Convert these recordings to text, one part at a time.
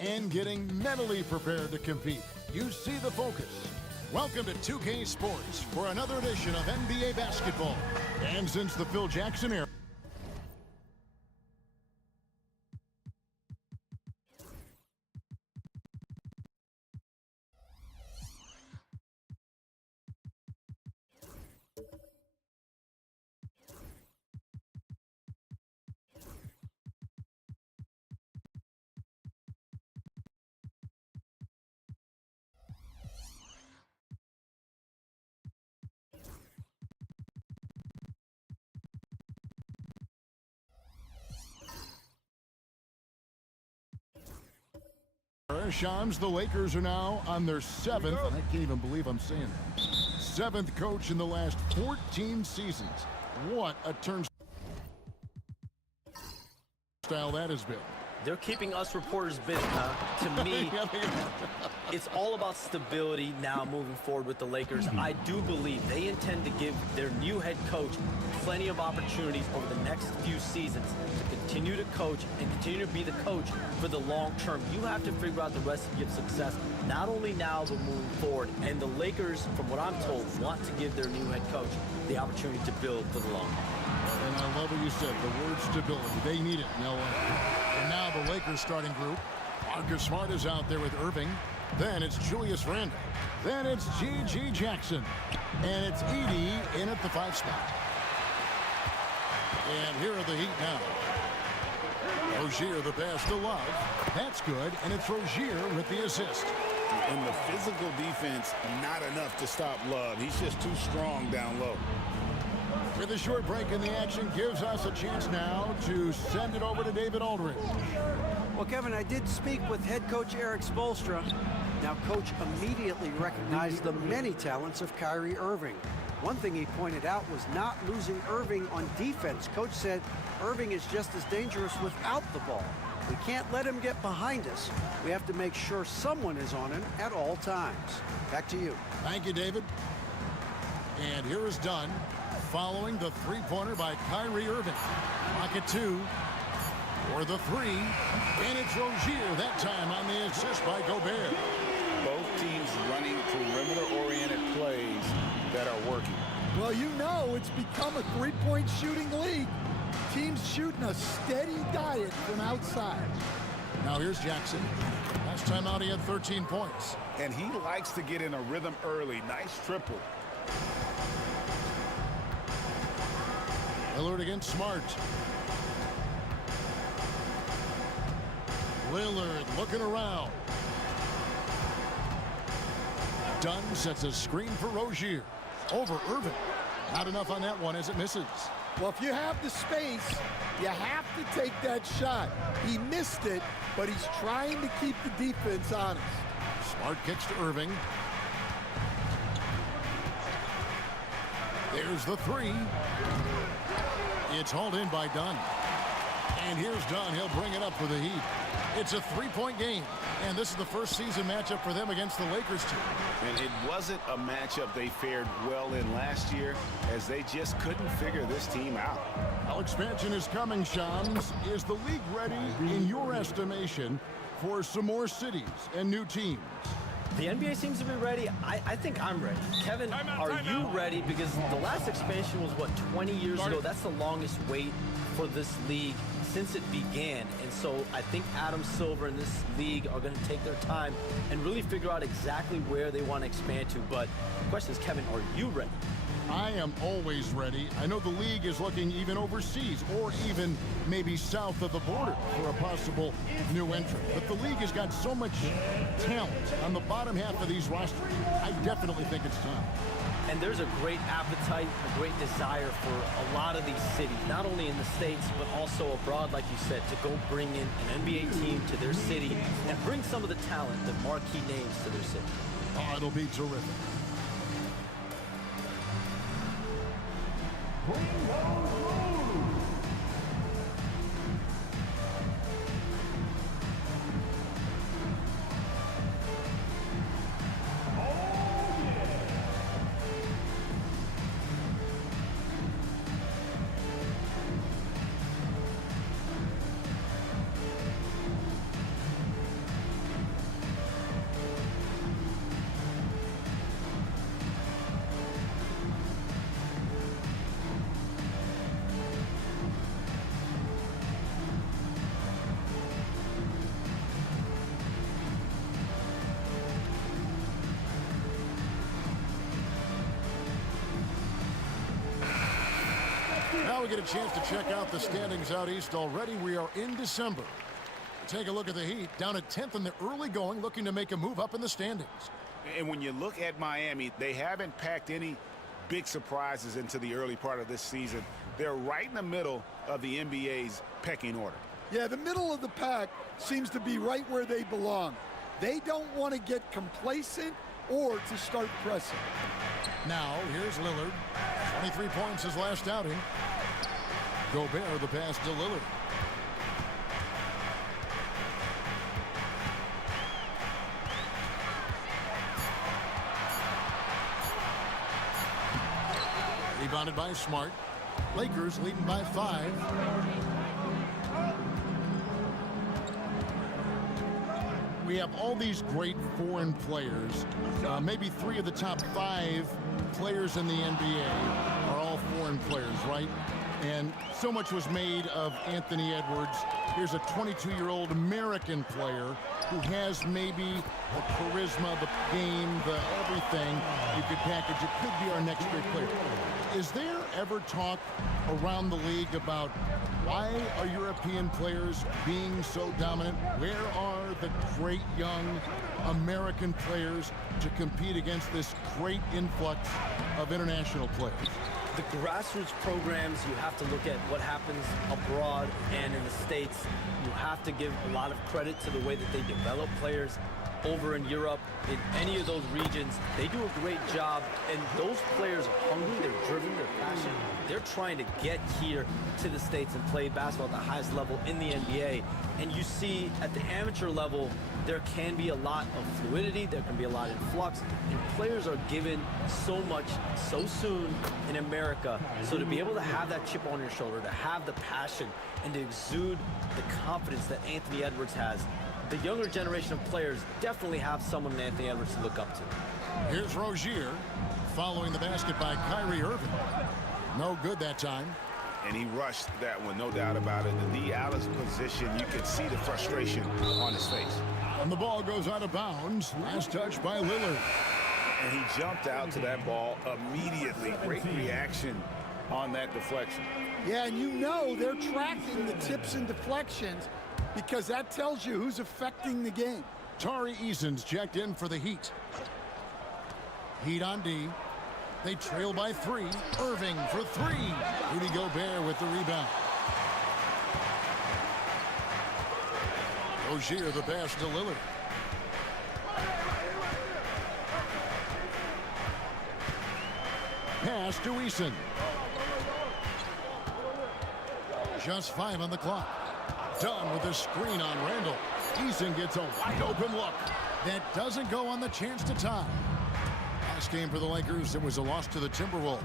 And getting mentally prepared to compete. You see the focus. Welcome to 2K Sports for another edition of NBA basketball. And since the Phil Jackson era, there, Shams. The Lakers are now on their 7th, and I can't even believe I'm saying that, 7th coach in the last 14 seasons. What a turnstile that has been. They're keeping us reporters busy, huh? To me, it's all about stability now moving forward with the Lakers. I do believe they intend to give their new head coach plenty of opportunities over the next few seasons to continue to coach and continue to be the coach for the long term. You have to figure out the recipe of success, not only now, but moving forward. And the Lakers, from what I'm told, want to give their new head coach the opportunity to build for the long haul. And I love what you said, the word stability. They need it in LA. And now the Lakers starting group. Marcus Smart is out there with Irving. Then it's Julius Randle. Then it's G.G. Jackson. And it's Edey in at the 5 spot. And here are the Heat now. Rozier the pass to Love. That's good. And it's Rozier with the assist. And the physical defense, not enough to stop Love. He's just too strong down low. With a short break in the action, gives us a chance now to send it over to David Aldridge. Well, Kevin, I did speak with head coach Eric Spoelstra. Now, coach immediately recognized the many talents of Kyrie Irving. One thing he pointed out was not losing Irving on defense. Coach said Irving is just as dangerous without the ball. We can't let him get behind us. We have to make sure someone is on him at all times. Back to you. Thank you, David. And here is Dunn, following the three-pointer by Kyrie Irving. Pocket 2 for the 3. And it's Rozier that time on the assist by Gobert. Both teams running perimeter-oriented plays that are working. Well, you know it's become a three-point shooting league. Teams shooting a steady diet from outside. Now here's Jackson. Last time out he had 13 points. And he likes to get in a rhythm early. Nice triple. Lillard against Smart. Lillard looking around. Dunn sets a screen for Rozier. Over Irving. Not enough on that one as it misses. Well, if you have the space, you have to take that shot. He missed it, but he's trying to keep the defense honest. Smart kicks to Irving. There's the 3. It's hauled in by Dunn. And here's Dunn. He'll bring it up for the Heat. It's a 3-point game. And this is the first season matchup for them against the Lakers team. And it wasn't a matchup they fared well in last year, as they just couldn't figure this team out. Well, expansion is coming, Shams. Is the league ready, in your estimation, for some more cities and new teams? The NBA seems to be ready. I think I'm ready. Kevin, are you ready? Because the last expansion was, what, 20 years ago? That's the longest wait for this league since it began. And so I think Adam Silver and this league are going to take their time and really figure out exactly where they want to expand to. But the question is, Kevin, are you ready? I am always ready. I know the league is looking even overseas or even maybe south of the border for a possible new entrant. But the league has got so much talent on the bottom half of these rosters. I definitely think it's time. And there's a great appetite, a great desire for a lot of these cities, not only in the States, but also abroad, like you said, to go bring in an NBA team to their city and bring some of the talent, the marquee names to their city. Oh, it'll be terrific. Now we get a chance to check out the standings out east already. We are in December. Take a look at the Heat, down at 10th in the early going, looking to make a move up in the standings. And when you look at Miami, they haven't packed any big surprises into the early part of this season. They're right in the middle of the NBA's pecking order. Yeah, the middle of the pack seems to be right where they belong. They don't want to get complacent or to start pressing. Now, here's Lillard. 23 points his last outing. Gobert, the pass to Lillard. Rebounded by Smart. Lakers leading by 5. We have all these great foreign players. Maybe 3 of the top 5 players in the NBA are all foreign players, right? And so much was made of Anthony Edwards. Here's a 22-year-old American player who has maybe the charisma, the game, the everything you could package. It could be our next great player. Is there ever talk around the league about why are European players being so dominant? Where are the great young American players to compete against this great influx of international players? The grassroots programs, you have to look at what happens abroad and in the States. You have to give a lot of credit to the way that they develop players. Over in Europe, in any of those regions, they do a great job, and those players are hungry, they're driven, they're passionate. They're trying to get here to the States and play basketball at the highest level in the NBA. And you see at the amateur level, there can be a lot of fluidity, there can be a lot of flux, and players are given so much so soon in America. So to be able to have that chip on your shoulder, to have the passion, and to exude the confidence that Anthony Edwards has, the younger generation of players definitely have someone in Anthony Edwards to look up to. Here's Rozier following the basket by Kyrie Irving. No good that time. And he rushed that one, no doubt about it. In the Alice position, you can see the frustration on his face. And the ball goes out of bounds. Last touch by Lillard. And he jumped out to that ball immediately. Great reaction on that deflection. Yeah, and you know they're tracking the tips and deflections because that tells you who's affecting the game. Tari Eason's checked in for the Heat. Heat on D. They trail by 3. Irving for 3. Rudy Gobert with the rebound. Rozier the pass to Lillard. Pass to Eason. Just 5 on the clock. Dunn with a screen on Randall. Eason gets a wide open look. That doesn't go on the chance to tie. Last game for the Lakers, it was a loss to the Timberwolves.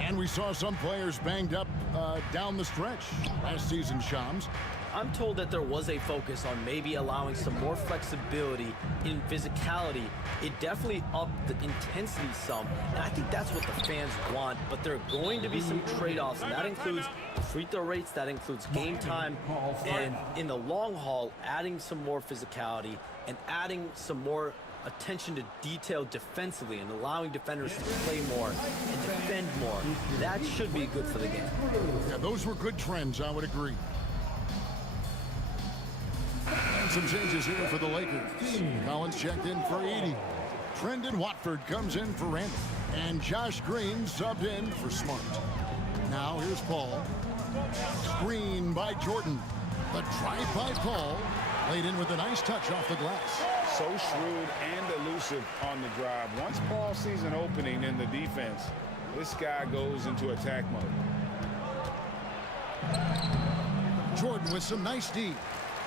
And we saw some players banged up down the stretch last season, Shams. I'm told that there was a focus on maybe allowing some more flexibility in physicality. It definitely upped the intensity some, and I think that's what the fans want, but there are going to be some trade-offs, and that includes free throw rates, that includes game time, and in the long haul, adding some more physicality and adding some more attention to detail defensively and allowing defenders to play more and defend more. That should be good for the game. Yeah, those were good trends, I would agree. And some changes here for the Lakers. Collins checked in for Edey. Trendon Watford comes in for Randall. And Josh Green subbed in for Smart. Now here's Paul. Screen by Jordan. The drive by Paul. Laid in with a nice touch off the glass. So shrewd and elusive on the drive. Once Paul sees an opening in the defense, this guy goes into attack mode. Jordan with some nice D.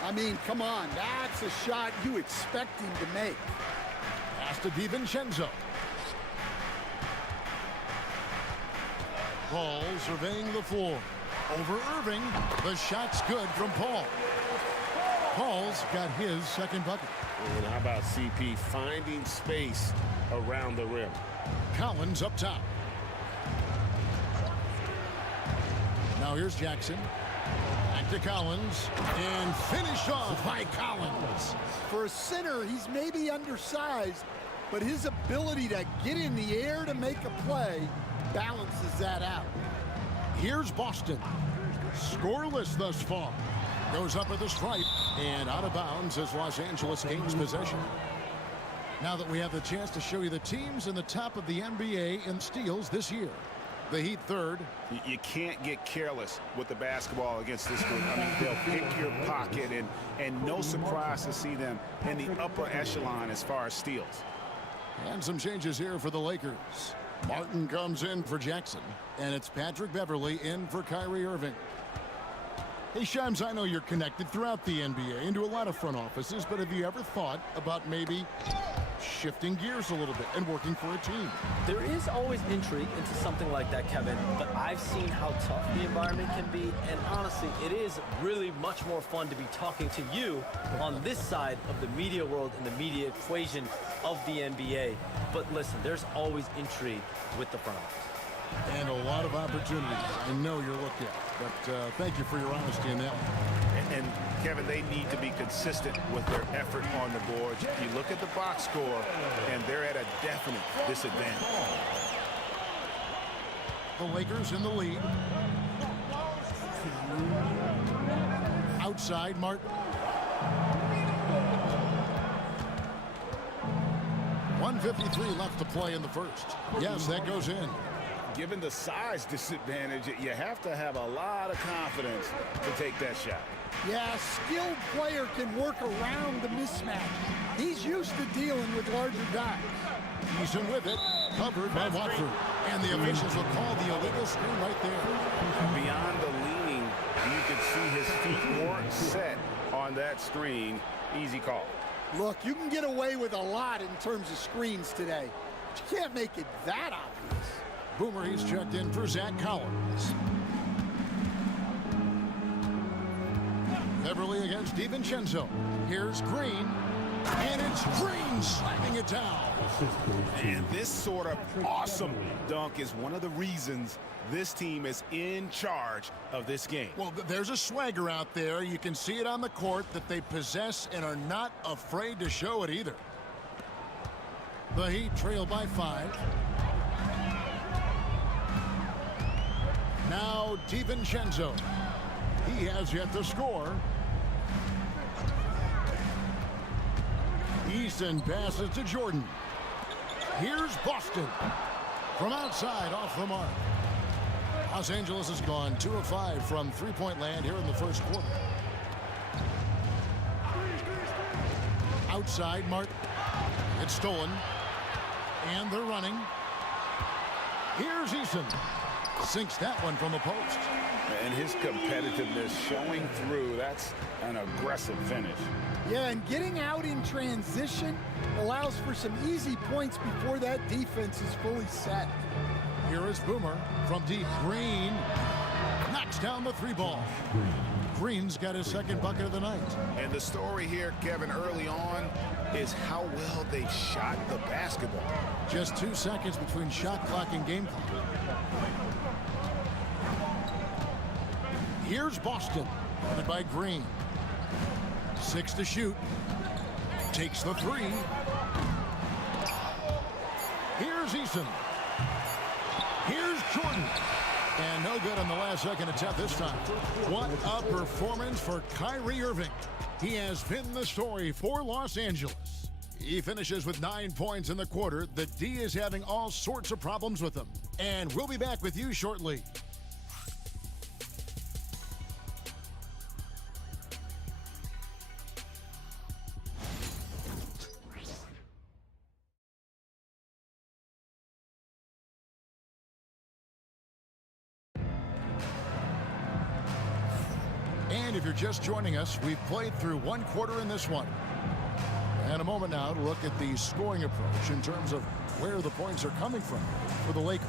I mean, come on, that's a shot you expect him to make. Pass to DiVincenzo. Paul surveying the floor. Over Irving. The shot's good from Paul. Paul's got his second bucket. And how about CP finding space around the rim? Collins up top. Now here's Jackson. Back to Collins. And finished off by Collins. For a center, he's maybe undersized, but his ability to get in the air to make a play balances that out. Here's Boston. Scoreless thus far. Goes up at the stripe and out of bounds as Los Angeles gains possession. Now that we have the chance to show you the teams in the top of the NBA in steals this year. The Heat third. You can't get careless with the basketball against this group. I mean, they'll pick your pocket, and no surprise to see them in the upper echelon as far as steals. And some changes here for the Lakers. Martin comes in for Jackson, and it's Patrick Beverley in for Kyrie Irving. Hey, Shams, I know you're connected throughout the NBA into a lot of front offices, but have you ever thought about maybe shifting gears a little bit and working for a team? There is always intrigue into something like that, Kevin, but I've seen how tough the environment can be, and honestly, it is really much more fun to be talking to you on this side of the media world and the media equation of the NBA. But listen, there's always intrigue with the front office. And a lot of opportunities I know you're looked at, but thank you for your honesty in that one. And Kevin, they need to be consistent with their effort on the boards. You look at the box score, and they're at a definite disadvantage. The Lakers in the lead. Outside, Martin. 1:53 left to play in the first. Yes, that goes in. Given the size disadvantage, you have to have a lot of confidence to take that shot. Yeah, a skilled player can work around the mismatch. He's used to dealing with larger guys. Eason with it, covered by Watford. And the officials will call the illegal screen right there. Beyond the leaning, you could see his feet weren't set on that screen. Easy call. Look, you can get away with a lot in terms of screens today, but you can't make it that obvious. Boomer, he's checked in for Zach Collins. Beverly against DiVincenzo. Here's Green. And it's Green slamming it down. And this sort of awesome dunk is one of the reasons this team is in charge of this game. Well, there's a swagger out there. You can see it on the court that they possess and are not afraid to show it either. The Heat trail by 5. Now DiVincenzo. He has yet to score. Eason passes to Jordan. Here's Boston. From outside, off the mark. Los Angeles has gone 2 of 5 from three-point land here in the first quarter. Outside, Martin. It's stolen. And they're running. Here's Eason. Sinks that one from the post. And his competitiveness showing through. That's an aggressive finish. Yeah, and getting out in transition allows for some easy points before that defense is fully set. Here is Boomer from deep. Green knocks down the 3-ball. Green's got his second bucket of the night. And the story here, Kevin, early on is how well they shot the basketball. Just 2 seconds between shot clock and game clock. Here's Boston, led by Green. 6 to shoot. Takes the 3. Here's Eason. Here's Jordan. And no good on the last second attempt this time. What a performance for Kyrie Irving. He has been the story for Los Angeles. He finishes with 9 points in the quarter. The D is having all sorts of problems with him. And we'll be back with you shortly. And if you're just joining us, we've played through 1 quarter in this one. And a moment now to look at the scoring approach in terms of where the points are coming from for the Lakers.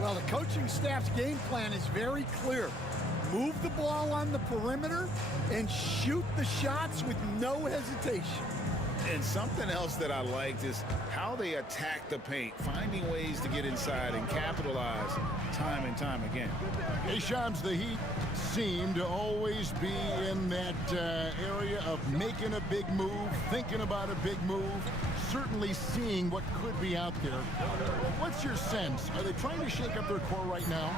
Well, the coaching staff's game plan is very clear. Move the ball on the perimeter and shoot the shots with no hesitation. And something else that I liked is how they attack the paint, finding ways to get inside and capitalize time and time again. Hey, Shams, the Heat seem to always be in that area of making a big move, thinking about a big move, certainly seeing what could be out there. What's your sense? Are they trying to shake up their core right now?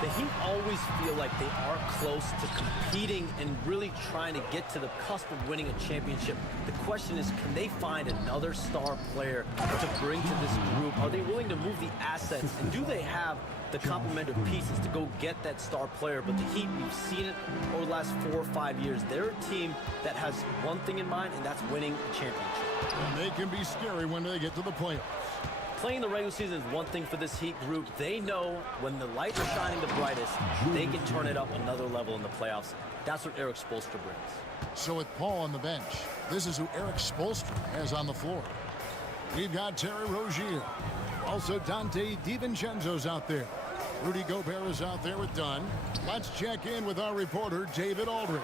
The Heat always feel like they are close to competing and really trying to get to the cusp of winning a championship. The question is, can they find another star player to bring to this group? Are they willing to move the assets? And do they have the complementary pieces to go get that star player? But the Heat, we've seen it over the last 4 or 5 years. They're a team that has one thing in mind, and that's winning a championship. And they can be scary when they get to the playoffs. Playing the regular season is one thing for this Heat group. They know when the lights are shining the brightest, they can turn it up another level in the playoffs. That's what Erik Spoelstra brings. So with Paul on the bench, this is who Erik Spoelstra has on the floor. We've got Terry Rozier. Also Dante DiVincenzo's out there. Rudy Gobert is out there with Dunn. Let's check in with our reporter, David Aldridge.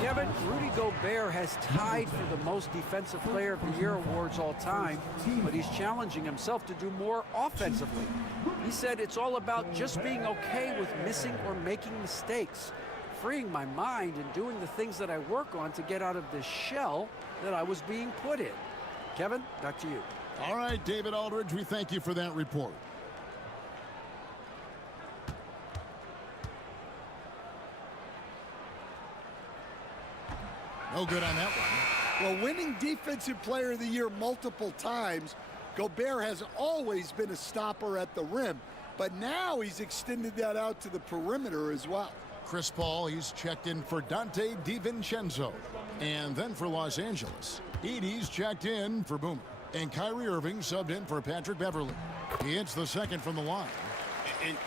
Kevin, Rudy Gobert has tied for the most Defensive Player of the Year awards all time, but he's challenging himself to do more offensively. He said it's all about just being okay with missing or making mistakes, freeing my mind and doing the things that I work on to get out of this shell that I was being put in. Kevin, back to you. All right, David Aldridge, we thank you for that report. No good on that one. Well, winning Defensive Player of the Year multiple times, Gobert has always been a stopper at the rim, but now he's extended that out to the perimeter as well. Chris Paul, he's checked in for Dante DiVincenzo. And then for Los Angeles, Edey's checked in for Boomer. And Kyrie Irving subbed in for Patrick Beverley. He hits the second from the line.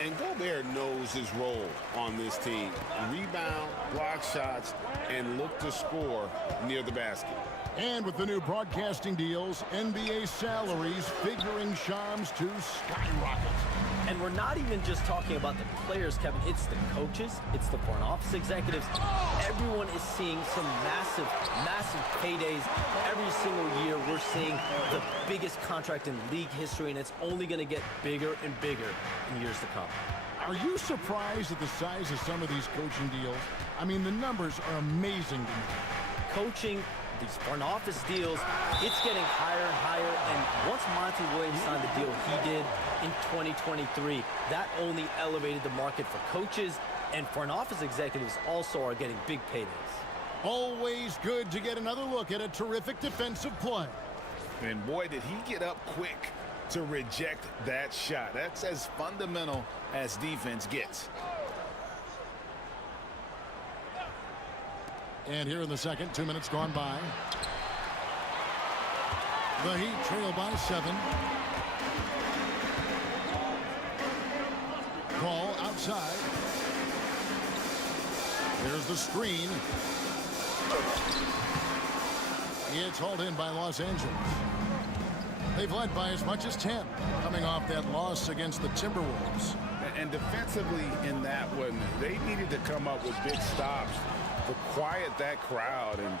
And Gobert knows his role on this team. Rebound, block shots, and look to score near the basket. And with the new broadcasting deals, NBA salaries figuring charms to skyrocket. And we're not even just talking about the players, Kevin. It's the coaches. It's the front office executives. Everyone is seeing some massive, massive paydays. Every single year, we're seeing the biggest contract in league history, and it's only going to get bigger and bigger in years to come. Are you surprised at the size of some of these coaching deals? I mean, the numbers are amazing to me. Coaching, these front office deals, it's getting higher and higher. And once Monty Williams signed the deal he did in 2023, that only elevated the market for coaches, and front office executives also are getting big paydays. Always good to get another look at a terrific defensive play. And boy, did he get up quick to reject that shot. That's as fundamental as defense gets. And here in the second, 2 minutes gone by. The Heat trail by 7. Call outside. There's the screen. It's hauled in by Los Angeles. They've led by as much as 10, coming off that loss against the Timberwolves. And defensively in that one, they needed to come up with big stops to quiet that crowd, and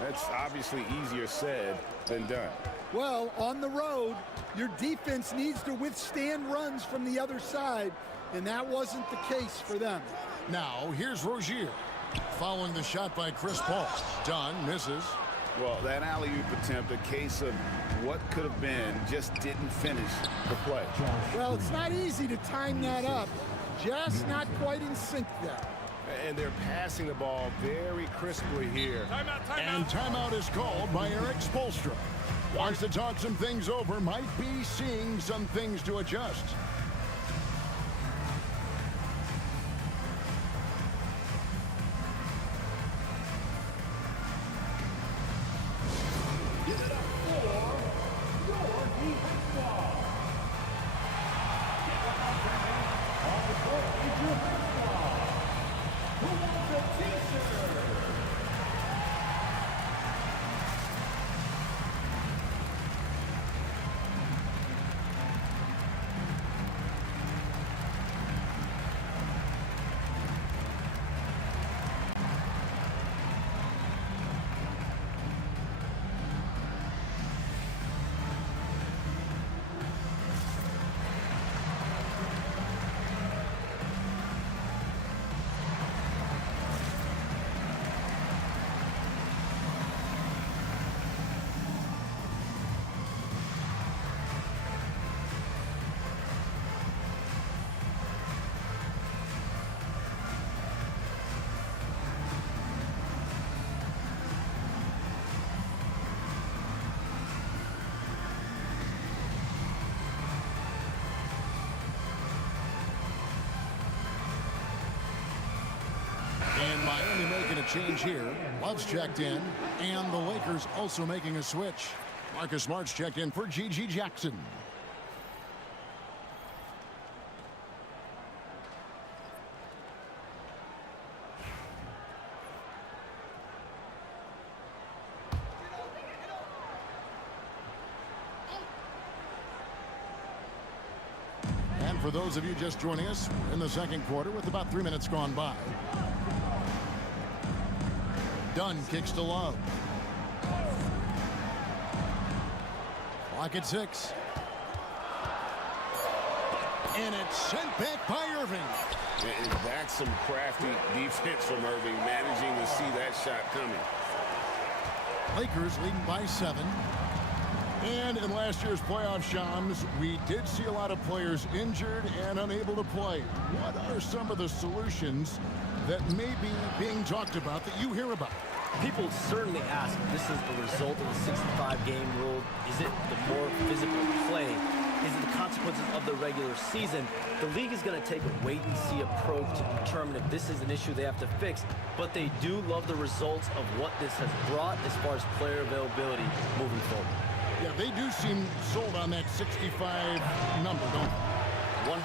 that's obviously easier said than done. Well, on the road, your defense needs to withstand runs from the other side, and that wasn't the case for them. Now, here's Rozier. Following the shot by Chris Paul. Dunn misses. Well, that alley-oop attempt, a case of what could have been, just didn't finish the play. Well, it's not easy to time that up. Just not quite in sync there. And they're passing the ball very crisply here. And timeout is called by Erik Spoelstra. Wants to talk some things over, might be seeing some things to adjust. be making a change here. Love's checked in, and the Lakers also making a switch. Marcus Smart's checked in for G.G. Jackson. And for those of you just joining us, we're in the second quarter with about 3 minutes gone by. Dunn kicks to Love. Clock at 6. And it's sent back by Irving. And that's some crafty defense from Irving, managing to see that shot coming. Lakers leading by 7. And in last year's playoff, Shams, we did see a lot of players injured and unable to play. What are some of the solutions that may be being talked about that you hear about? People certainly ask if this is the result of the 65-game rule. Is it the more physical play? Is it the consequences of the regular season? The league is going to take a wait-and-see approach to determine if this is an issue they have to fix. But they do love the results of what this has brought as far as player availability moving forward. Yeah, they do seem sold on that 65 number, don't they? 100%.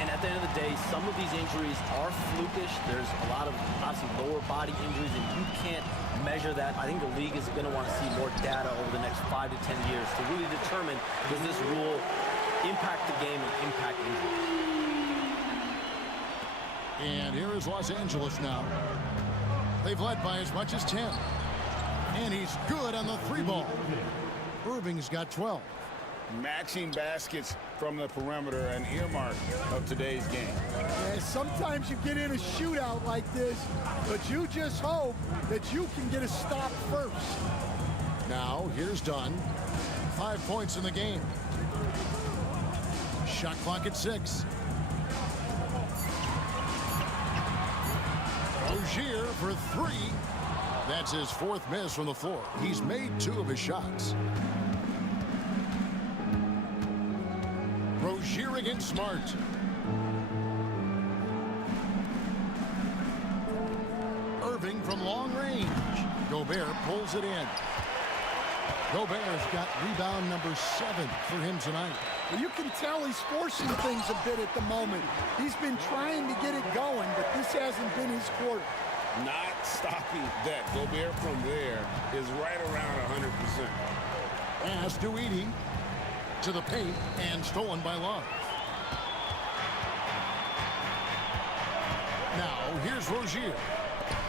And at the end of the day, some of these injuries are flukish. There's a lot of, obviously, lower body injuries, and you can't measure that. I think the league is going to want to see more data over the next 5 to 10 years to really determine, does this rule impact the game and impact injuries? And here is Los Angeles now. They've led by as much as 10. And he's good on the 3-ball. Irving's got 12. Matching baskets from the perimeter, an earmark of today's game. Yeah, sometimes you get in a shootout like this, but you just hope that you can get a stop first. Now, here's Dunn. 5 points in the game. Shot clock at 6. Rozier for 3. That's his 4th miss from the floor. He's made 2 of his shots. Rozier against Smart. Irving from long range. Gobert pulls it in. Gobert's got rebound number 7 for him tonight. Well, you can tell he's forcing things a bit at the moment. He's been trying to get it going, but this hasn't been his quarter. Not stopping that. Gobert from there is right around 100%. Pass to Edey. To the paint and stolen by Love. Now, here's Rozier.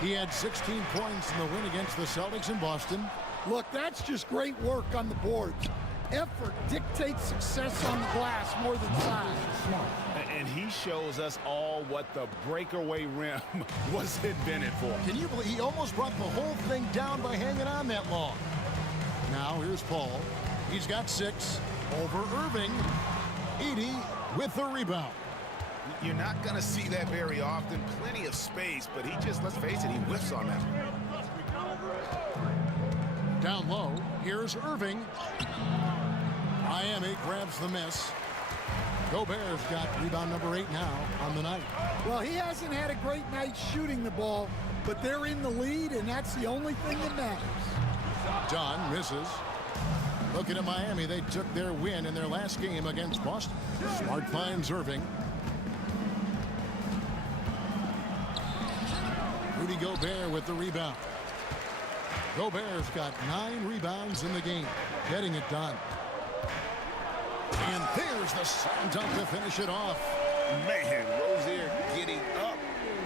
He had 16 points in the win against the Celtics in Boston. Look, that's just great work on the boards. Effort dictates success on the glass more than size. And he shows us all what the breakaway rim was invented for. Can you believe he almost brought the whole thing down by hanging on that long? Now, here's Paul. He's got 6. Over Irving. Edey with the rebound. You're not going to see that very often. Plenty of space, but he just, let's face it, he whiffs on that. Down low, here's Irving. Miami grabs the miss. Gobert's got rebound number 8 now on the night. Well, he hasn't had a great night shooting the ball, but they're in the lead, and that's the only thing that matters. Dunn misses. Looking at Miami, they took their win in their last game against Boston. Smart finds Irving. Rudy Gobert with the rebound. Gobert's got 9 rebounds in the game, getting it done. And there's the slam dunk to finish it off. Man, Rozier getting up.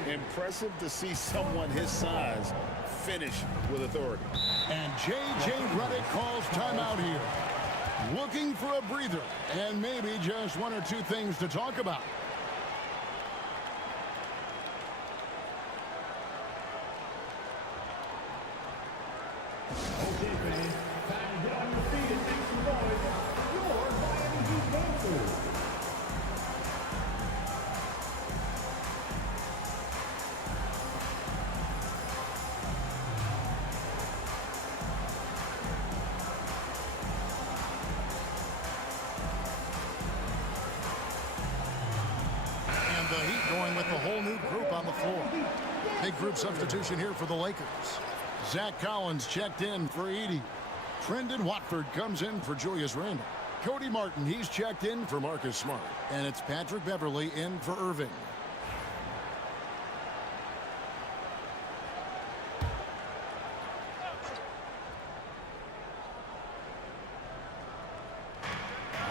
Impressive to see someone his size finish with authority. And J.J. Redick calls timeout here. Looking for a breather and maybe just 1 or 2 things to talk about. The Heat going with the whole new group on the floor. Big group substitution here for the Lakers. Zach Collins checked in for Edey. Trendon Watford comes in for Julius Randle. Cody Martin, he's checked in for Marcus Smart. And it's Patrick Beverley in for Irving.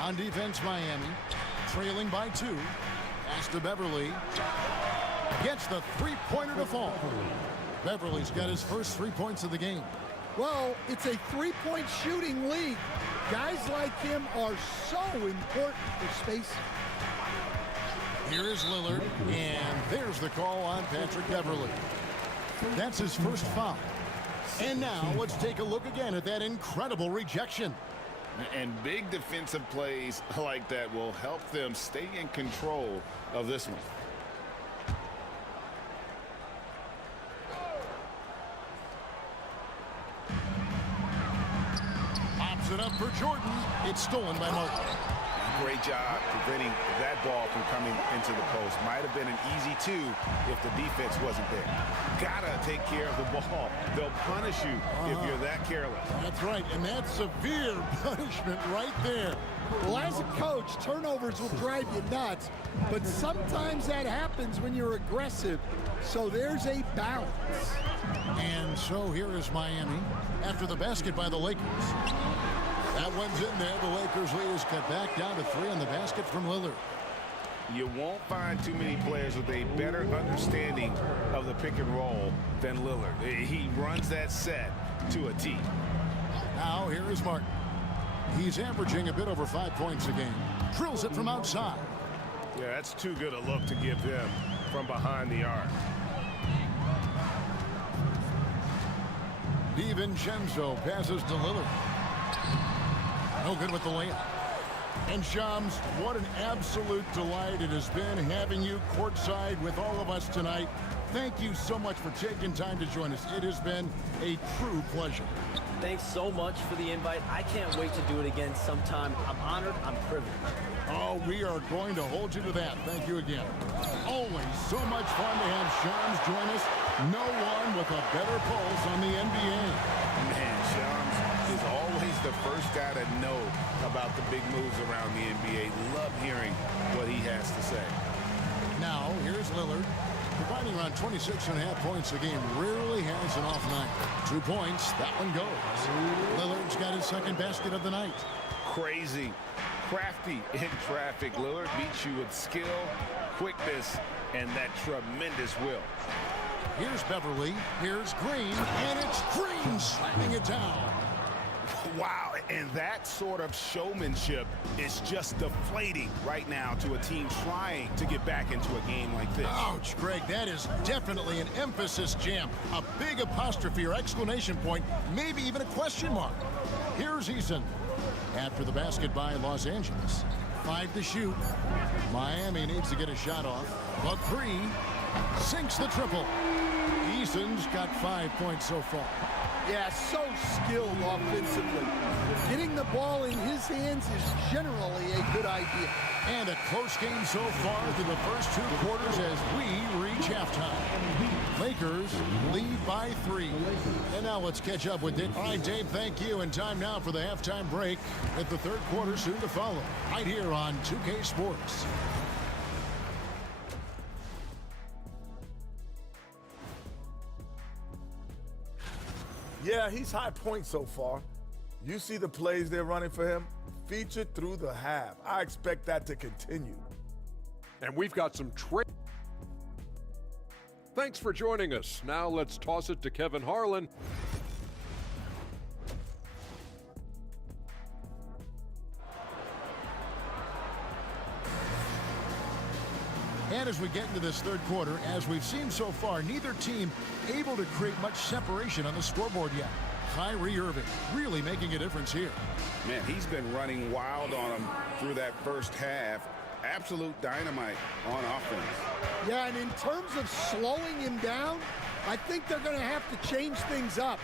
On defense, Miami, trailing by 2. Pass to Beverley. Gets the three-pointer to fall. Beverley's got his first 3 points of the game. Well, it's a three-point shooting league. Guys like him are so important for space. Here is Lillard, and there's the call on Patrick Beverley. That's his first foul. And now let's take a look again at that incredible rejection. And big defensive plays like that will help them stay in control of this one. Pops it up for Jordan. It's stolen by Martin. Great job preventing that ball from coming into the post. Might have been an easy 2 if the defense wasn't there. Gotta take care of the ball. They'll punish you if you're that careless. That's right, and that's severe punishment right there. Well, as a coach, turnovers will drive you nuts, but sometimes that happens when you're aggressive. So there's a balance. And so here is Miami after the basket by the Lakers. That one's in there. The Lakers lead is cut back down to 3 on the basket from Lillard. You won't find too many players with a better understanding of the pick and roll than Lillard. He runs that set to a T. Now here is Martin. He's averaging a bit over 5 points a game. Drills it from outside. Yeah, that's too good a look to give them from behind the arc. DiVincenzo passes to Lillard. No good with the layup. And Shams, what an absolute delight it has been having you courtside with all of us tonight. Thank you so much for taking time to join us. It has been a true pleasure. Thanks so much for the invite. I can't wait to do it again sometime. I'm honored. I'm privileged. Oh, we are going to hold you to that. Thank you again. Always so much fun to have Shams join us. No one with a better pulse on the NBA. Man, Shams is always the first guy to know about the big moves around the NBA. Love hearing what he has to say. Now, here's Lillard, providing around 26.5 points a game. Rarely has an off night. 2 points, that one goes. Lillard's got his second basket of the night. Crazy, crafty in traffic. Lillard beats you with skill, quickness, and that tremendous will. Here's Beverley, here's Green, and it's Green slamming it down. Wow, and that sort of showmanship is just deflating right now to a team trying to get back into a game like this. Ouch, Greg, that is definitely an emphasis jam. A big apostrophe or exclamation point, maybe even a question mark. Here's Eason. After the basket by Los Angeles. 5 to shoot. Miami needs to get a shot off. But 3 sinks the triple. Eason's got 5 points so far. Yeah, so skilled offensively. Getting the ball in his hands is generally a good idea. And a close game so far through the first 2 quarters as we reach halftime. Lakers lead by 3. And now let's catch up with Dick. All right, Dave, thank you. And time now for the halftime break with the third quarter soon to follow. Right here on 2K Sports. Yeah, he's high points so far. You see the plays they're running for him? Featured through the half. I expect that to continue. And we've got some Thanks for joining us. Now let's toss it to Kevin Harlan. And as we get into this third quarter, as we've seen so far, neither team able to create much separation on the scoreboard yet. Kyrie Irving really making a difference here. Man, he's been running wild on him through that first half. Absolute dynamite on offense. Yeah, and in terms of slowing him down, I think they're going to have to change things up.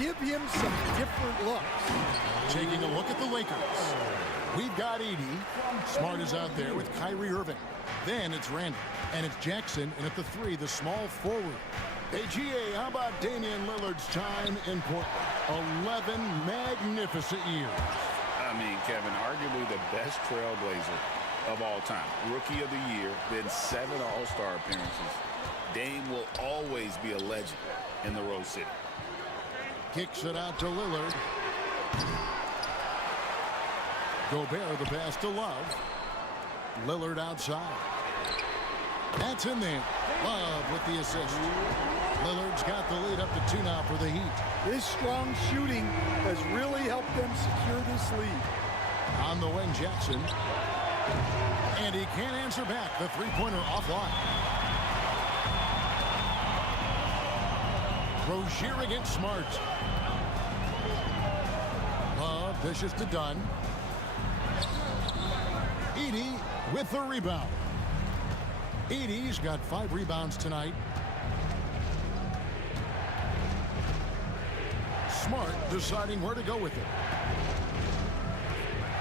Give him some different looks. Taking a look at the Lakers. We've got Edey. Smart is out there with Kyrie Irving. Then it's Randall. And it's Jackson. And at the 3, the small forward. Hey, GA, how about Damian Lillard's time in Portland? 11 magnificent years. I mean, Kevin, arguably the best trailblazer of all time. Rookie of the year, then 7 All-Star appearances. Dame will always be a legend in the Rose City. Kicks it out to Lillard. Gobert the pass to Love. Lillard outside. That's in there. Love with the assist. Lillard's got the lead up to 2 now for the Heat. His strong shooting has really helped them secure this lead. On the wing, Jackson. And he can't answer back. The three-pointer offline. Rozier against Smart. Love dishes to Dunn. Edey with the rebound. Edey's got 5 rebounds tonight. Smart deciding where to go with it.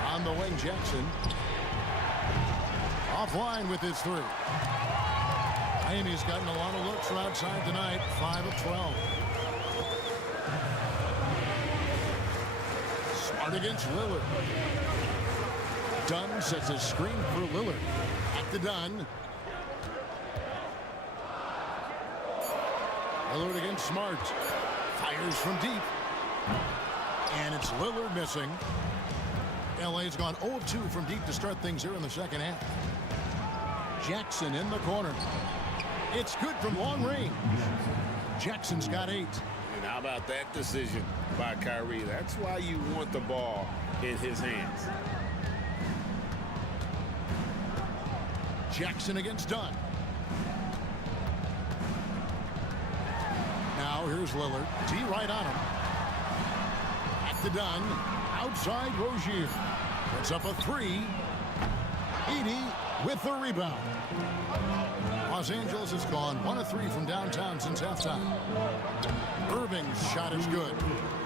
On the wing, Jackson. Offline with his 3. Miami's gotten a lot of looks from outside tonight. 5 of 12. Smart against Lillard. Dunn sets a screen for Lillard. Back to Dunn. Lillard against Smart. Fires from deep. And it's Lillard missing. LA's gone 0-2 from deep to start things here in the second half. Jackson in the corner. It's good from long range. Jackson's got 8. And how about that decision by Kyrie? That's why you want the ball in his hands. Jackson against Dunn. Now here's Lillard. T right on him. Back to Dunn. Outside Rozier. Puts up a 3. Edey with the rebound. Los Angeles has gone 1 of 3 from downtown since halftime. Irving's shot is good.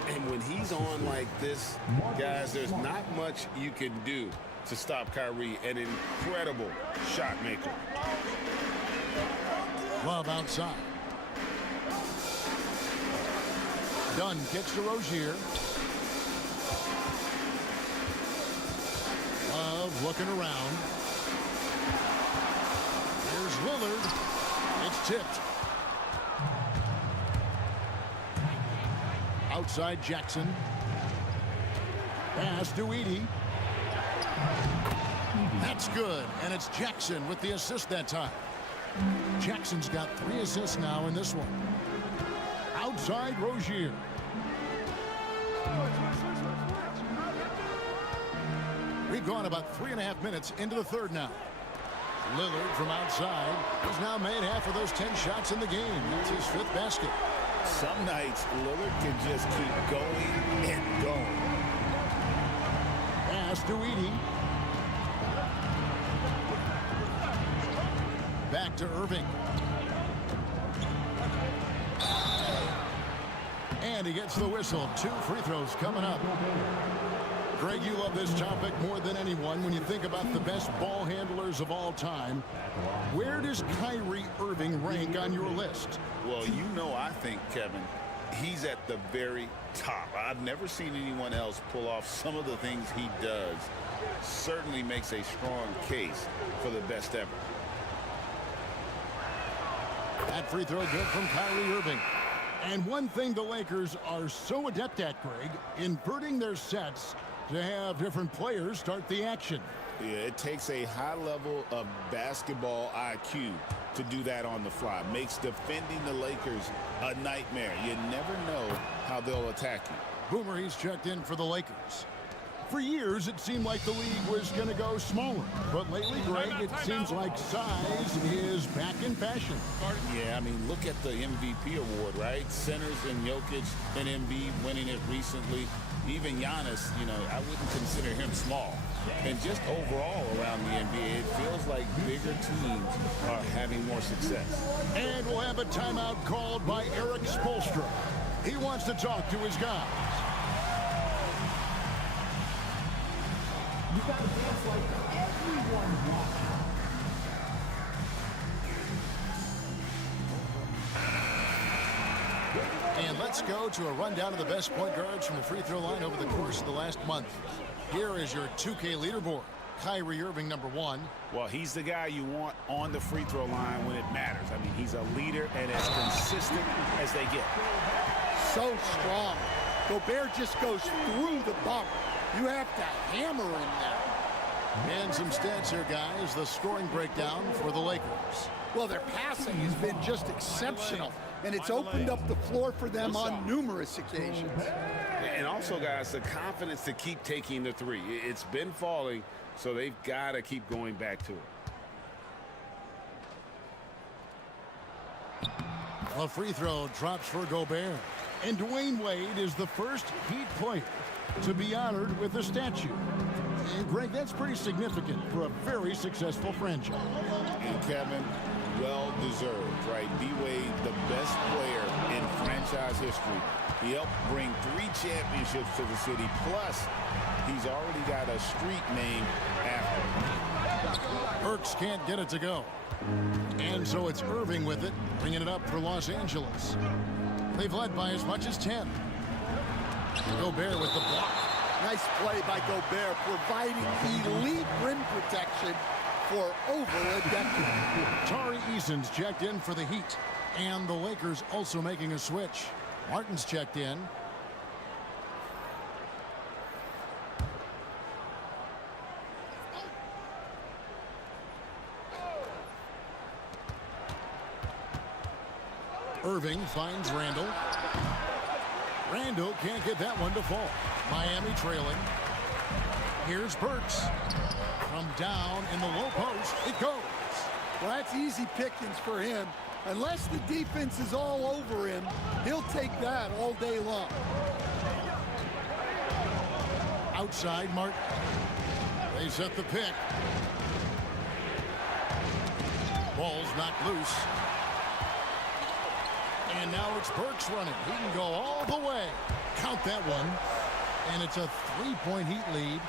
And when he's on like this, guys, there's not much you can do to stop Kyrie, an incredible shot maker. Love outside. Dunn gets to Rozier. Love looking around. Here's Lillard. It's tipped. Outside Jackson. Pass to Edey. That's good. And it's Jackson with the assist that time. Jackson's got 3 assists now in this one. Outside Rozier. We've gone about 3.5 minutes into the third now. Lillard from outside has now made half of those 10 shots in the game. That's his 5th basket. Some nights, Lillard can just keep going and going. Pass to Edey. Back to Irving. And he gets the whistle. 2 free throws coming up. Greg, you love this topic more than anyone when you think about the best ball handlers of all time. Where does Kyrie Irving rank on your list? Well, you know, I think, Kevin, he's at the very top. I've never seen anyone else pull off some of the things he does. Certainly makes a strong case for the best ever. That free throw good from Kyrie Irving. And one thing the Lakers are so adept at, Greg, inverting their sets to have different players start the action. Yeah, it takes a high level of basketball IQ to do that on the fly. Makes defending the Lakers a nightmare. You never know how they'll attack you. Boomer, he's checked in for the Lakers. For years, it seemed like the league was going to go smaller. But lately, Greg, it seems like size is back in fashion. Yeah, I mean, look at the MVP award, right? Centers and Jokic and Embiid winning it recently. Even Giannis, you know, I wouldn't consider him small. And just overall around the NBA, it feels like bigger teams are having more success. And we'll have a timeout called by Eric Spoelstra. He wants to talk to his guys. You gotta dance like everyone wants. And let's go to a rundown of the best point guards from the free throw line over the course of the last month. Here is your 2K leaderboard. Kyrie Irving, number 1. Well, he's the guy you want on the free throw line when it matters. I mean, he's a leader and as consistent as they get. So strong. Gobert just goes through the bump. You have to hammer him now. And some stats here, guys. The scoring breakdown for the Lakers. Well, their passing has been just exceptional, and it's opened up the floor for them on numerous occasions. And also, guys, the confidence to keep taking the three. It's been falling, so they've got to keep going back to it. A free throw drops for Gobert. And Dwayne Wade is the first Heat player to be honored with a statue. And Greg, that's pretty significant for a very successful franchise. And Kevin, well deserved, right? D-Wade, the best player in franchise history. He helped bring 3 championships to the city. Plus, he's already got a street named after him. Burks can't get it to go. And so it's Irving with it, bringing it up for Los Angeles. They've led by as much as 10. Gobert with the block. Nice play by Gobert, providing elite rim protection for over a decade. Tari Eason's checked in for the Heat. And the Lakers also making a switch. Martin's checked in. Irving finds Randall. Randall can't get that one to fall. Miami trailing. Here's Burks. From down in the low post, it goes. Well, that's easy pickings for him. Unless the defense is all over him, he'll take that all day long. Outside, Martin. They set the pick. Ball's knocked loose. And now it's Burks running. He can go all the way. Count that one. And it's a 3-point Heat lead.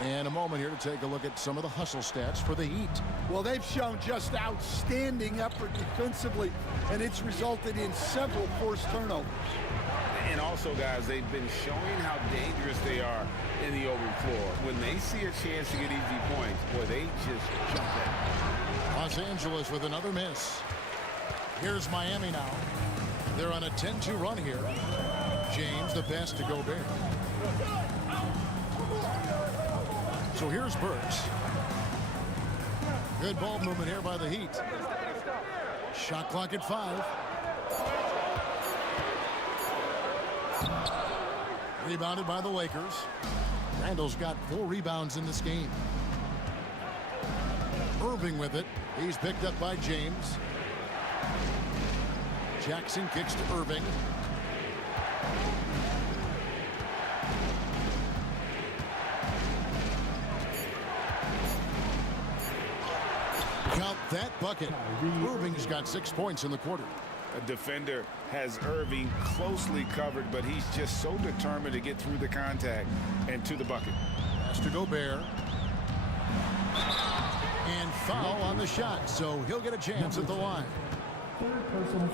And a moment here to take a look at some of the hustle stats for the Heat. Well, they've shown just outstanding effort defensively, and it's resulted in several forced turnovers. And also, guys, they've been showing how dangerous they are in the open floor. When they see a chance to get easy points, boy, they just jump at it. Los Angeles with another miss. Here's Miami now. They're on a 10-2 run here. James, the pass to Gobert. So here's Burks. Good ball movement here by the Heat. Shot clock at 5. Rebounded by the Lakers. Randall's got 4 rebounds in this game. Irving with it. He's picked up by James. Jackson kicks to Irving. Count that bucket. Irving's got 6 points in the quarter. A defender has Irving closely covered, but he's just so determined to get through the contact and to the bucket. Pass to Gobert. And foul on the shot, so he'll get a chance at the line.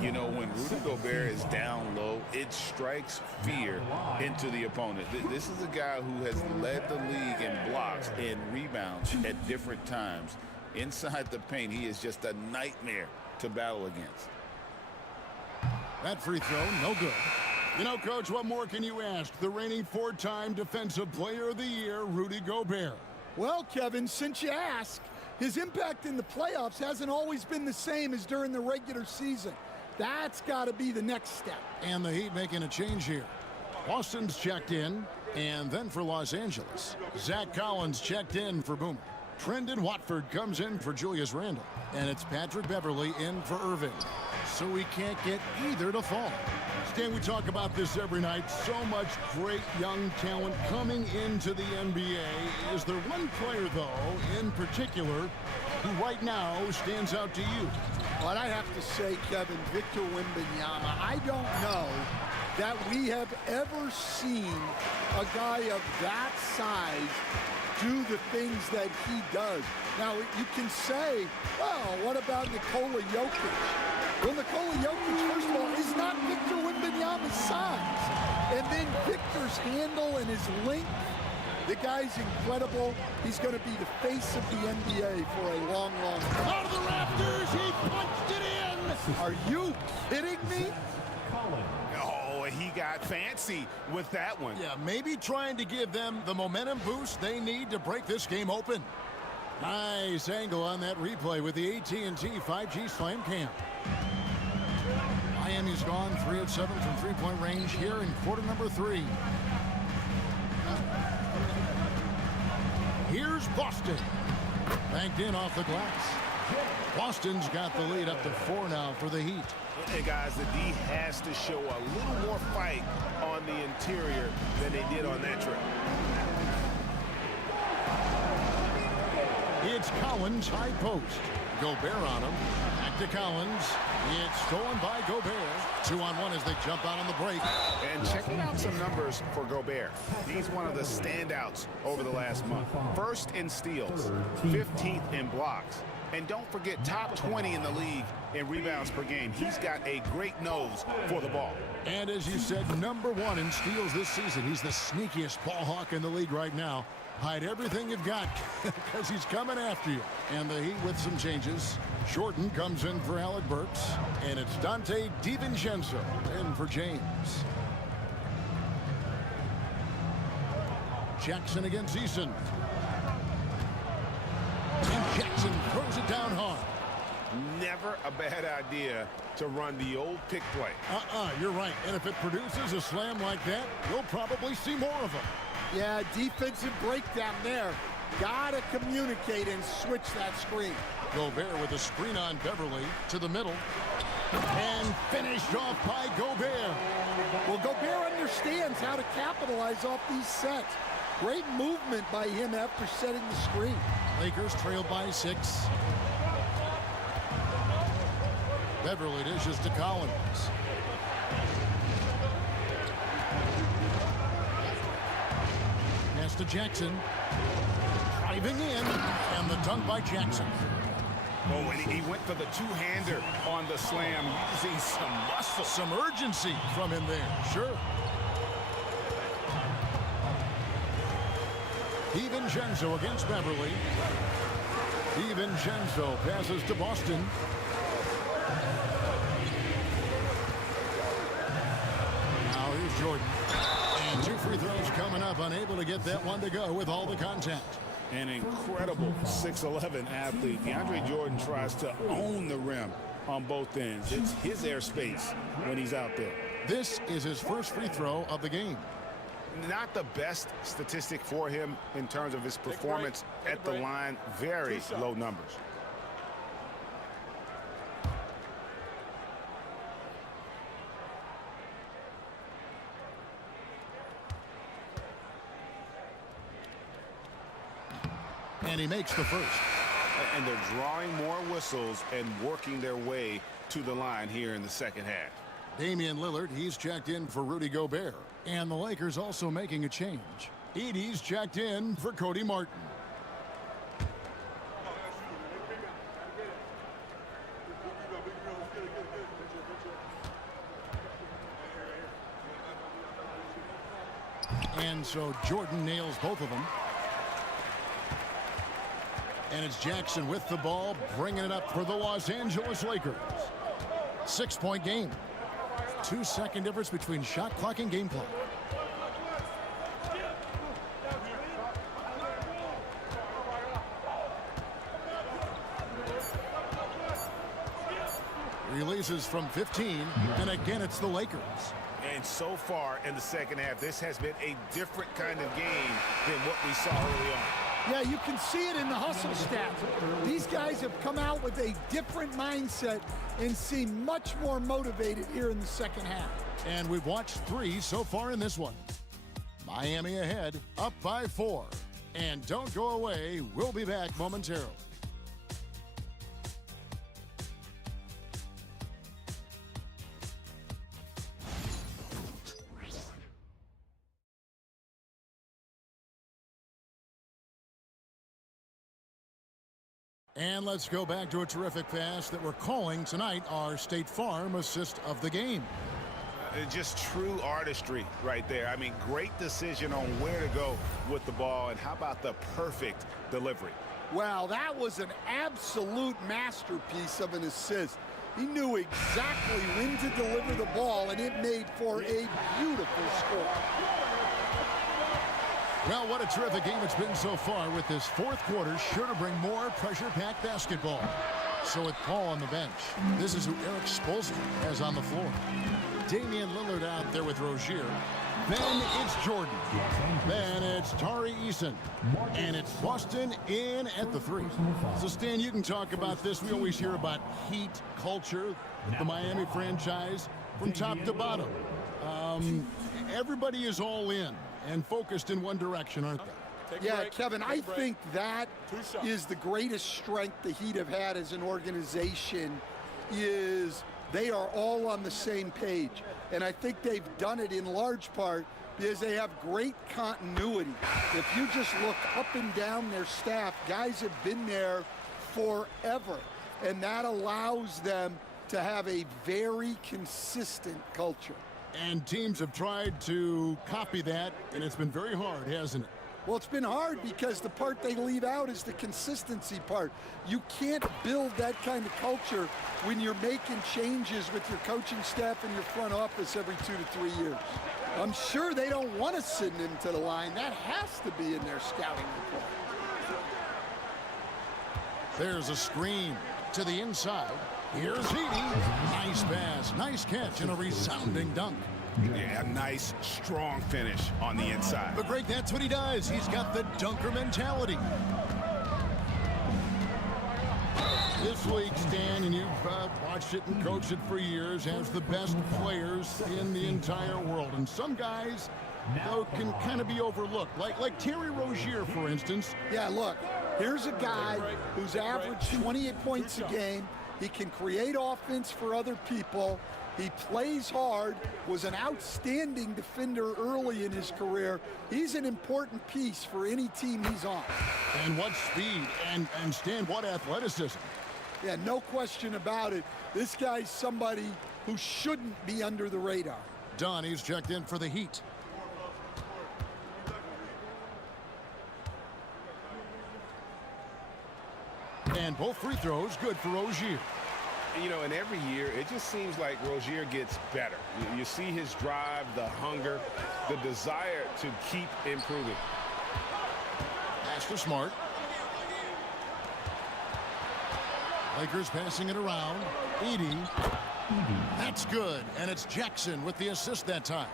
You know, when Rudy Gobert is down low, it strikes fear into the opponent. This is a guy who has led the league in blocks and rebounds at different times. Inside the paint, he is just a nightmare to battle against. That free throw, no good. You know, Coach, what more can you ask? The reigning 4-time Defensive Player of the Year, Rudy Gobert. Well, Kevin, since you ask, his impact in the playoffs hasn't always been the same as during the regular season. That's got to be the next step. And the Heat making a change here. Boston's checked in, and then for Los Angeles, Zach Collins checked in for Boomer. Trendon Watford comes in for Julius Randle, and it's Patrick Beverley in for Irving. So we can't get either to fall. Stan, we talk about this every night. So much great young talent coming into the NBA. Is there one player, though, in particular, who right now stands out to you? But I have to say, Kevin, Victor Wembanyama, I don't know that we have ever seen a guy of that size do the things that he does. Now, you can say, well, what about Nikola Jokic? Well, Nikola Jokic, first of all, is not not Victor Wembanyama's size. And then Victor's handle and his length. The guy's incredible. He's going to be the face of the NBA for a long, long time. Out of the rafters, he punched it in. Are you kidding me? Oh, he got fancy with that one. Yeah, maybe trying to give them the momentum boost they need to break this game open. Nice angle on that replay with the AT&T 5G Slam Cam. Miami's gone 3 of 7 from three-point range here in quarter number 3. Here's Boston. Banked in off the glass. Boston's got the lead up to 4 now for the Heat. Hey, guys, the D has to show a little more fight on the interior than they did on that trip. It's Collins, high post. Gobert on him. Back to Collins. It's stolen by Gobert. 2-on-1 as they jump out on the break. And checking out some numbers for Gobert. He's one of the standouts over the last month. First in steals, 15th in blocks. And don't forget, top 20 in the league in rebounds per game. He's got a great nose for the ball. And as you said, #1 in steals this season. He's the sneakiest ball hawk in the league right now. Hide everything you've got because he's coming after you. And the Heat with some changes. Jordan comes in for Alec Burks. And it's Dante DiVincenzo in for James. Jackson against Eason. And Jackson throws it down hard. Never a bad idea to run the old pick play. You're right. And if it produces a slam like that, you'll probably see more of them. Yeah, defensive breakdown there. Gotta communicate and switch that screen. Gobert with a screen on Beverly to the middle. And finished off by Gobert. Well, Gobert understands how to capitalize off these sets. Great movement by him after setting the screen. Lakers trailed by 6. Beverly dishes to Collins. Pass to Jackson. Driving in. And the dunk by Jackson. Oh, and he went for the two-hander on the slam, using some muscle. Some urgency from him there. Sure. DiVincenzo against Beverly. DiVincenzo passes to Boston. Now here's Jordan. And 2 free throws coming up. Unable to get that one to go with all the contact. An incredible 6'11" athlete. DeAndre Jordan tries to own the rim on both ends. It's his airspace when he's out there. This is his first free throw of the game. Not the best statistic for him in terms of his performance at the line. Very low numbers. And he makes the first. And they're drawing more whistles and working their way to the line here in the second half. Damian Lillard, he's checked in for Rudy Gobert. And the Lakers also making a change. Edey's checked in for Cody Martin. And so Jordan nails both of them. And it's Jackson with the ball, bringing it up for the Los Angeles Lakers. 6-point game. 2-second difference between shot clock and game clock. Releases from 15, and again it's the Lakers. And so far in the second half, this has been a different kind of game than what we saw early on. Yeah, you can see it in the hustle stats. These guys have come out with a different mindset and seem much more motivated here in the second half. And we've watched 3 so far in this one. Miami ahead, up by 4. And don't go away, we'll be back momentarily. And let's go back to a terrific pass that we're calling tonight our State Farm assist of the game. just true artistry right there. I mean, great decision on where to go with the ball, and how about the perfect delivery? Well, that was an absolute masterpiece of an assist. He knew exactly when to deliver the ball, and it made for a beautiful score. Well, what a terrific game it's been so far, with this fourth quarter sure to bring more pressure-packed basketball. So with Paul on the bench, this is who Eric Spoelstra has on the floor. Damian Lillard out there with Rozier. Then it's Jordan. Then it's Tari Eason. And it's Boston in at the three. So, Stan, you can talk about this. We always hear about heat culture with the Miami franchise from top to bottom. Everybody is all in and focused in one direction, aren't they? Yeah, Kevin, I think that is the greatest strength the Heat have had as an organization, is they are all on the same page. And I think they've done it in large part because they have great continuity. If you just look up and down their staff, guys have been there forever. And that allows them to have a very consistent culture. And teams have tried to copy that, and it's been very hard, hasn't it? Well, it's been hard because the part they leave out is the consistency part. You can't build that kind of culture when you're making changes with your coaching staff and your front office every 2 to 3 years. I'm sure they don't want to send him to the line. That has to be in their scouting report. There's a screen to the inside. Here's Heaney. Nice pass, nice catch, and a resounding dunk. Yeah, nice, strong finish on the inside. But Greg, that's what he does. He's got the dunker mentality. This league, Stan, and you've watched it and coached it for years, has the best players in the entire world. And some guys, though, can kind of be overlooked. Like Terry Rozier, for instance. Yeah, look, here's a guy who's averaged 28 points a game. He can create offense for other people. He plays hard, was an outstanding defender early in his career. He's an important piece for any team he's on. And what speed, and Stan, what athleticism. Yeah, no question about it. This guy's somebody who shouldn't be under the radar. Donnie's checked in for the Heat. And both free throws good for Rozier. You know, and every year, it just seems like Rozier gets better. You see his drive, the hunger, the desire to keep improving. Pass to Smart. Lakers passing it around. Edey. That's good. And it's Jackson with the assist that time.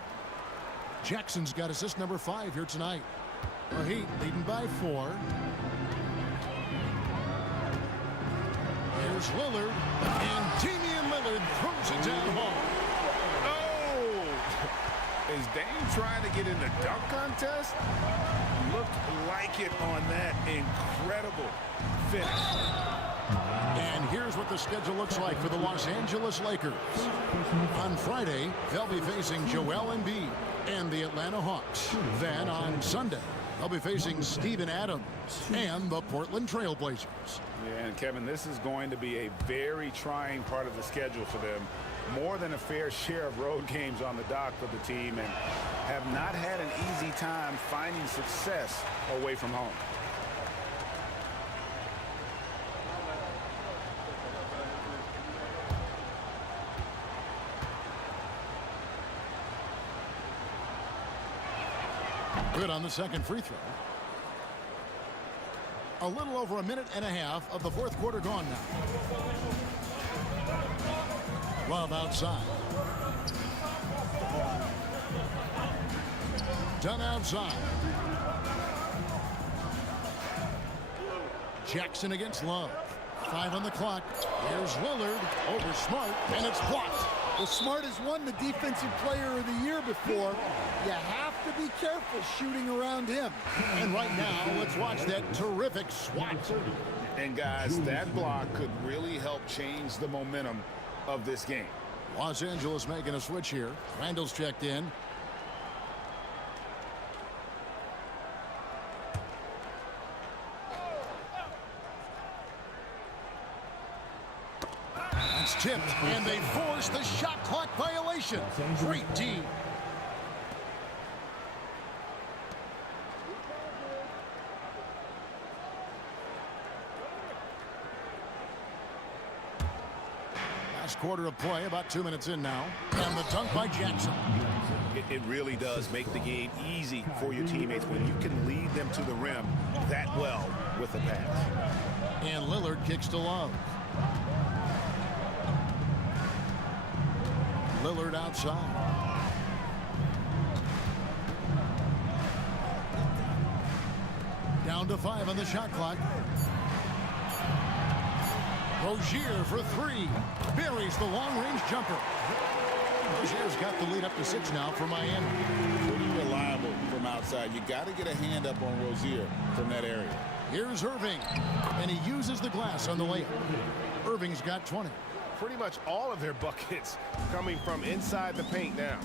Jackson's got assist number 5 here tonight. The Heat leading by 4. Here's Lillard, and Damian Lillard throws it down home. Oh! Is Dame trying to get in the dunk contest? Looked like it on that incredible finish. And here's what the schedule looks like for the Los Angeles Lakers. On Friday, they'll be facing Joel Embiid and the Atlanta Hawks. Then on Sunday, they'll be facing Steven Adams and the Portland Trail Blazers. Yeah, and Kevin, this is going to be a very trying part of the schedule for them. More than a fair share of road games on the dock for the team, and have not had an easy time finding success away from home. Good on the second free throw. A little over a minute and a half of the fourth quarter gone now. Love outside. Done outside. Jackson against Love. 5 on the clock. Here's Lillard over Smart, and it's blocked. Well, Smart has won the Defensive Player of the Year before. You have to be careful shooting around him. And right now, let's watch that terrific swat. And guys, that block could really help change the momentum of this game. Los Angeles making a switch here. Randall's checked in. That's It's tipped, and they force the shot clock violation. Great D. Last quarter of play, about 2 minutes in now. And the dunk by Jackson. It really does make the game easy for your teammates when you can lead them to the rim that well with a pass. And Lillard kicks to Love. Lillard outside. Down to 5 on the shot clock. Rozier for 3. Buries the long-range jumper. Rozier's got the lead up to 6 now for Miami. Pretty reliable from outside. You got to get a hand up on Rozier from that area. Here's Irving, and he uses the glass on the layup. Irving's got 20. Pretty much all of their buckets coming from inside the paint now.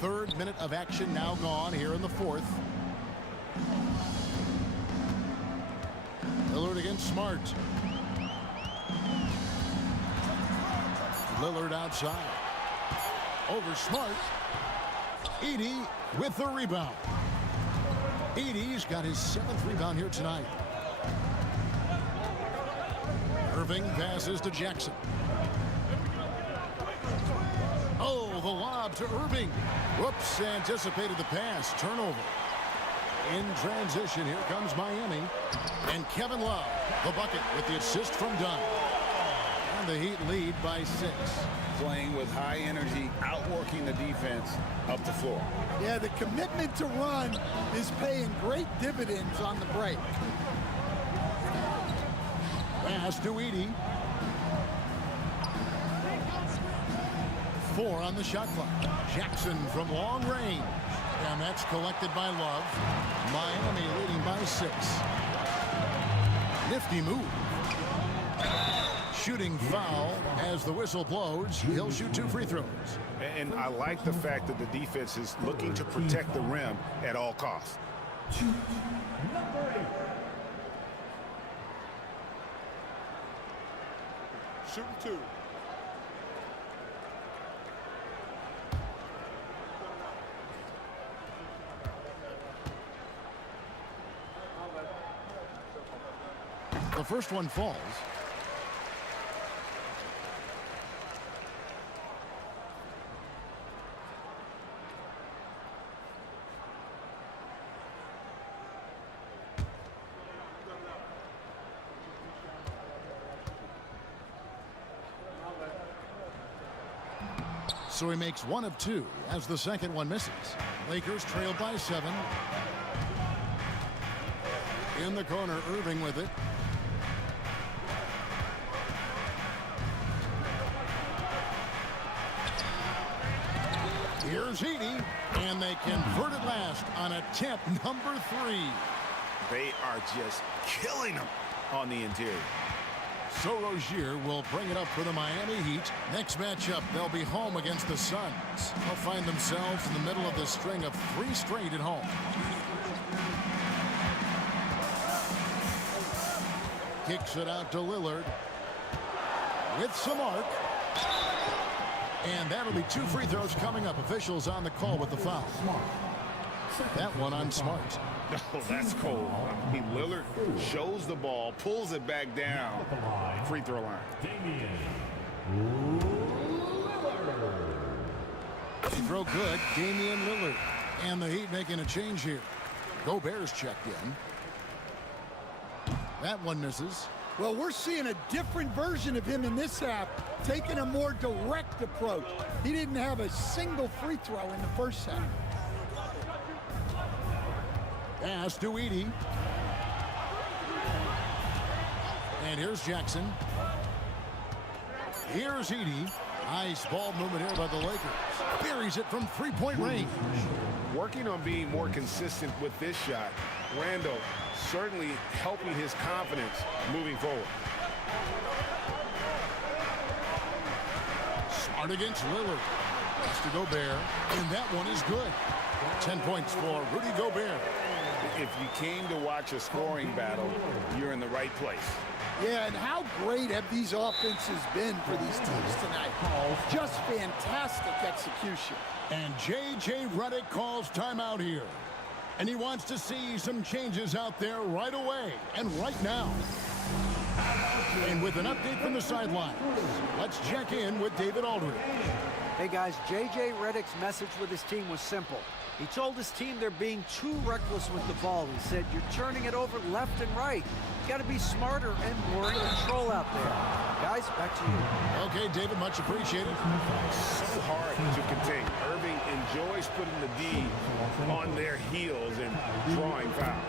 Third minute of action now gone here in the fourth. Lillard against Smart. Lillard outside. Over Smart. Edey with the rebound. Edey's got his 7th rebound here tonight. Irving passes to Jackson. Oh, the lob to Irving. Whoops, anticipated the pass. Turnover. In transition, here comes Miami. And Kevin Love, the bucket with the assist from Dunn. And the Heat lead by 6. Playing with high energy, outworking the defense up the floor. Yeah, the commitment to run is paying great dividends on the break. Pass to Edey. 4 on the shot clock. Jackson from long range. And that's collected by Love. Miami leading by 6. Nifty move. Shooting foul as the whistle blows. He'll shoot 2 free throws. And I like the fact that the defense is looking to protect the rim at all costs. Shooting 2. The first one falls. So he makes 1 of 2 as the second one misses. Lakers trail by 7. In the corner, Irving with it. Here's Edey, and they convert it last on attempt number 3. They are just killing them on the interior. So Rozier will bring it up for the Miami Heat. Next matchup, they'll be home against the Suns. They'll find themselves in the middle of this string of 3 straight at home. Kicks it out to Lillard. With some arc. And that'll be 2 free throws coming up. Officials on the call with the foul. That one on Smart. Oh, that's cold. I mean, Lillard shows the ball, pulls it back down. Free throw line. Free throw good. Damian Lillard. And the Heat making a change here. Gobert's checked in. That one misses. Well, we're seeing a different version of him in this half, taking a more direct approach. He didn't have a single free throw in the first half. Pass to Edey. And here's Jackson. Here's Edey. Nice ball movement here by the Lakers. Buries it from 3-point range. Working on being more consistent with this shot. Randall certainly helping his confidence moving forward. Smart against Lillard. Pass to Gobert. And that one is good. 10 points for Rudy Gobert. If you came to watch a scoring battle, you're in the right place. Yeah, and how great have these offenses been for these teams tonight? Just fantastic execution. And J.J. Redick calls timeout here. And he wants to see some changes out there right away and right now. And with an update from the sidelines, let's check in with David Aldridge. Hey guys, J.J. Redick's message with his team was simple. He told his team they're being too reckless with the ball. He said, you're turning it over left and right. You got to be smarter and more in control out there. Guys, back to you. Okay, David, much appreciated. So hard to contain. Irving enjoys putting the D on their heels and drawing fouls.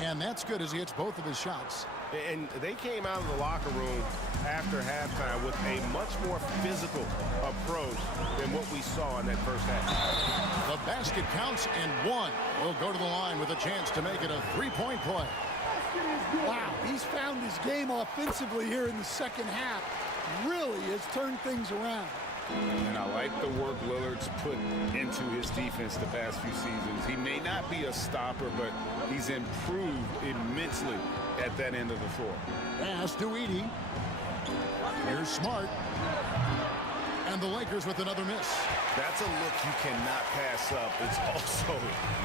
And that's good as he hits both of his shots. And they came out of the locker room after halftime with a much more physical approach than what we saw in that first half. The basket counts and one. Will go to the line with a chance to make it a three-point play. Wow, he's found his game offensively here in the second half. Really has turned things around. And I like the work Lillard's put into his defense the past few seasons. He may not be a stopper, but he's improved immensely at that end of the floor. Pass to Edey. Here's Smart. And the Lakers with another miss. That's a look you cannot pass up. It's also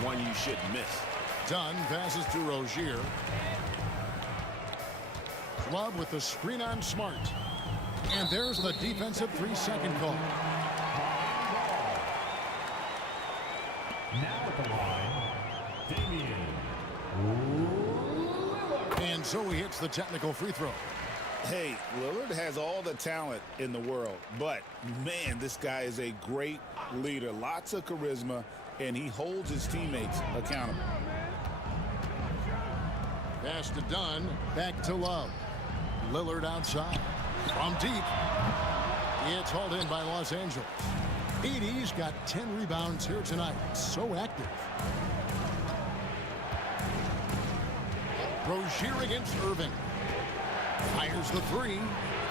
one you shouldn't miss. Dunn passes to Rozier. Love with the screen on Smart. And there's the defensive 3-second call. Now at the line, Damian. And so he hits the technical free throw. Hey, Lillard has all the talent in the world, but man, this guy is a great leader. Lots of charisma, and he holds his teammates accountable. Pass to Dunn, back to Love. Lillard outside. From deep. It's hauled in by Los Angeles. Edey's got 10 rebounds here tonight. So active. Rozier against Irving. Fires the three.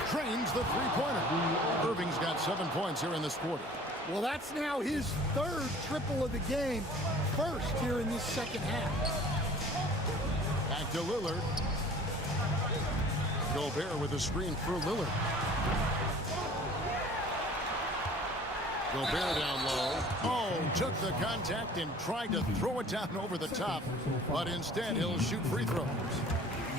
Trains the three-pointer. Irving's got 7 points here in this quarter. Well, that's now his third triple of the game. First here in this second half. Back to Lillard. Gobert with a screen for Lillard. Gobert down low. Oh, took the contact and tried to throw it down over the top. But instead, he'll shoot free throws.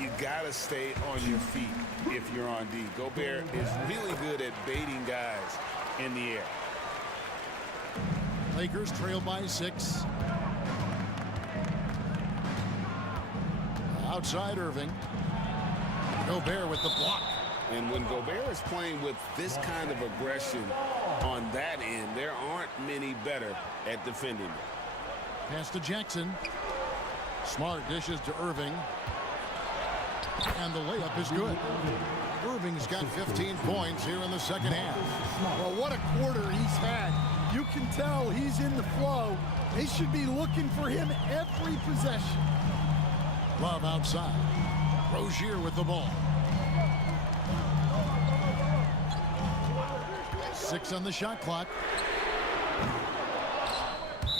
You got to stay on your feet if you're on D. Gobert is really good at baiting guys in the air. Lakers trail by 6. Outside Irving. Gobert with the block. And when Gobert is playing with this kind of aggression on that end, there aren't many better at defending. Pass to Jackson. Smart dishes to Irving. And the layup is good. Irving's got 15 points here in the second half. Well, what a quarter he's had. You can tell he's in the flow. They should be looking for him every possession. Love outside. Rozier with the ball. 6 on the shot clock.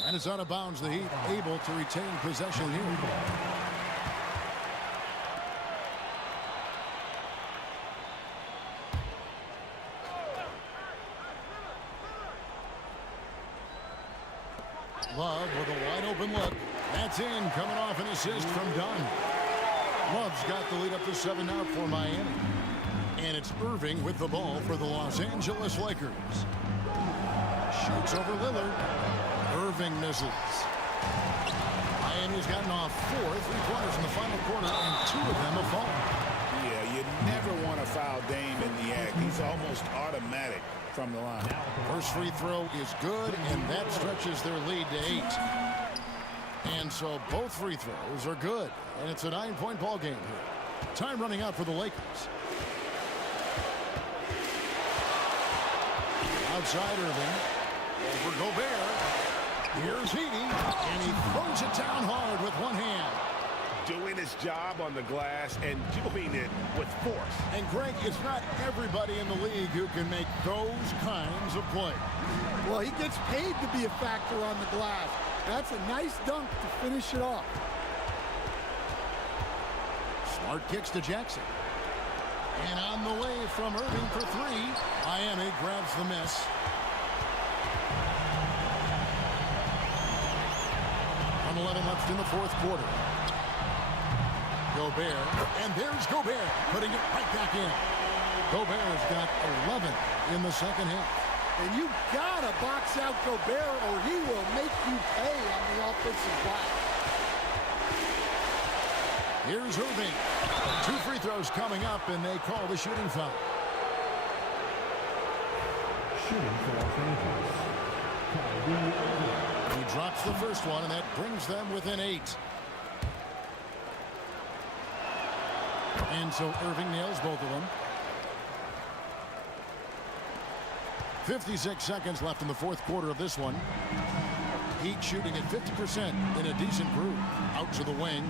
And it's out of bounds. The Heat able to retain possession here. Love with a wide open look. That's in, coming off an assist from Dunn. Love's got the lead up to 7 now for Miami. And it's Irving with the ball for the Los Angeles Lakers. Shoots over Lillard. Irving misses. Miami's gotten off 4 3-pointers in the final quarter, and 2 of them have fallen. Yeah, you never want to foul Dame in the act. He's almost automatic from the line. First free throw is good, and that stretches their lead to 8. And so both free throws are good, and it's a 9-point ball game here. Time running out for the Lakers. Outside Irving. Over Gobert. Here's Edey, and he throws it down hard with one hand. Doing his job on the glass and doing it with force. And Greg, it's not everybody in the league who can make those kinds of plays. Well, he gets paid to be a factor on the glass. That's a nice dunk to finish it off. Smart kicks to Jackson. And on the way from Irving for three. Miami grabs the miss. On 11 left in the fourth quarter. Gobert, and there's Gobert, putting it right back in. Gobert's got 11 in the second half. And you gotta box out Gobert or he will make you pay on the offensive glass. Here's Irving. 2 free throws coming up, and they call the shooting foul. Shooting for Los Angeles. He drops the first one, and that brings them within 8. And so Irving nails both of them. 56 seconds left in the fourth quarter of this one. Heat shooting at 50% in a decent groove. Out to the wing.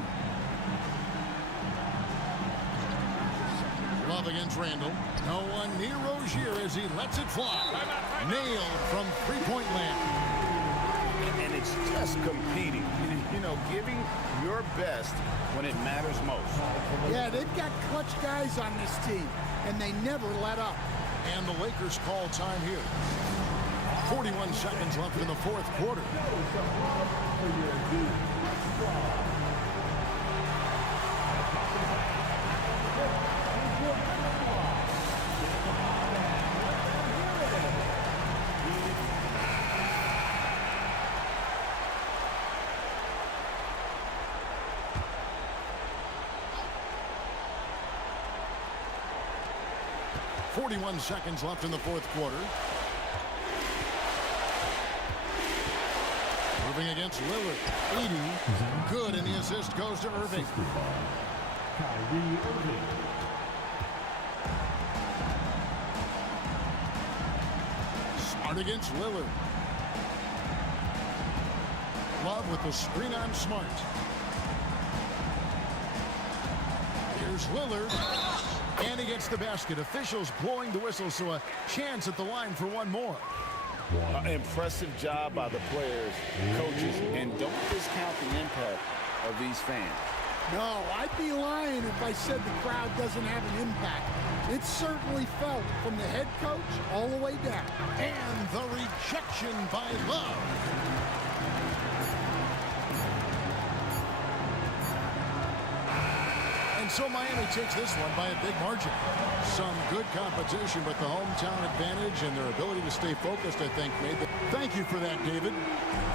Love against Randall. No one near Rozier as he lets it fly. Nailed from three-point land. And it's just competing. You know, giving your best when it matters most. Yeah, they've got clutch guys on this team, and they never let up. And the Lakers call time here. 41 seconds left in the fourth quarter. 41 seconds left in the fourth quarter. Irving against Lillard. 80. Good, and the assist goes to Irving. Kyrie Irving. Smart against Lillard. Love with the screen on Smart. Here's Lillard. And he gets the basket. Officials blowing the whistle, so a chance at the line for one more. Impressive job by the players, coaches, and don't discount the impact of these fans. No, I'd be lying if I said the crowd doesn't have an impact. It's certainly felt from the head coach all the way down. And the rejection by Love. And so Miami takes this one by a big margin. Some good competition, but the hometown advantage and their ability to stay focused, I think, made the... Thank you for that, David.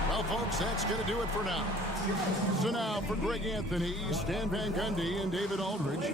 Well, folks, that's going to do it for now. So now, for Greg Anthony, Stan Van Gundy, and David Aldridge,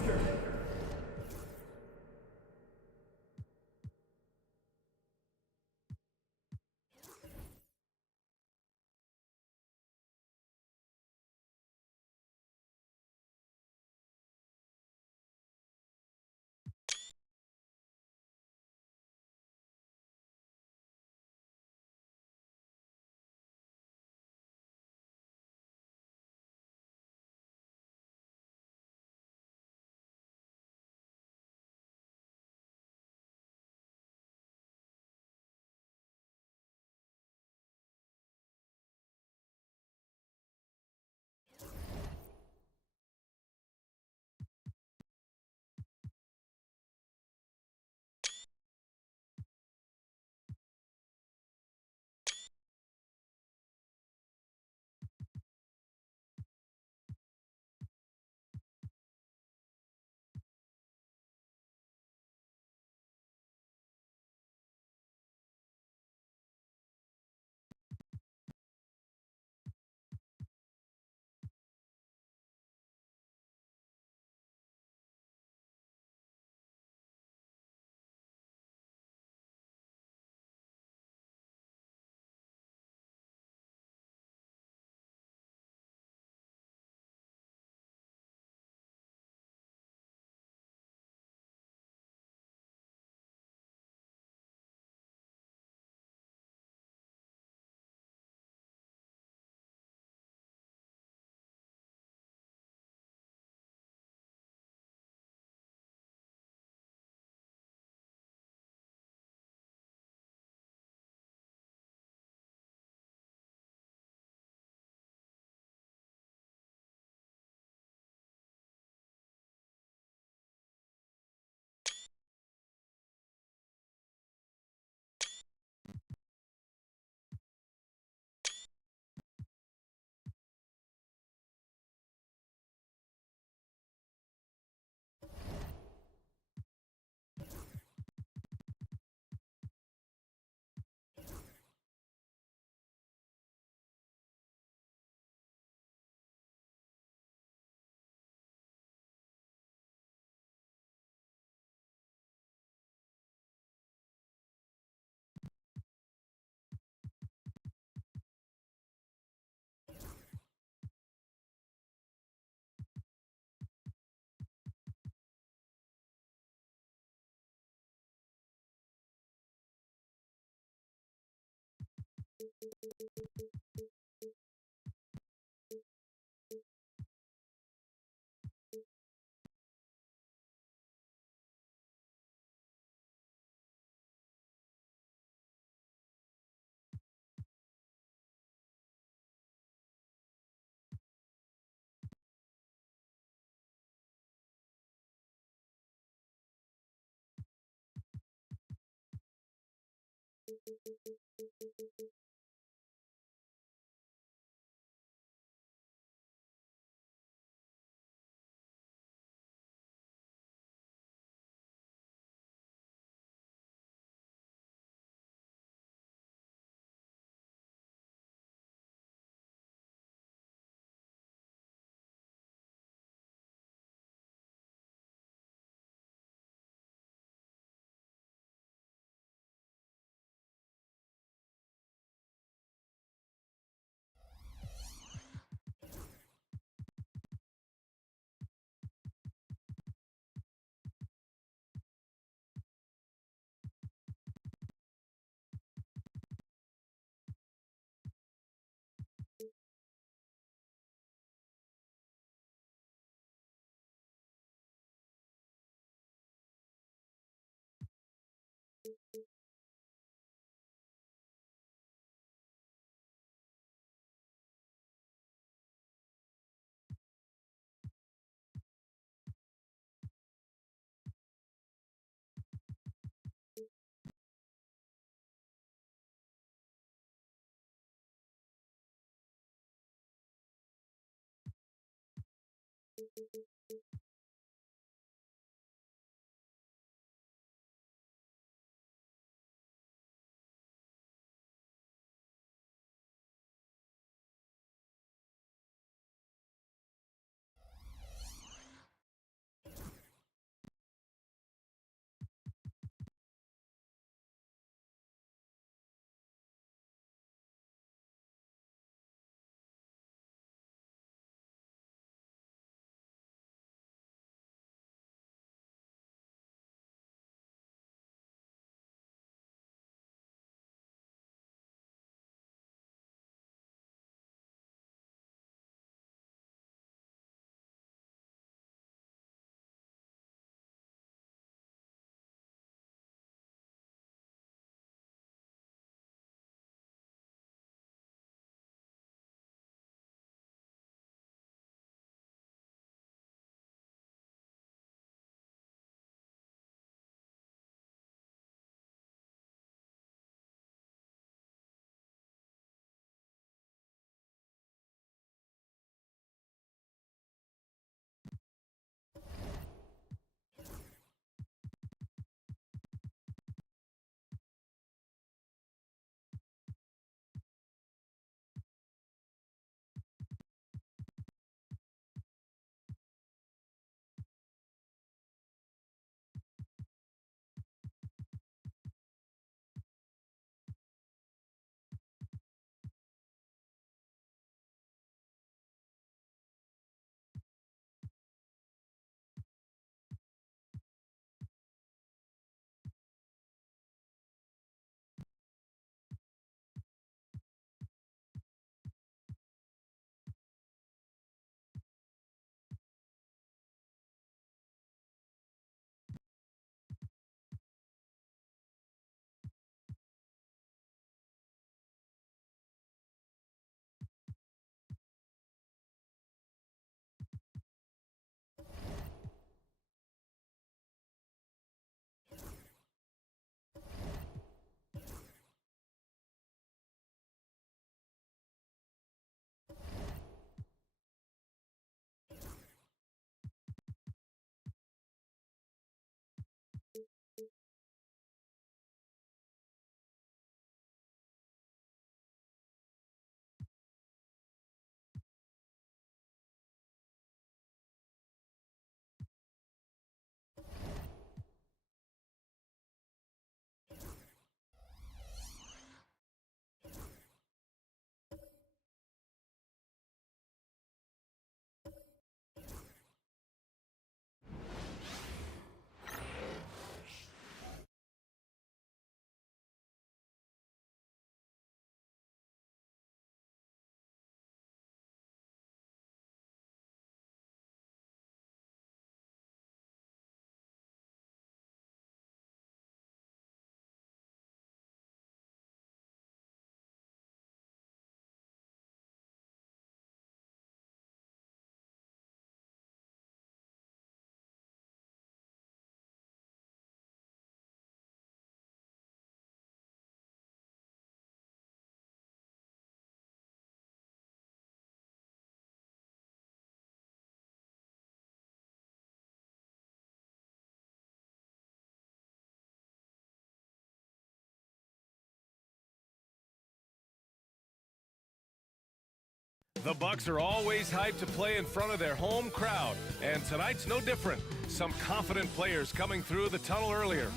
The Bucks are always hyped to play in front of their home crowd, and tonight's no different. Some confident players coming through the tunnel earlier.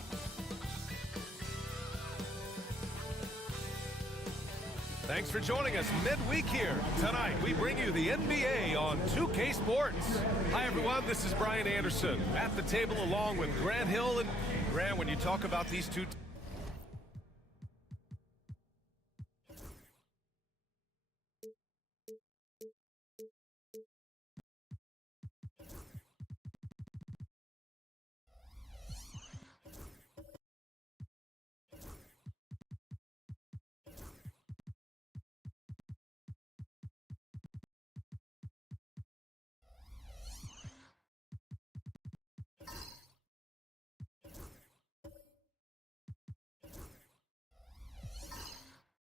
Thanks for joining us midweek here. Tonight, we bring you the NBA on 2K Sports. Hi, everyone. This is Brian Anderson at the table along with Grant Hill. And Grant, when you talk about these two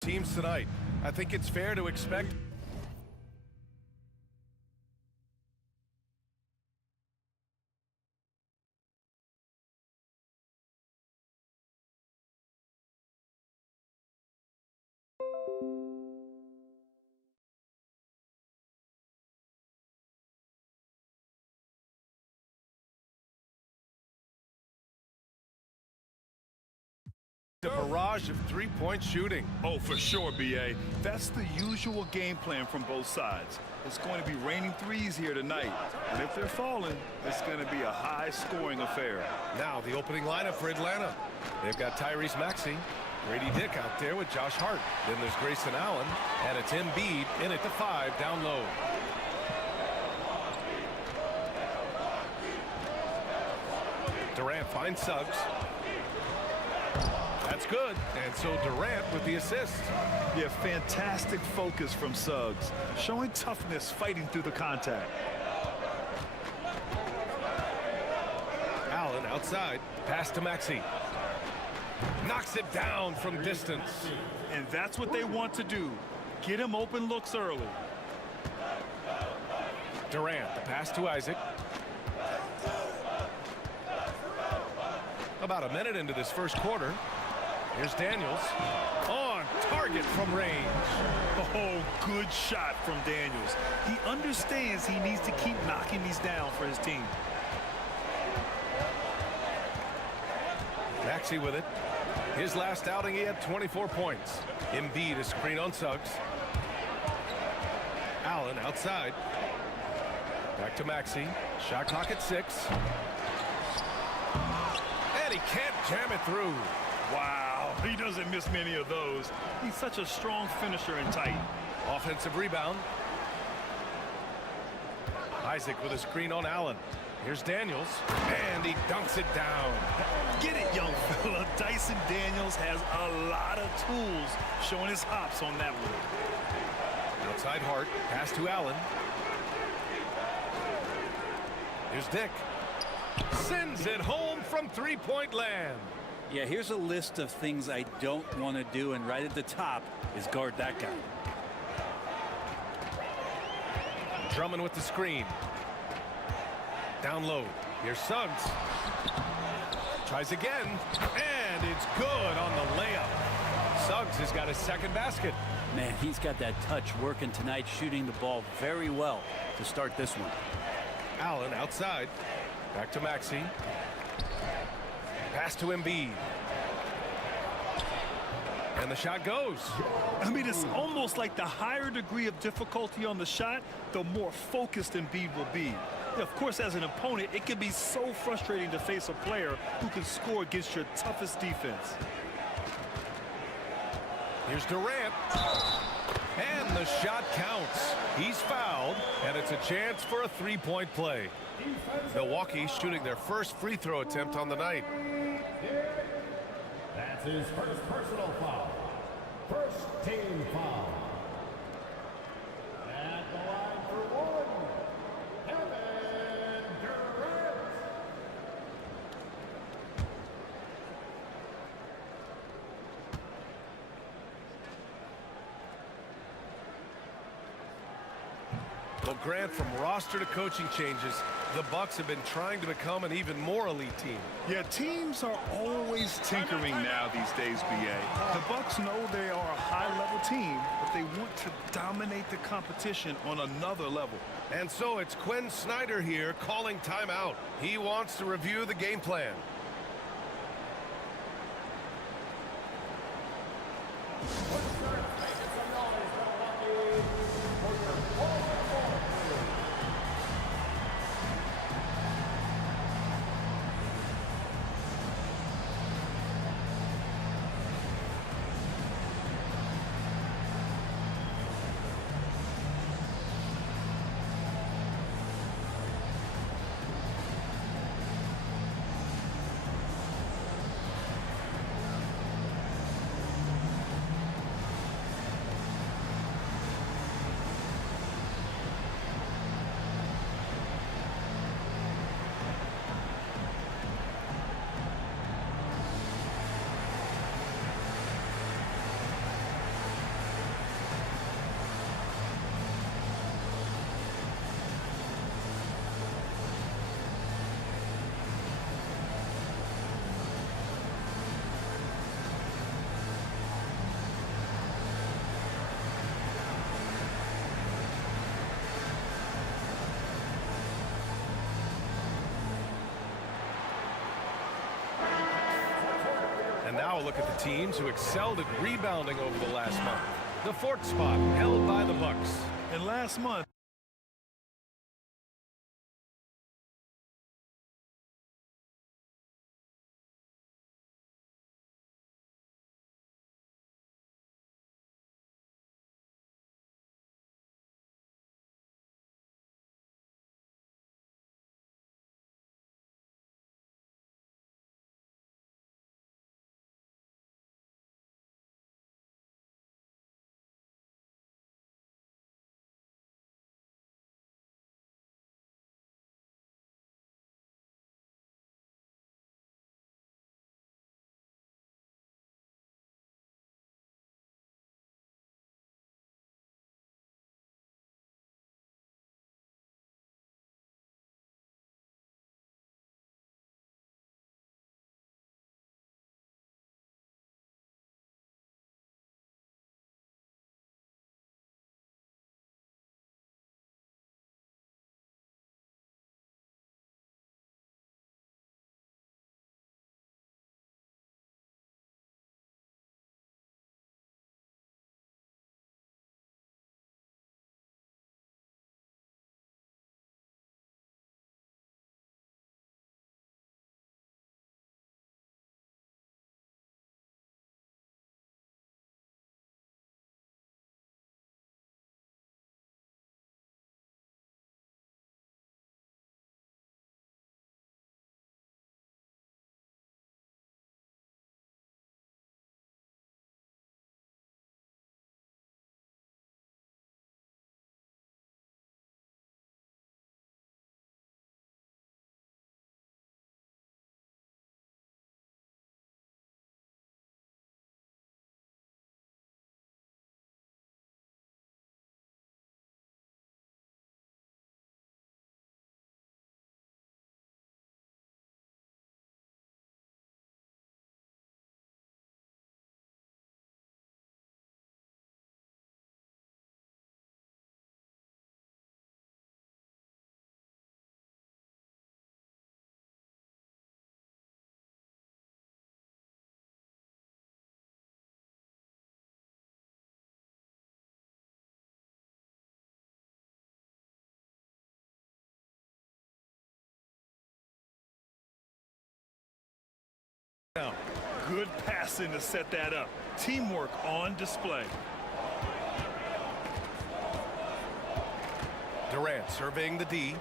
teams tonight, I think it's fair to expect a barrage of three-point shooting. Oh, for sure, B.A. That's the usual game plan from both sides. It's going to be raining threes here tonight. And if they're falling, it's going to be a high-scoring affair. Now the opening lineup for Atlanta. They've got Tyrese Maxey, Grady Dick out there with Josh Hart. Then there's Grayson Allen, and it's Embiid in at the 5 down low. Durant finds Suggs. That's good, and so Durant with the assist. Yeah, fantastic focus from Suggs, showing toughness fighting through the contact. Allen outside, pass to Maxey. Knocks it down from distance. And that's what they want to do. Get him open looks early. Durant, the pass to Isaac. About a minute into this first quarter. Here's Daniels. On target from range. Oh, good shot from Daniels. He understands he needs to keep knocking these down for his team. Maxey with it. His last outing, he had 24 points. Embiid a screen on Suggs. Allen outside. Back to Maxey. Shot clock at 6. And he can't jam it through. Wow, he doesn't miss many of those. He's such a strong finisher and tight. Offensive rebound. Isaac with a screen on Allen. Here's Daniels, and he dunks it down. Get it, young fella. Dyson Daniels has a lot of tools, showing his hops on that one. Outside Hart, pass to Allen. Here's Dick. Sends it home from three-point land. Yeah, here's a list of things I don't want to do, and right at the top is guard that guy. Drummond with the screen. Down low. Here's Suggs. Tries again, and it's good on the layup. Suggs has got his second basket. Man, he's got that touch working tonight, shooting the ball very well to start this one. Allen outside. Back to Maxey. Pass to Embiid. And the shot goes. I mean, it's almost like the higher degree of difficulty on the shot, the more focused Embiid will be. Of course, as an opponent, it can be so frustrating to face a player who can score against your toughest defense. Here's Durant. And the shot counts. He's fouled, and it's a chance for a three-point play. Milwaukee shooting their first free throw attempt on the night. That's his first personal foul. First team foul. At the line for one, Kevin Durant. Well, Grant, from roster to coaching changes, the Bucks have been trying to become an even more elite team. Yeah, teams are always tinkering now these days, B.A. The Bucks know they are a high-level team, but but they want to dominate the competition on another level. And so it's Quinn Snyder here calling timeout. He wants to review the game plan. And now a look at the teams who excelled at rebounding over the last month. The fourth spot held by the Bucks. And last month, good passing to set that up. Teamwork on display. Durant surveying the D.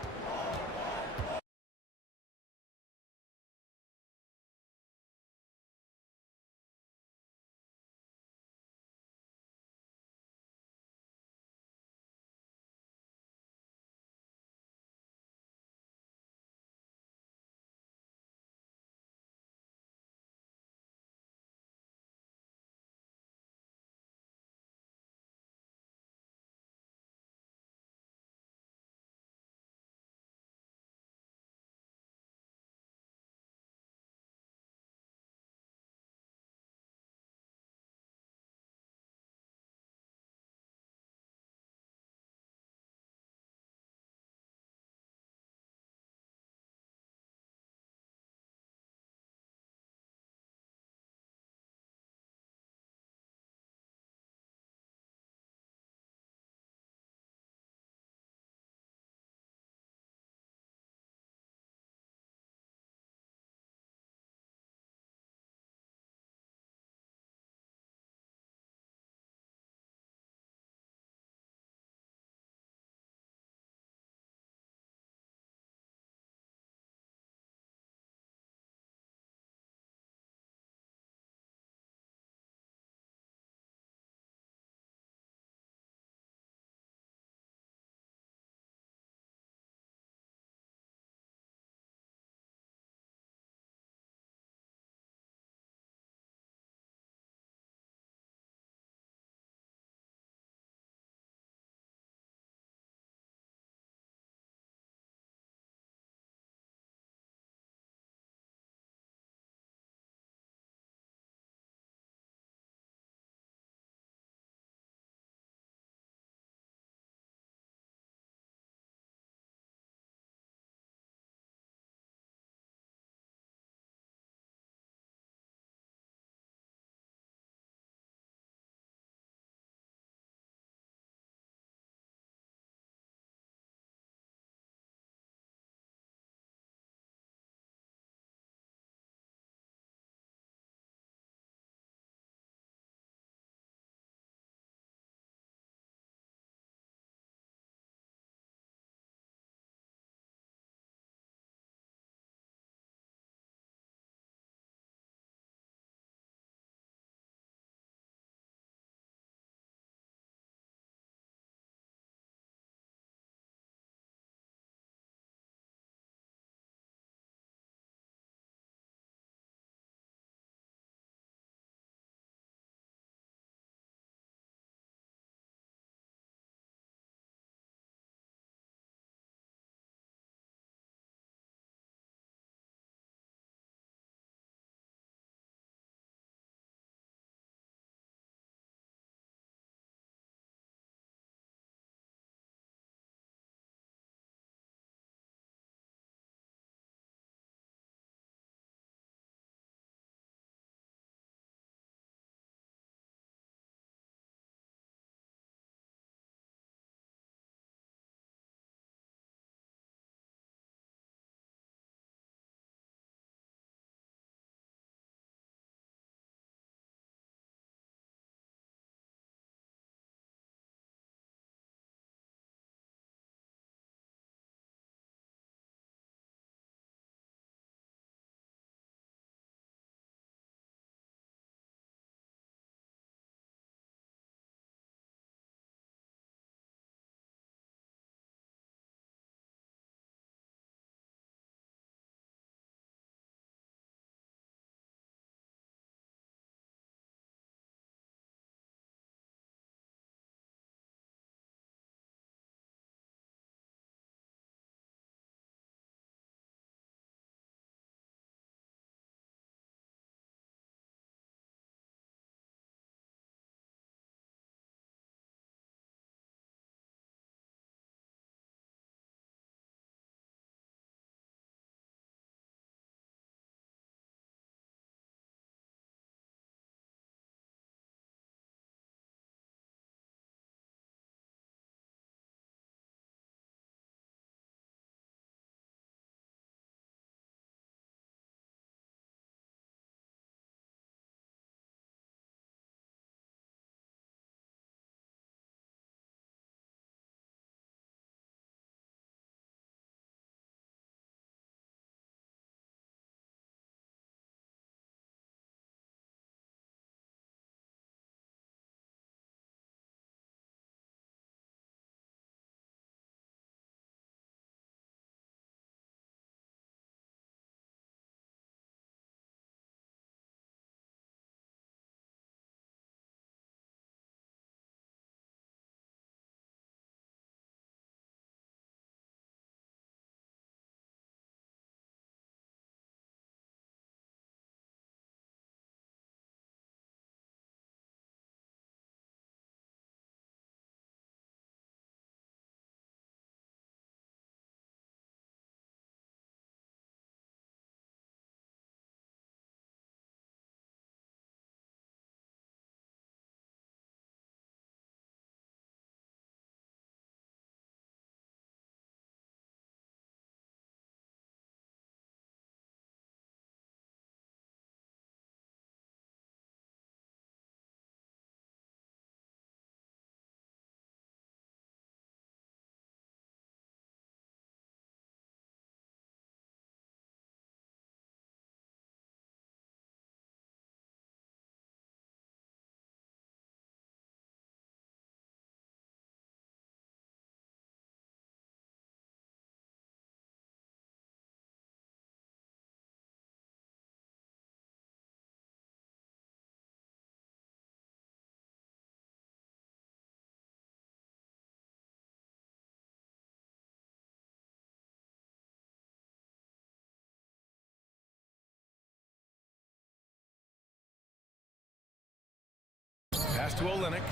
Pass to Olynyk.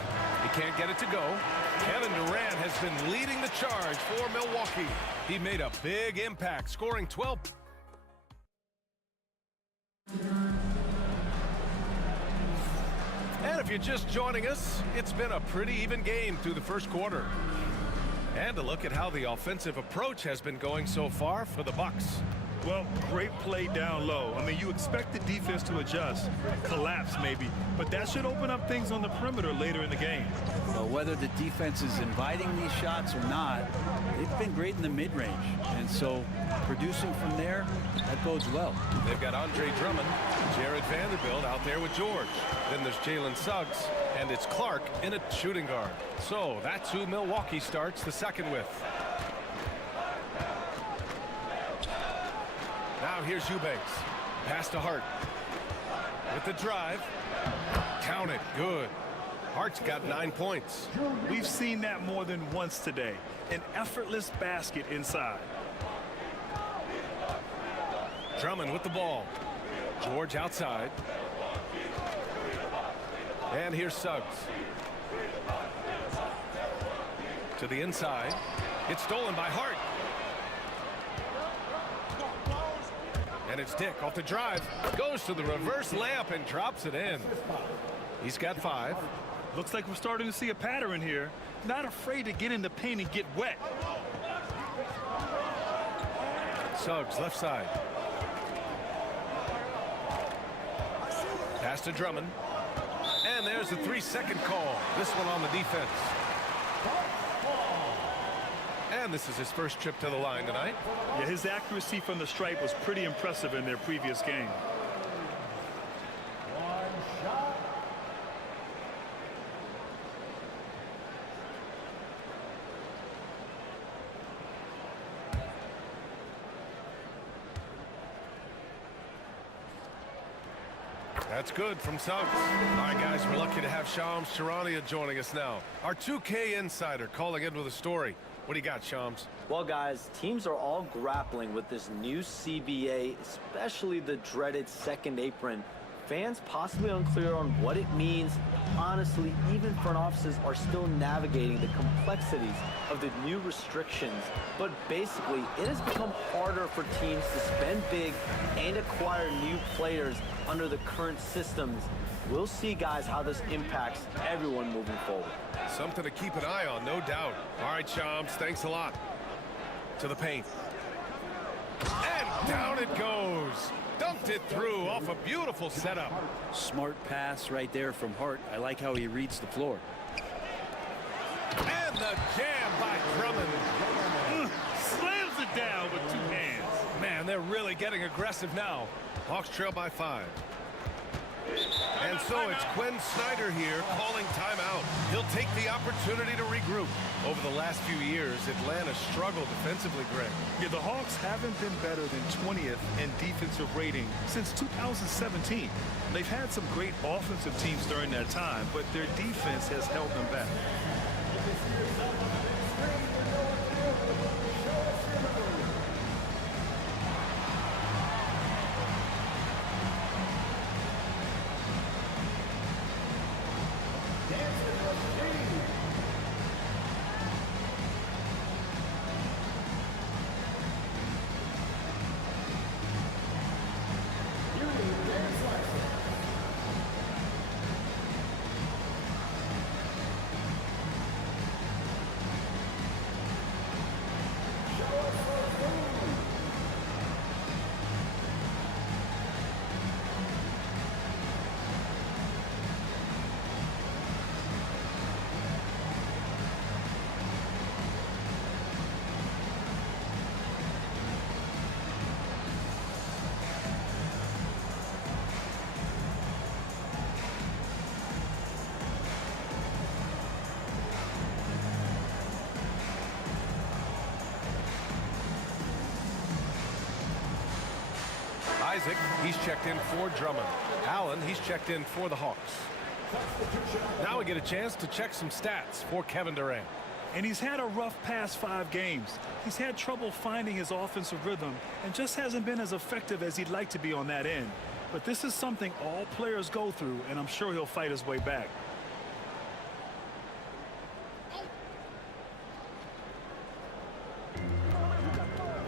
He can't get it to go. Kevin Durant has been leading the charge for Milwaukee. He made a big impact, scoring 12. And if you're just joining us, it's been a pretty even game through the first quarter. And a look at how the offensive approach has been going so far for the Bucks. Well, great play down low. I mean, you expect the defense to adjust, collapse maybe, but that should open up things on the perimeter later in the game. Well, whether the defense is inviting these shots or not, they've been great in the mid-range. And so producing from there, that bodes well. They've got Andre Drummond, Jared Vanderbilt out there with George. Then there's Jalen Suggs, and it's Clark in a shooting guard. So that's who Milwaukee starts the second with. Now here's Eubanks. Pass to Hart. With the drive. Count it. Good. Hart's got 9 points. We've seen that more than once today. An effortless basket inside. Drummond with the ball. George outside. And here's Suggs. To the inside. It's stolen by Hart. And it's Dick off the drive. Goes to the reverse layup and drops it in. He's got 5. Looks like we're starting to see a pattern here. Not afraid to get in the paint and get wet. Suggs left side. Pass to Drummond. And there's the 3-second call. This one on the defense. And this is his first trip to the line tonight. Yeah, his accuracy from the stripe was pretty impressive in their previous game. One shot. That's good from Suggs. All right, guys, we're lucky to have Shams Charania joining us now. Our 2K insider calling in with a story. What do you got, Shams? Well, guys, teams are all grappling with this new CBA, especially the dreaded second apron. Fans possibly unclear on what it means. Honestly, even front offices are still navigating the complexities of the new restrictions. But basically, it has become harder for teams to spend big and acquire new players under the current systems. We'll see, guys, how this impacts everyone moving forward. Something to keep an eye on, no doubt. All right, Shams, thanks a lot. To the paint. And down it goes. Dumped it through off a beautiful setup. Smart pass right there from Hart. I like how he reads the floor. And the jam by Drummond. Slams it down with 2 hands. Man, they're really getting aggressive now. Hawks trail by 5. And so it's Quinn Snyder here calling timeout. He'll take the opportunity to regroup. Over the last few years, Atlanta struggled defensively, Greg. Yeah, the Hawks haven't been better than 20th in defensive rating since 2017. They've had some great offensive teams during that time, but their defense has held them back. Isaac, he's checked in for Drummond. Allen, he's checked in for the Hawks. Now we get a chance to check some stats for Kevin Durant. And he's had a rough past 5 games. He's had trouble finding his offensive rhythm and just hasn't been as effective as he'd like to be on that end. But this is something all players go through, and I'm sure he'll fight his way back.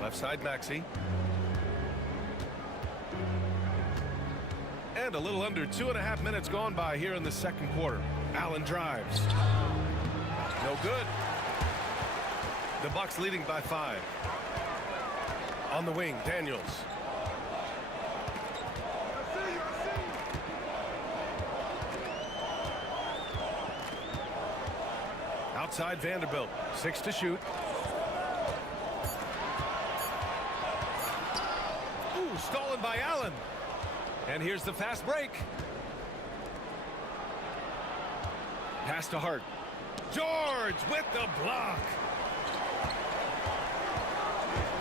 Left side, Maxey. And a little under 2.5 minutes gone by here in the second quarter. Allen drives. No good. The Bucks leading by 5. On the wing, Daniels. Outside Vanderbilt. 6 to shoot. Ooh, stolen by Allen. And here's the fast break. Pass to Hart. George with the block.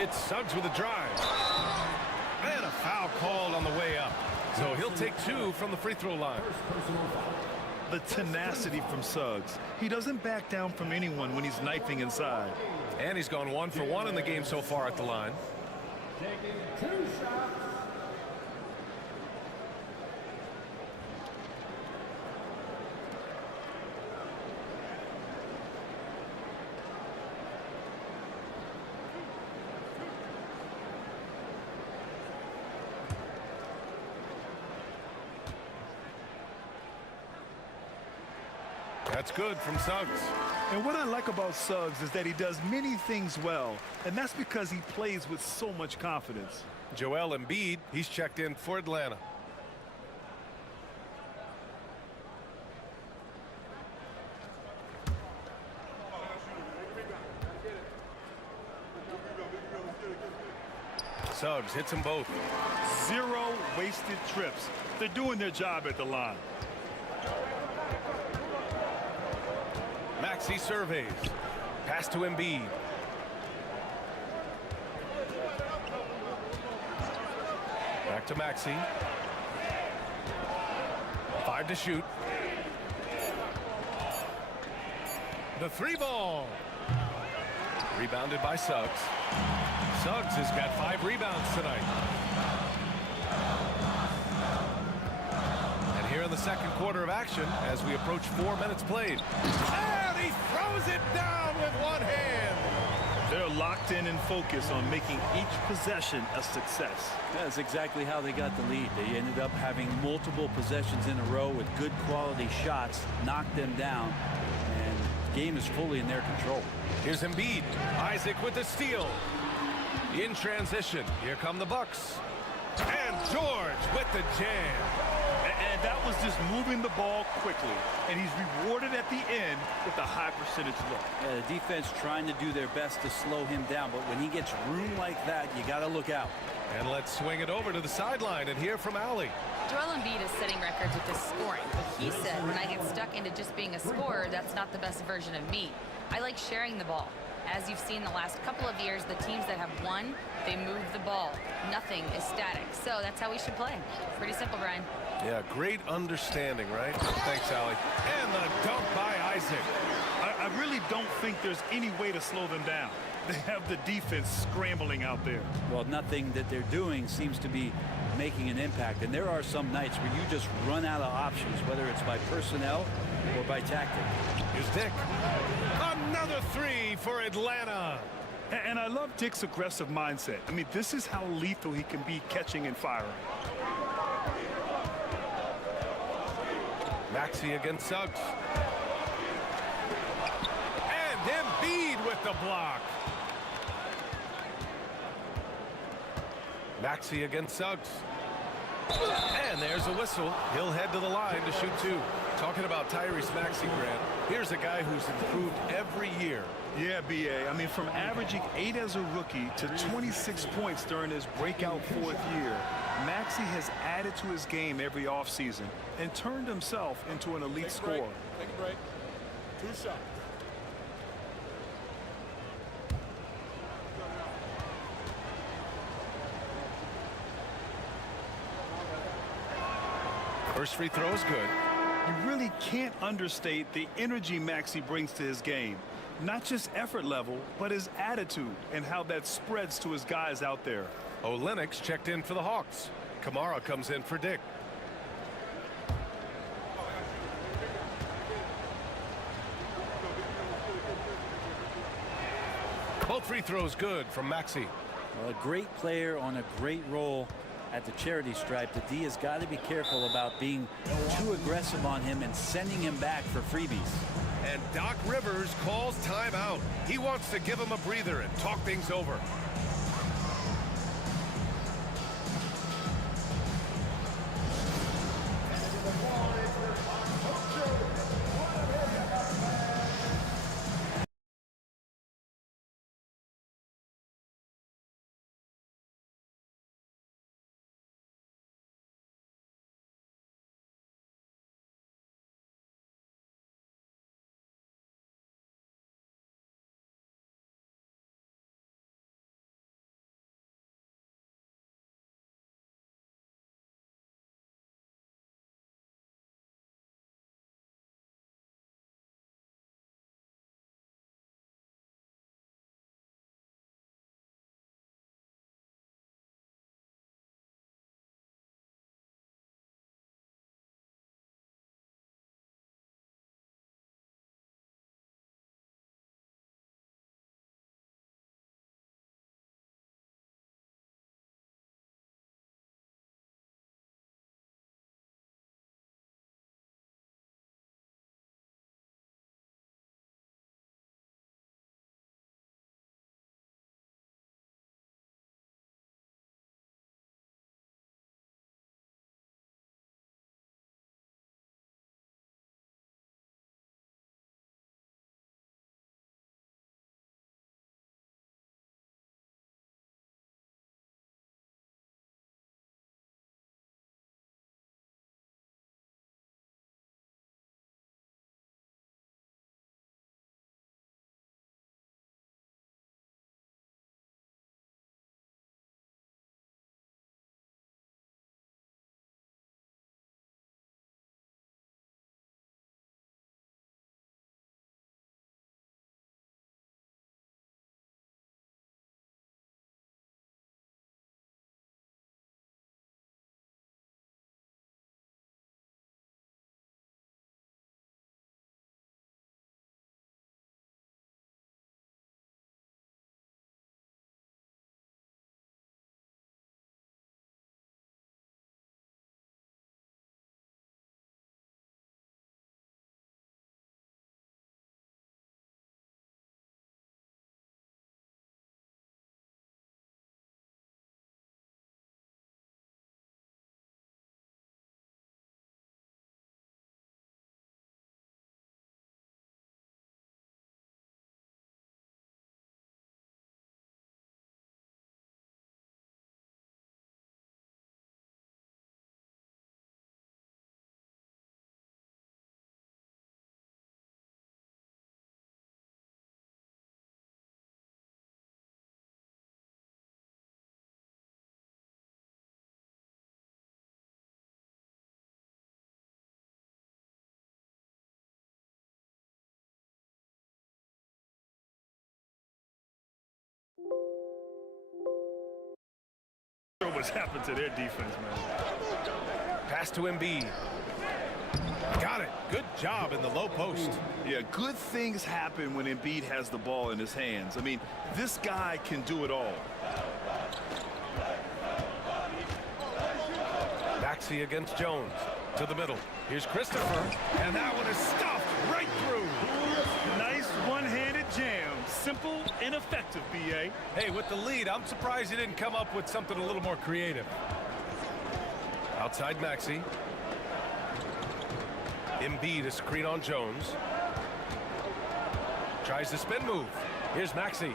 It's Suggs with a drive. And a foul called on the way up. So he'll take 2 from the free throw line. The tenacity from Suggs. He doesn't back down from anyone when he's knifing inside. And he's gone 1 for 1 in the game so far at the line. Taking 2 shots. That's good from Suggs. And what I like about Suggs is that he does many things well, and that's because he plays with so much confidence. Joel Embiid, he's checked in for Atlanta. Suggs hits them both. 0 wasted trips. They're doing their job at the line. Maxey surveys. Pass to Embiid. Back to Maxey. 5 to shoot. The 3 ball. Rebounded by Suggs. Suggs has got 5 rebounds tonight. And here in the second quarter of action as we approach 4 minutes played. And he throws it down with one hand. They're locked in and focused on making each possession a success. That's exactly how they got the lead. They ended up having multiple possessions in a row with good quality shots, knocked them down, and the game is fully in their control. Here's Embiid. Isaac with the steal. In transition, here come the Bucks. And George with the jam. And that was just moving the ball quickly. And he's rewarded at the end with a high percentage look. Yeah, the defense trying to do their best to slow him down, but when he gets room like that, you got to look out. And let's swing it over to the sideline and hear from Allie. Joel Embiid is setting records with his scoring, but he said, when I get stuck into just being a scorer, that's not the best version of me. I like sharing the ball. As you've seen the last couple of years, the teams that have won, they move the ball. Nothing is static. So that's how we should play. Pretty simple, Brian. Yeah, great understanding, right? Thanks, Allie. And the dunk by Isaac. I really don't think there's any way to slow them down. They have the defense scrambling out there. Well, nothing that they're doing seems to be making an impact. And there are some nights where you just run out of options, whether it's by personnel or by tactic. Here's Dick. Another 3 for Atlanta. And I love Dick's aggressive mindset. I mean, this is how lethal he can be catching and firing. Maxey against Suggs. And Embiid with the block. Maxey against Suggs. And there's a whistle. He'll head to the line to shoot 2. Talking about Tyrese Maxey, Grant, here's a guy who's improved every year. Yeah, B.A. I mean, from averaging 8 as a rookie to 26 points during his breakout 4th year, Maxey has added to his game every offseason and turned himself into an elite scorer. Take a break. 2 shots. First free throw is good. You really can't understate the energy Maxey brings to his game. Not just effort level, but his attitude and how that spreads to his guys out there. Olenek checked in for the Hawks. Kamara comes in for Dick. Both free throws good from Maxey. Well, a great player on a great role at the charity stripe. The D has got to be careful about being too aggressive on him and sending him back for freebies. And Doc Rivers calls timeout. He wants to give him a breather and talk things over. What's happened to their defense, man? Pass to Embiid. Got it. Good job in the low post. Yeah, good things happen when Embiid has the ball in his hands. I mean, this guy can do it all. Maxey against Jones. To the middle. Here's Christopher. And that one is stuffed right through. Nice one-handed jam. Simple and effective, B.A. Hey, with the lead, I'm surprised he didn't come up with something a little more creative. Outside Maxey. Embiid a screen on Jones. Tries the spin move. Here's Maxey.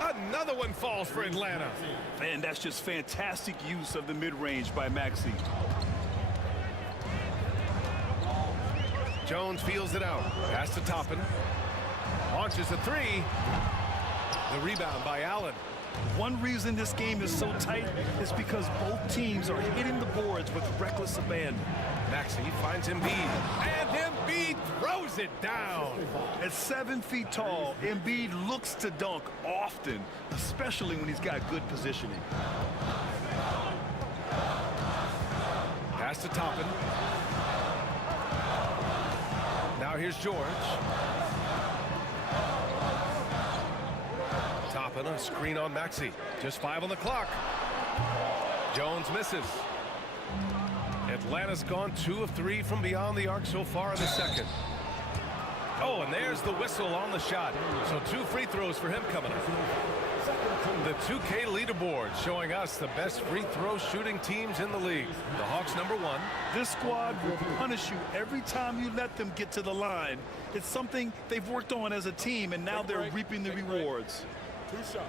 Another one falls for Atlanta. Man, that's just fantastic use of the mid-range by Maxey. Jones feels it out. Pass to Toppin. Launches a three. The rebound by Allen. One reason this game is so tight is because both teams are hitting the boards with reckless abandon. Maxey finds Embiid. And Embiid throws it down. At 7 feet tall, Embiid looks to dunk often, especially when he's got good positioning. Pass to Toppin. Now here's George. Toppin, a Screen on Maxey. Just 5 on the clock. Jones misses. Atlanta's gone 2 of 3 from beyond the arc so far in the second. Oh, and there's the whistle on the shot. So 2 free throws for him coming up. The 2K leaderboard showing us the best free throw shooting teams in the league. The Hawks #1. This squad will punish you every time you let them get to the line. It's something they've worked on as a team, and now they're reaping the rewards. 2 shots.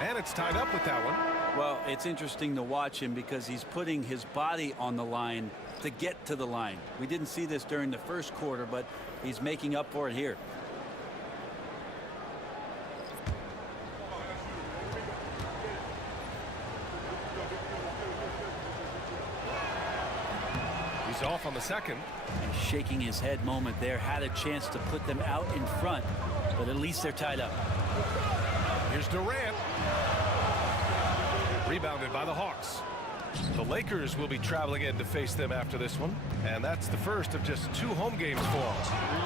And it's tied up with that one. Well, it's interesting to watch him because he's putting his body on the line to get to the line. We didn't see this during the first quarter, but he's making up for it here. He's off on the second. And shaking his head moment there, had a chance to put them out in front, but at least they're tied up. Here's Durant. Rebounded by the Hawks. The Lakers will be traveling in to face them after this one, and that's the first of just 2 home games for them.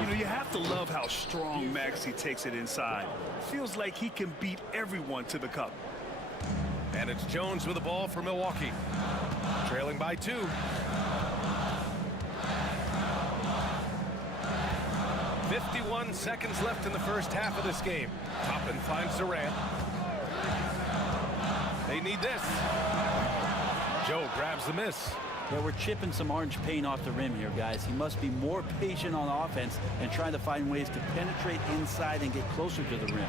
You know, you have to love how strong Maxey takes it inside. Feels like he can beat everyone to the cup. And it's Jones with the ball for Milwaukee. Trailing by 2. .51 seconds left in the first half of this game. Toppin finds Durant. They need this. Joe grabs the miss. Yeah, we're chipping some orange paint off the rim here, guys. He must be more patient on offense and trying to find ways to penetrate inside and get closer to the rim.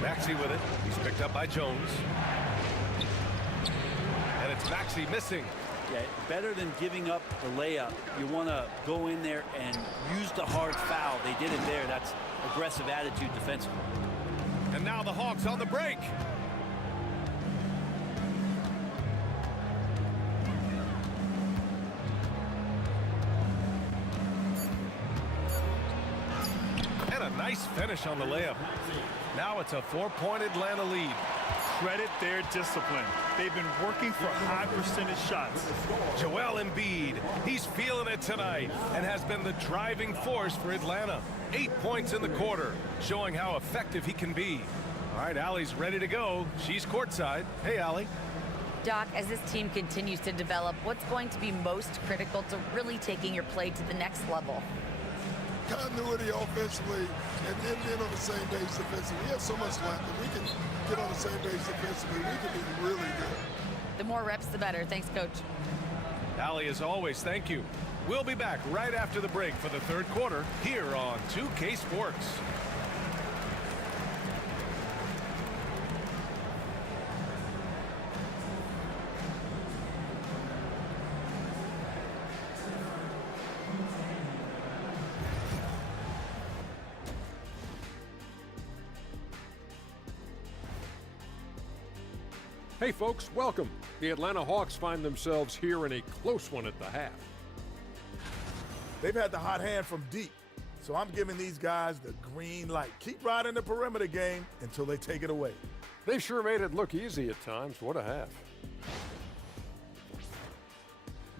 Maxey with it. He's picked up by Jones. And it's Maxey missing. Yeah, better than giving up the layup. You want to go in there and use the hard foul. They did it there. That's aggressive attitude defensively. And now the Hawks on the break. And a nice finish on the layup. Now it's a 4-point Atlanta lead. Credit their discipline. They've been working for high percentage shots. Joel Embiid, he's feeling it tonight and has been the driving force for Atlanta. 8 points in the quarter, showing how effective he can be. All right, Allie's ready to go. She's courtside. Hey, Allie. Doc, as this team continues to develop, what's going to be most critical to really taking your play to the next level? Continuity offensively and then being on the same page defensively. We have so much left that we can get on the same page defensively. We can be really good. The more reps, the better. Thanks, Coach. Allie, as always, thank you. We'll be back right after the break for the third quarter here on 2K Sports. Hey folks, welcome. The Atlanta Hawks find themselves here in a close one at the half. They've had the hot hand from deep, so I'm giving these guys the green light. Keep riding the perimeter game until they take it away. They sure made it look easy at times. What a half.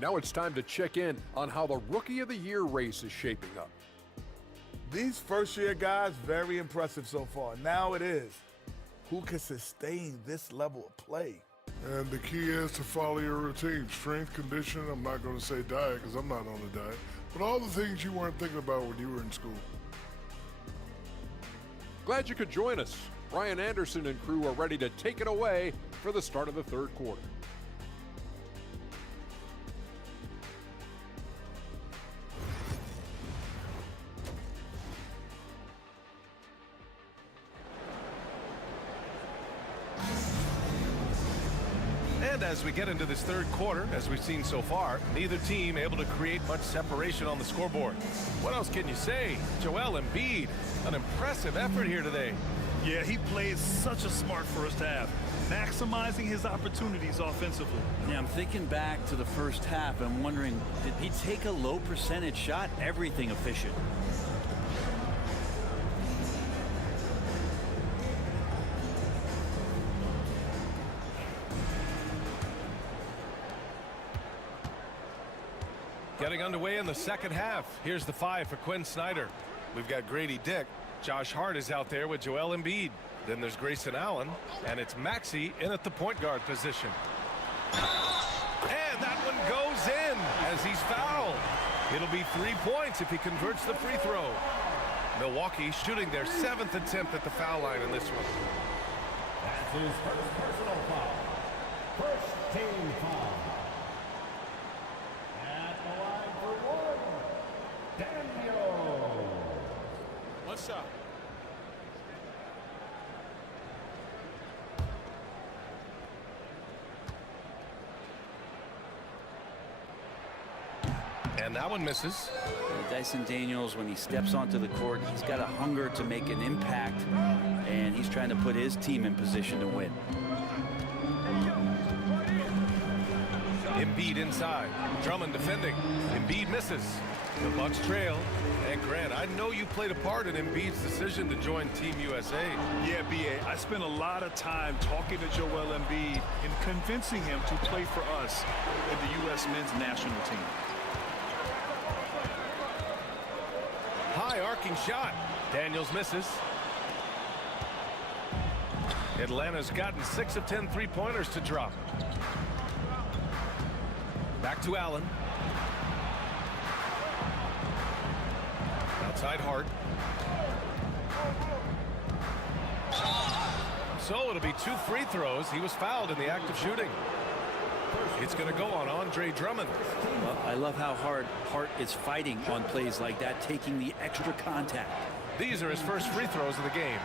Now it's time to check in on how the Rookie of the Year race is shaping up. These first-year guys, very impressive so far. Now it is, who can sustain this level of play? And the key is to follow your routine. Strength, conditioning, I'm not going to say diet because I'm not on a diet, but all the things you weren't thinking about when you were in school. Glad you could join us. Brian Anderson and crew are ready to take it away for the start of the third quarter. And as we get into this third quarter, as we've seen so far, neither team able to create much separation on the scoreboard. What else can you say? Joel Embiid, an impressive effort here today. Yeah, he played such a smart first half, maximizing his opportunities offensively. Yeah, I'm thinking back to the first half. I'm wondering, did he take a low percentage shot? Everything efficient. Getting underway in the second half. Here's the 5 for Quinn Snyder. We've got Grady Dick. Josh Hart is out there with Joel Embiid. Then there's Grayson Allen, and it's Maxey in at the point guard position. And that one goes in as he's fouled. It'll be 3 points if he converts the free throw. Milwaukee shooting their 7th attempt at the foul line in this one. That's his first personal foul. First team foul. At the line for one, Daniel. One shot. And that one misses. Dyson Daniels, when he steps onto the court, he's got a hunger to make an impact, and he's trying to put his team in position to win. Embiid inside. Drummond defending. Embiid misses. The Bucks trail. And Grant, I know you played a part in Embiid's decision to join Team USA. Yeah, B.A. I spent a lot of time talking to Joel Embiid and convincing him to play for us in the U.S. men's national team. High arcing shot. Daniels misses. Atlanta's gotten 6 of 10 3-pointers to drop. Back to Allen. Outside Hart. So it'll be 2 free throws. He was fouled in the act of shooting. It's going to go on Andre Drummond. Well, I love how hard Hart is fighting on plays like that, taking the extra contact. These are his first free throws of the game.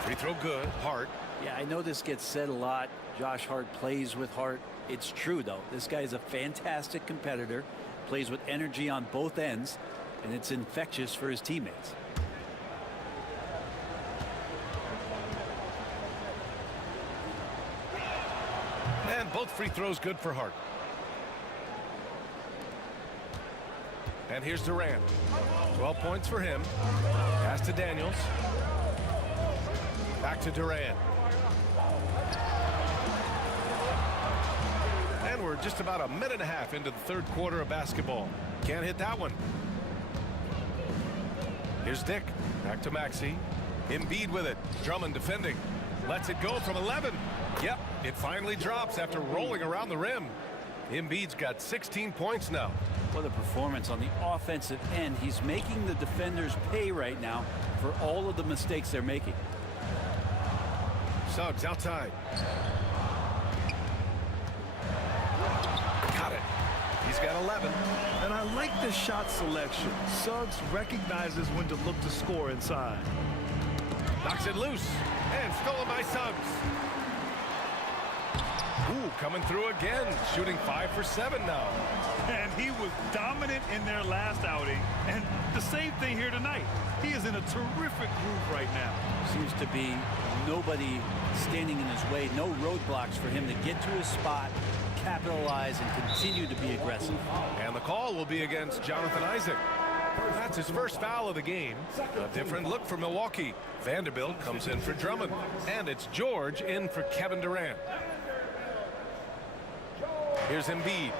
Free throw good. Hart. Yeah, I know this gets said a lot. Josh Hart plays with heart. It's true, though. This guy is a fantastic competitor, plays with energy on both ends, and it's infectious for his teammates. And both free throws good for Hart. And here's Durant. 12 points for him. Pass to Daniels. Back to Durant. And we're just about a minute and a half into the third quarter of basketball. Can't hit that one. Here's Dick. Back to Maxey. Embiid with it. Drummond defending. Lets it go from 11. Yep, it finally drops after rolling around the rim. Embiid's got 16 points now. What a performance on the offensive end. He's making the defenders pay right now for all of the mistakes they're making. Suggs outside. Got it. He's got 11. And I like the shot selection. Suggs recognizes when to look to score inside. Knocks it loose. And stolen by Suggs. Ooh, coming through again. Shooting 5 for 7 now. And he was dominant in their last outing. And the same thing here tonight. He is in a terrific groove right now. Seems to be nobody standing in his way. No roadblocks for him to get to his spot, capitalize, and continue to be aggressive. And the call will be against Jonathan Isaac. That's his first foul of the game. A different look for Milwaukee. Vanderbilt comes in for Drummond. And it's George in for Kevin Durant. Here's Embiid.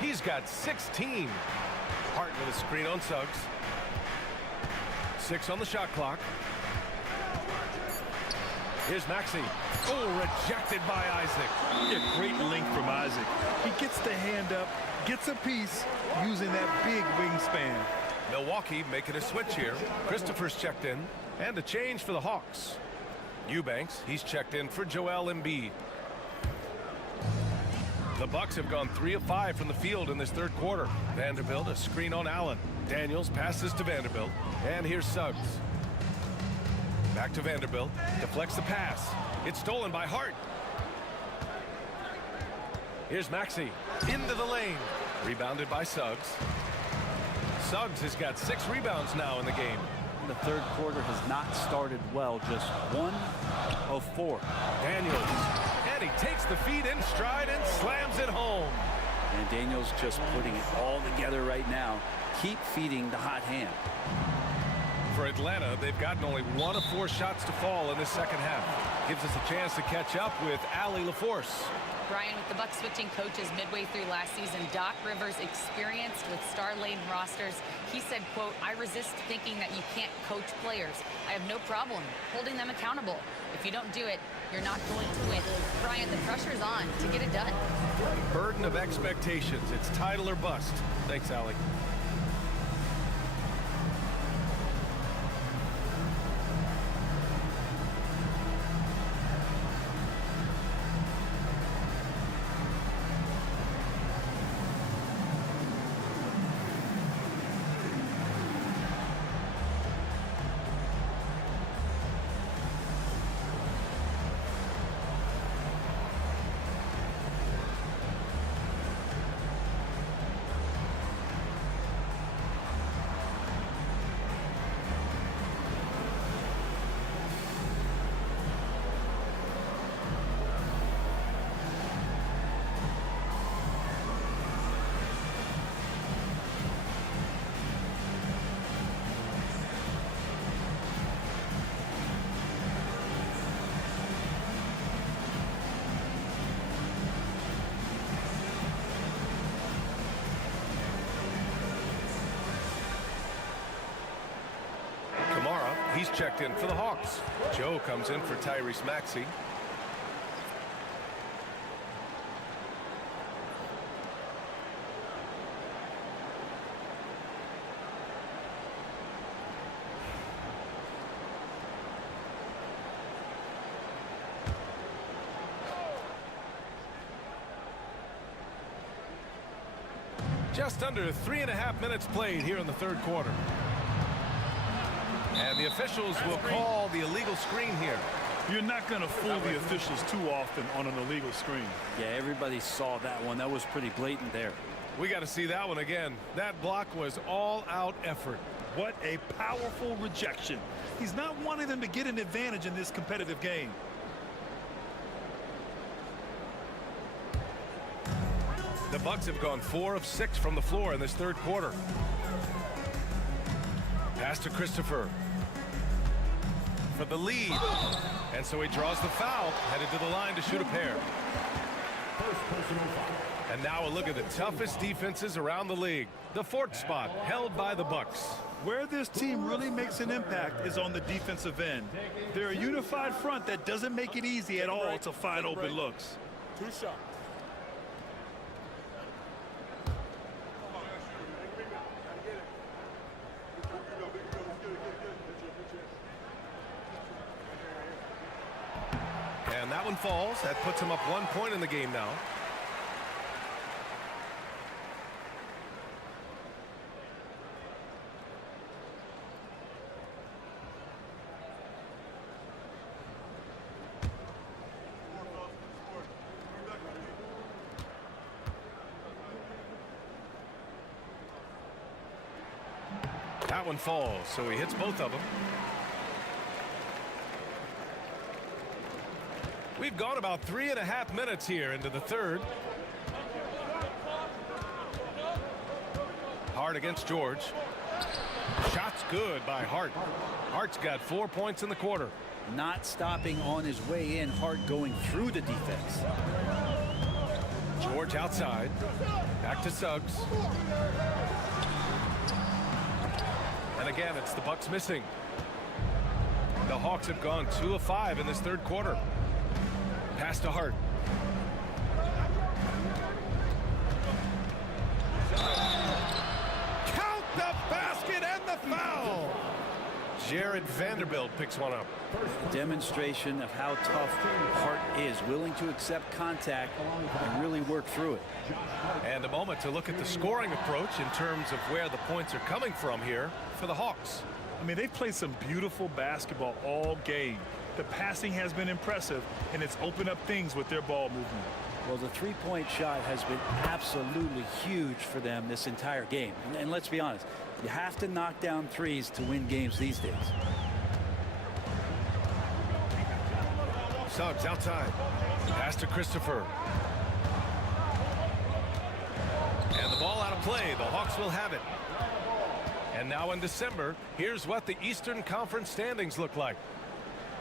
He's got 16. Hart with a screen on Suggs. 6 on the shot clock. Here's Maxey. Oh, rejected by Isaac. Yeah, great length from Isaac. He gets the hand up, gets a piece using that big wingspan. Milwaukee making a switch here. Christopher's checked in. And a change for the Hawks. Eubanks, he's checked in for Joel Embiid. The Bucks have gone 3 of 5 from the field in this third quarter. Vanderbilt, a screen on Allen. Daniels passes to Vanderbilt. And here's Suggs. Back to Vanderbilt. Deflects the pass. It's stolen by Hart. Here's Maxey. Into the lane. Rebounded by Suggs. Suggs has got 6 rebounds now in the game. The third quarter has not started well. Just 1 of 4. Daniels. And he takes the feed in stride and slams it home. And Daniel's just putting it all together right now. Keep feeding the hot hand. For Atlanta, they've gotten only 1 of 4 shots to fall in this second half. Gives us a chance to catch up with Allie LaForce. Brian, with the Bucs switching coaches midway through last season, Doc Rivers, experienced with star-laden rosters, he said, quote, "I resist thinking that you can't coach players. I have no problem holding them accountable. If you don't do it, you're not going to win." Brian, the pressure's on to get it done. Burden of expectations. It's title or bust. Thanks, Allie. He's checked in for the Hawks. Joe comes in for Tyrese Maxey. Just under 3.5 minutes played here in the third quarter. And the officials will call the illegal screen here. You're not going to fool the officials too often on an illegal screen. Yeah, everybody saw that one. That was pretty blatant there. We got to see that one again. That block was all-out effort. What a powerful rejection. He's not wanting them to get an advantage in this competitive game. The Bucs have gone 4 of 6 from the floor in this third quarter. Pass to Christopher for the lead. And so he draws the foul, headed to the line to shoot a pair. And now a look at the toughest defenses around the league. The 4th spot held by the Bucs. Where this team really makes an impact is on the defensive end. They're a unified front that doesn't make it easy at all to find open looks. 2 shots. And that one falls. That puts him up 1 point in the game now. That one falls, so he hits both of them. We've gone about 3.5 minutes here into the third. Hart against George. Shot's good by Hart. Hart's got 4 points in the quarter. Not stopping on his way in. Hart going through the defense. George outside. Back to Suggs. And again, it's the Bucs missing. The Hawks have gone 2 of 5 in this third quarter. Pass to Hart. Count the basket and the foul. Jared Vanderbilt picks one up. A demonstration of how tough Hart is, willing to accept contact and really work through it. And a moment to look at the scoring approach in terms of where the points are coming from here for the Hawks. I mean, they've played some beautiful basketball all game. The passing has been impressive, and it's opened up things with their ball movement. Well, the three-point shot has been absolutely huge for them this entire game. And let's be honest, you have to knock down threes to win games these days. Suggs outside. Pass to Christopher. And the ball out of play. The Hawks will have it. And now in December, here's what the Eastern Conference standings look like.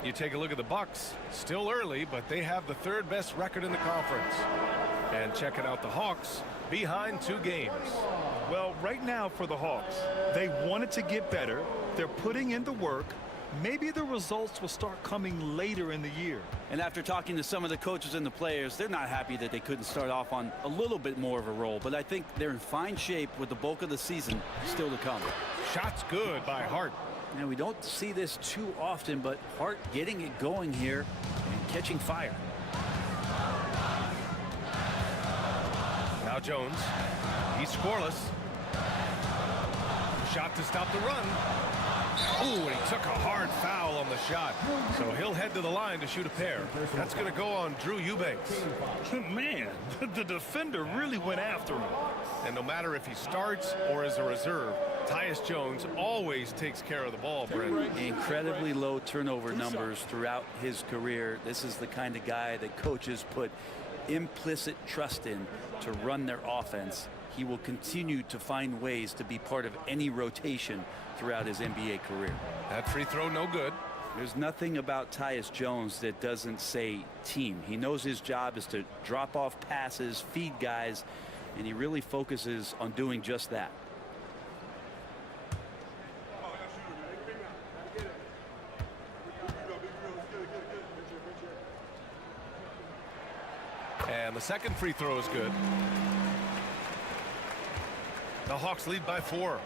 You take a look at the Bucks. Still early, but they have the third best record in the conference. And checking out the Hawks, behind 2 games. Well, right now for the Hawks, they wanted to get better. They're putting in the work. Maybe the results will start coming later in the year. And after talking to some of the coaches and the players, they're not happy that they couldn't start off on a little bit more of a roll. But I think they're in fine shape with the bulk of the season still to come. Shots good by Hart. And we don't see this too often, but Hart getting it going here and catching fire. Now Jones. He's scoreless. Shot to stop the run. Ooh, and he took a hard foul on the shot. So he'll head to the line to shoot a pair. That's going to go on Drew Eubanks. Man, the defender really went after him. And no matter if he starts or is a reserve, Tyus Jones always takes care of the ball, Brent. Incredibly low turnover numbers throughout his career. This is the kind of guy that coaches put implicit trust in to run their offense. He will continue to find ways to be part of any rotation throughout his NBA career. That free throw no good. There's nothing about Tyus Jones that doesn't say team. He knows his job is to drop off passes, feed guys, and he really focuses on doing just that. And the second free throw is good. The Hawks lead by 4.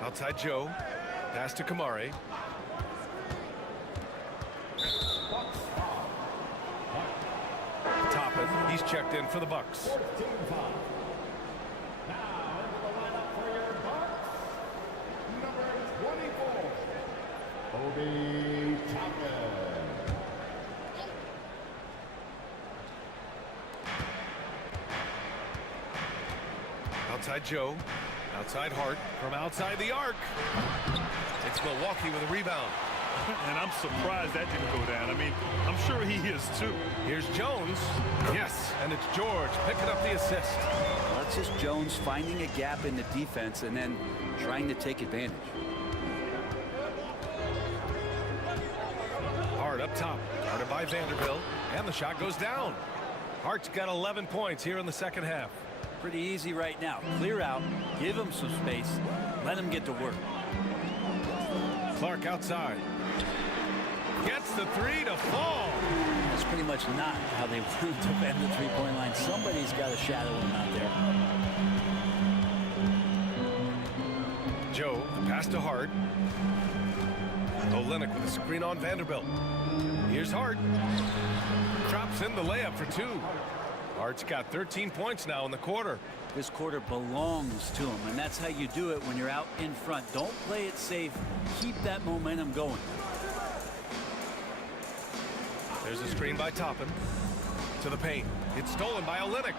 Outside Joe. Pass to Kamari. Toppin. He's checked in for the Bucks. Outside Joe. Outside Hart. From outside the arc. It's Milwaukee with a rebound. And I'm surprised that didn't go down. I mean, I'm sure he is too. Here's Jones. Yes, and it's George picking up the assist. That's just Jones finding a gap in the defense and then trying to take advantage. Hart up top. Guarded by Vanderbilt. And the shot goes down. Hart's got 11 points here in the second half. Pretty easy right now. Clear out, give him some space, let him get to work. Clark outside. Gets the 3 to fall. That's pretty much not how they want to defend the three-point line. Somebody's got to shadow him out there. Joe, the pass to Hart. Olenek with a screen on Vanderbilt. Here's Hart. Drops in the layup for 2. Hart's got 13 points now in the quarter. This quarter belongs to him, and that's how you do it when you're out in front. Don't play it safe. Keep that momentum going. There's a screen by Toppin. To the paint. It's stolen by Olenek.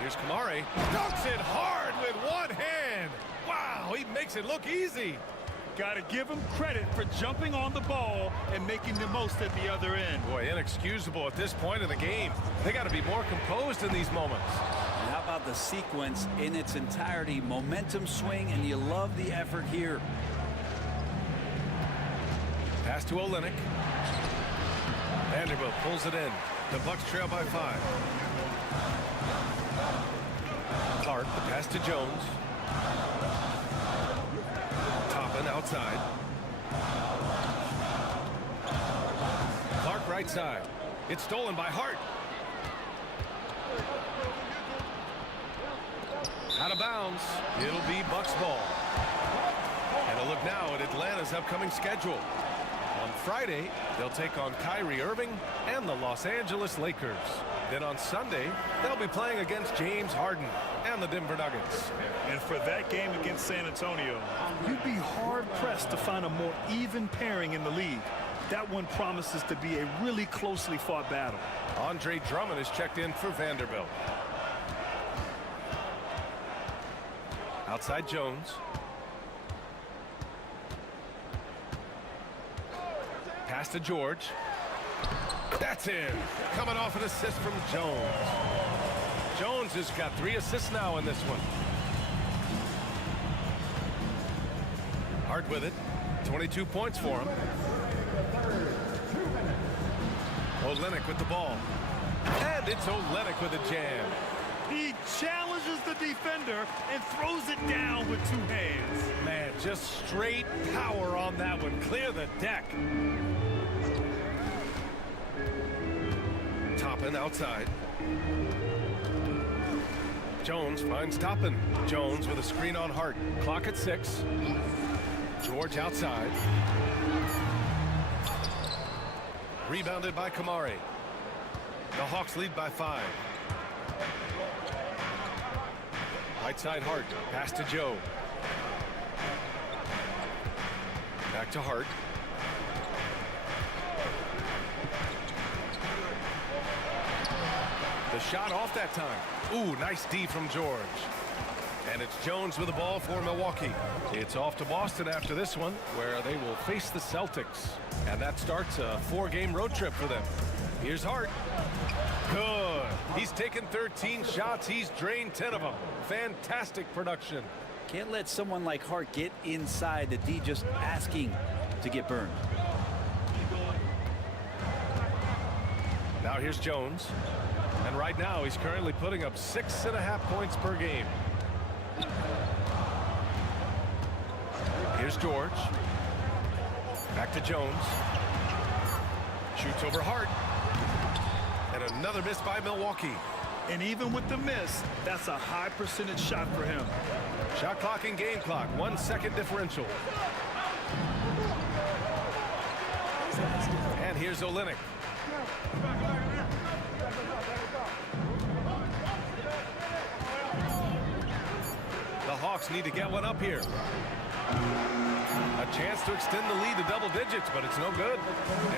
Here's Kamari. Dunks it hard with one hand. Wow, he makes it look easy. Got to give him credit for jumping on the ball and making the most at the other end. Boy, inexcusable at this point in the game. They got to be more composed in these moments. And how about the sequence in its entirety? Momentum swing, and you love the effort here. Pass to Olenek. Vanderbilt pulls it in. The Bucks trail by 5. Clark, the pass to Jones. Toppin outside. Clark right side. It's stolen by Hart. Out of bounds. It'll be Bucks ball. And a look now at Atlanta's upcoming schedule. On Friday, they'll take on Kyrie Irving and the Los Angeles Lakers. Then on Sunday, they'll be playing against James Harden and the Denver Nuggets. And for that game against San Antonio, you'd be hard-pressed to find a more even pairing in the league. That one promises to be a really closely fought battle. Andre Drummond is checked in for Vanderbilt. Outside Jones. Pass to George. That's in. Coming off an assist from Jones. Jones has got 3 assists now in this one. Hart with it. 22 points for him. Olynyk with the ball. And it's Olynyk with a jam. He challenges the defender and throws it down with 2 hands. Man, just straight power on that one. Clear the deck. Toppin outside. Jones finds Toppin. Jones with a screen on Hart. Clock at 6. George outside. Rebounded by Kamari. The Hawks lead by 5. Right side Hart. Pass to Joe. Back to Hart. The shot off that time. Ooh, nice D from George. And it's Jones with the ball for Milwaukee. It's off to Boston after this one, where they will face the Celtics. And that starts a 4-game road trip for them. Here's Hart. Good. He's taken 13 shots. He's drained 10 of them. Fantastic production. Can't let someone like Hart get inside the D just asking to get burned. Now here's Jones. And right now he's currently putting up 6.5 points per game. Here's George. Back to Jones. Shoots over Hart. And another miss by Milwaukee. And even with the miss, that's a high percentage shot for him. Shot clock and game clock. 1 second differential. And here's Olynyk. The Hawks need to get one up here. A chance to extend the lead to double digits, but it's no good.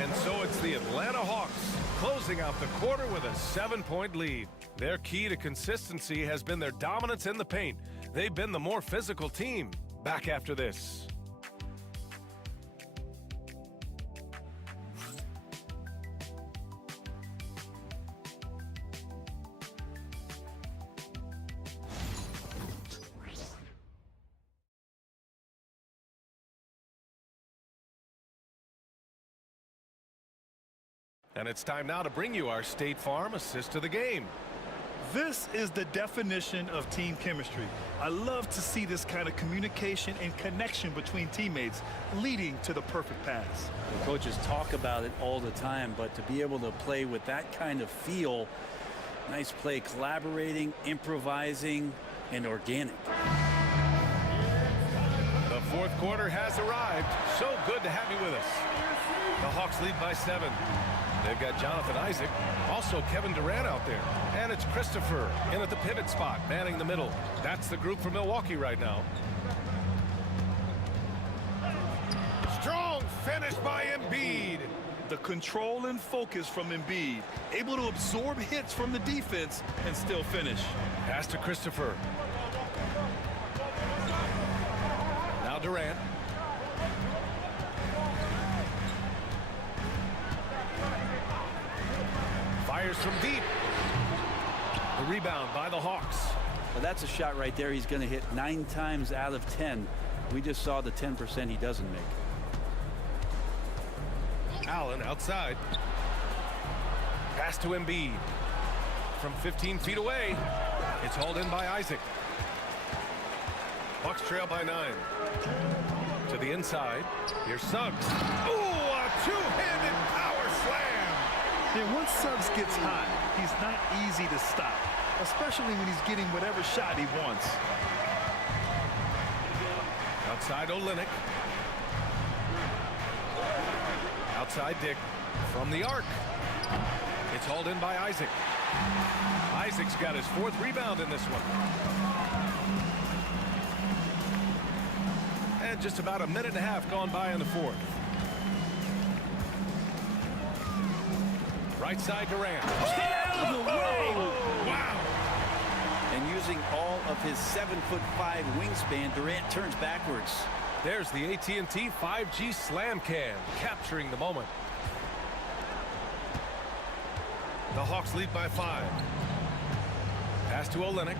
And so it's the Atlanta Hawks closing out the quarter with a 7-point lead. Their key to consistency has been their dominance in the paint. They've been the more physical team. Back after this. And it's time now to bring you our State Farm assist of the game. This is the definition of team chemistry. I love to see this kind of communication and connection between teammates leading to the perfect pass. The coaches talk about it all the time, but to be able to play with that kind of feel, nice play, collaborating, improvising, and organic. The fourth quarter has arrived. So good to have you with us. The Hawks lead by 7. They've got Jonathan Isaac, also Kevin Durant out there. And it's Christopher in at the pivot spot, manning the middle. That's the group for Milwaukee right now. Strong finish by Embiid. The control and focus from Embiid. Able to absorb hits from the defense and still finish. Pass to Christopher. Now Durant. Fires from deep. The rebound by the Hawks. Well, that's a shot right there he's going to hit 9 times out of 10. We just saw the 10% he doesn't make. Allen outside. Pass to Embiid. From 15 feet away. It's hauled in by Isaac. Bucks trail by 9. To the inside. Here's Suggs. Ooh, a two-handed power slam. And once Suggs gets hot, he's not easy to stop, especially when he's getting whatever shot he wants. Outside Olynyk. Outside Dick from the arc. It's hauled in by Isaac. Isaac's got his 4th rebound in this one. And just about a minute and a half gone by in the 4th. Right side Durant. Out of the way! Wow! And using all of his 7'5" wingspan, Durant turns backwards. There's the AT&T 5G Slam Cam, capturing the moment. The Hawks lead by 5. Pass to Olynyk.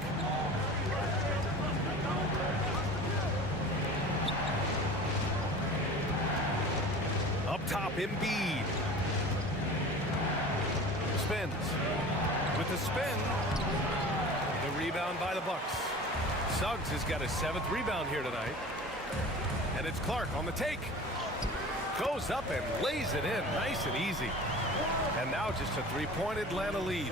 Up top, Embiid. Spins. With the spin, the rebound by the Bucks. Suggs has got his 7th rebound here tonight. And it's Clark on the take. Goes up and lays it in nice and easy. And now just a 3-point Atlanta lead.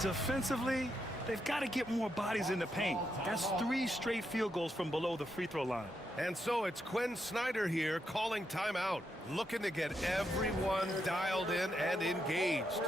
Defensively, they've got to get more bodies in the paint. That's 3 straight field goals from below the free throw line. And so it's Quinn Snyder here calling timeout, looking to get everyone dialed in and engaged.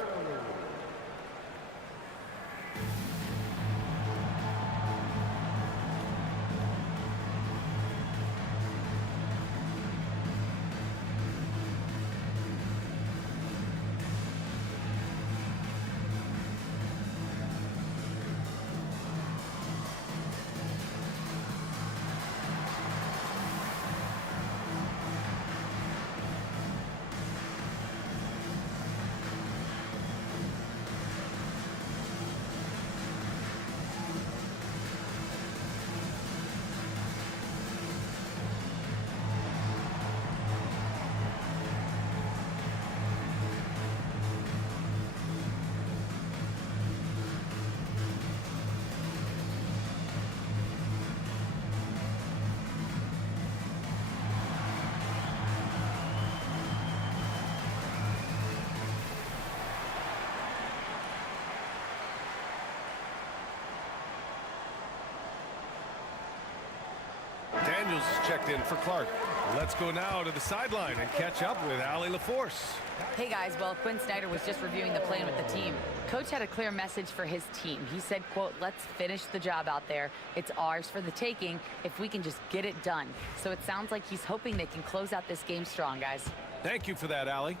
Daniels is checked in for Clark. Let's go now to the sideline and catch up with Allie LaForce. Hey guys, well, Quinn Snyder was just reviewing the plan with the team. Coach had a clear message for his team. He said, quote, let's finish the job out there. It's ours for the taking if we can just get it done. So it sounds like he's hoping they can close out this game strong, guys. Thank you for that, Allie.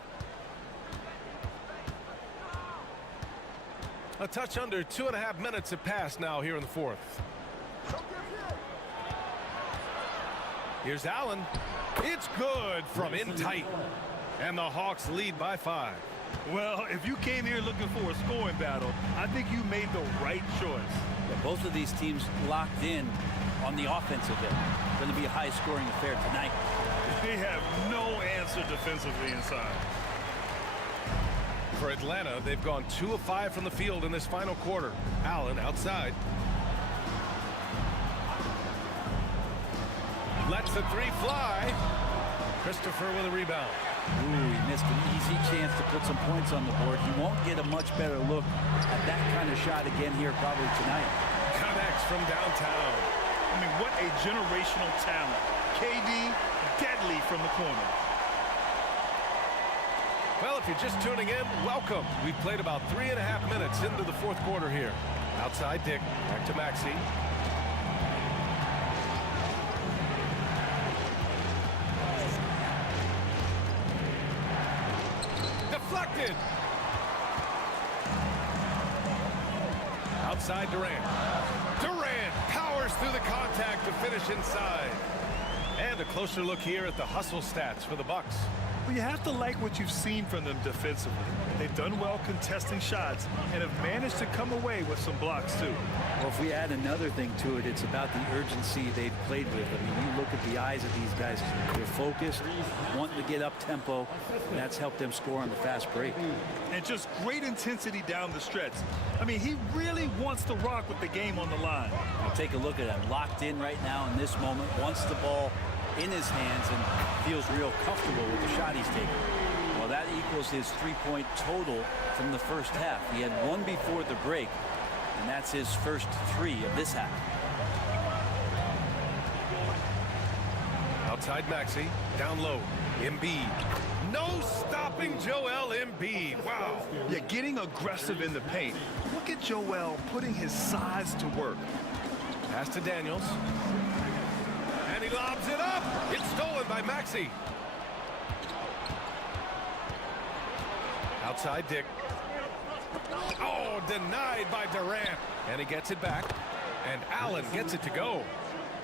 A touch under 2.5 minutes have passed now here in the 4th. Here's Allen. It's good from in tight. And the Hawks lead by 5. Well, if you came here looking for a scoring battle, I think you made the right choice. Yeah, both of these teams locked in on the offensive end. Going to be a high-scoring affair tonight. They have no answer defensively inside. For Atlanta, they've gone 2 of 5 from the field in this final quarter. Allen outside. Lets the 3 fly. Christopher with a rebound. Ooh, he missed an easy chance to put some points on the board. He won't get a much better look at that kind of shot again here probably tonight. Connects from downtown. I mean, what a generational talent. KD, deadly from the corner. Well, if you're just tuning in, welcome. We've played about 3.5 minutes into the 4th quarter here. Outside Dick, back to Maxey. Deflected. Outside Durant. Durant powers through the contact to finish inside. And a closer look here at the hustle stats for the Bucks. Well, you have to like what you've seen from them defensively. They've done well contesting shots and have managed to come away with some blocks too. Well, if we add another thing to it, it's about the urgency they've played with. I mean, you look at the eyes of these guys. They're focused, wanting to get up tempo, and that's helped them score on the fast break. And just great intensity down the stretch. I mean, he really wants to rock with the game on the line. I'll take a look at him. Locked in right now in this moment, wants the ball in his hands and feels real comfortable with the shot he's taking. Well, that equals his 3-point total from the first half. He had 1 before the break, and that's his first 3 of this half. Outside Maxey, down low, Embiid. No stopping Joel Embiid. Wow. Yeah, getting aggressive in the paint. Look at Joel putting his size to work. Pass to Daniels. And he lobs it up. It's stolen by Maxey. Outside Dick. Oh, denied by Durant. And he gets it back. And Allen gets it to go.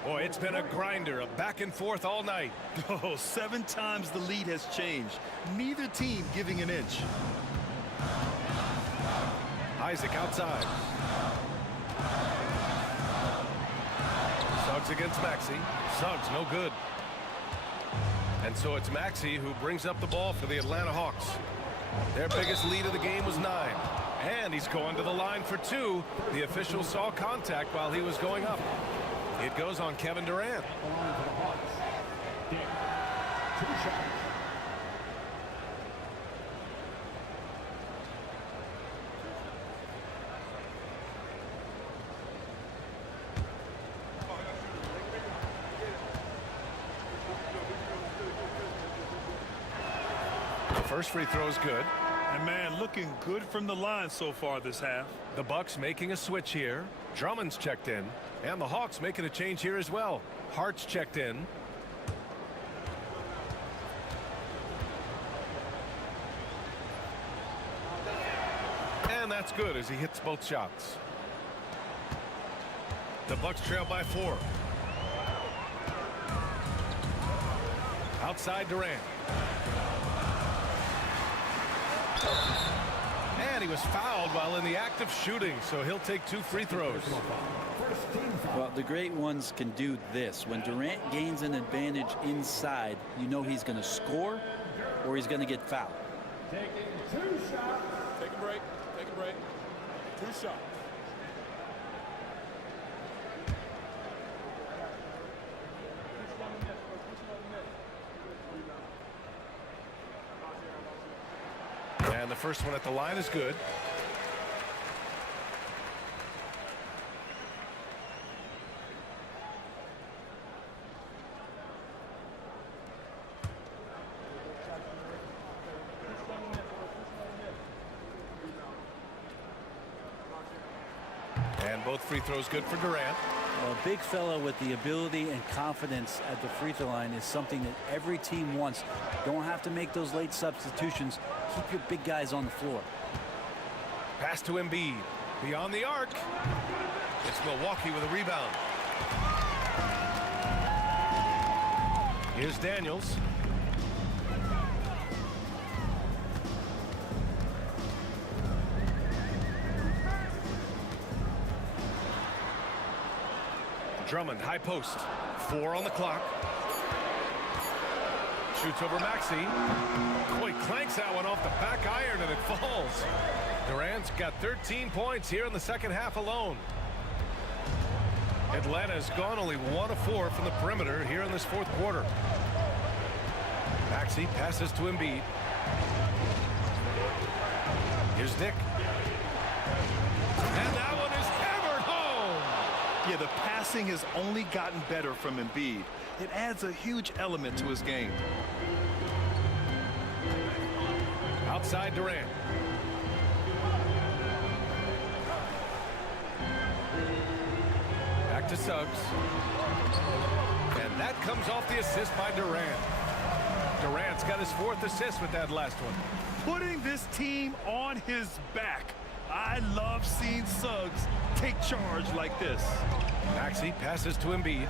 Boy, it's been a grinder, a back and forth all night. Oh, 7 times the lead has changed. Neither team giving an inch. Isaac outside. Suggs against Maxey. Suggs no good. And so it's Maxey who brings up the ball for the Atlanta Hawks. Their biggest lead of the game was 9. And he's going to the line for 2. The official saw contact while he was going up. It goes on Kevin Durant. First free throw is good. And man, looking good from the line so far this half. The Bucks making a switch here. Drummond's checked in. And the Hawks making a change here as well. Hart's checked in. And that's good as he hits both shots. The Bucks trail by 4. Outside Durant. And he was fouled while in the act of shooting, so he'll take 2 free throws. Well, the great ones can do this. When Durant gains an advantage inside, you know he's going to score or he's going to get fouled. Taking 2 shots. Take a break. Take a break. 2 shots. And the first one at the line is good. And both free throws good for Durant. Well, a big fella with the ability and confidence at the free throw line is something that every team wants. Don't have to make those late substitutions. Keep your big guys on the floor. Pass to Embiid. Beyond the arc. It's Milwaukee with a rebound. Here's Daniels. Drummond, high post. 4 on the clock. Shoots over Maxey. Boy, clanks that one off the back iron and it falls. Durant's got 13 points here in the second half alone. Atlanta's gone only 1 of 4 from the perimeter here in this fourth quarter. Maxey passes to Embiid. Here's Dick. And that one is hammered home. Yeah, the passing has only gotten better from Embiid. It adds a huge element to his game. Outside Durant. Back to Suggs. And that comes off the assist by Durant. Durant's got his 4th assist with that last one. Putting this team on his back. I love seeing Suggs take charge like this. Maxey passes to Embiid.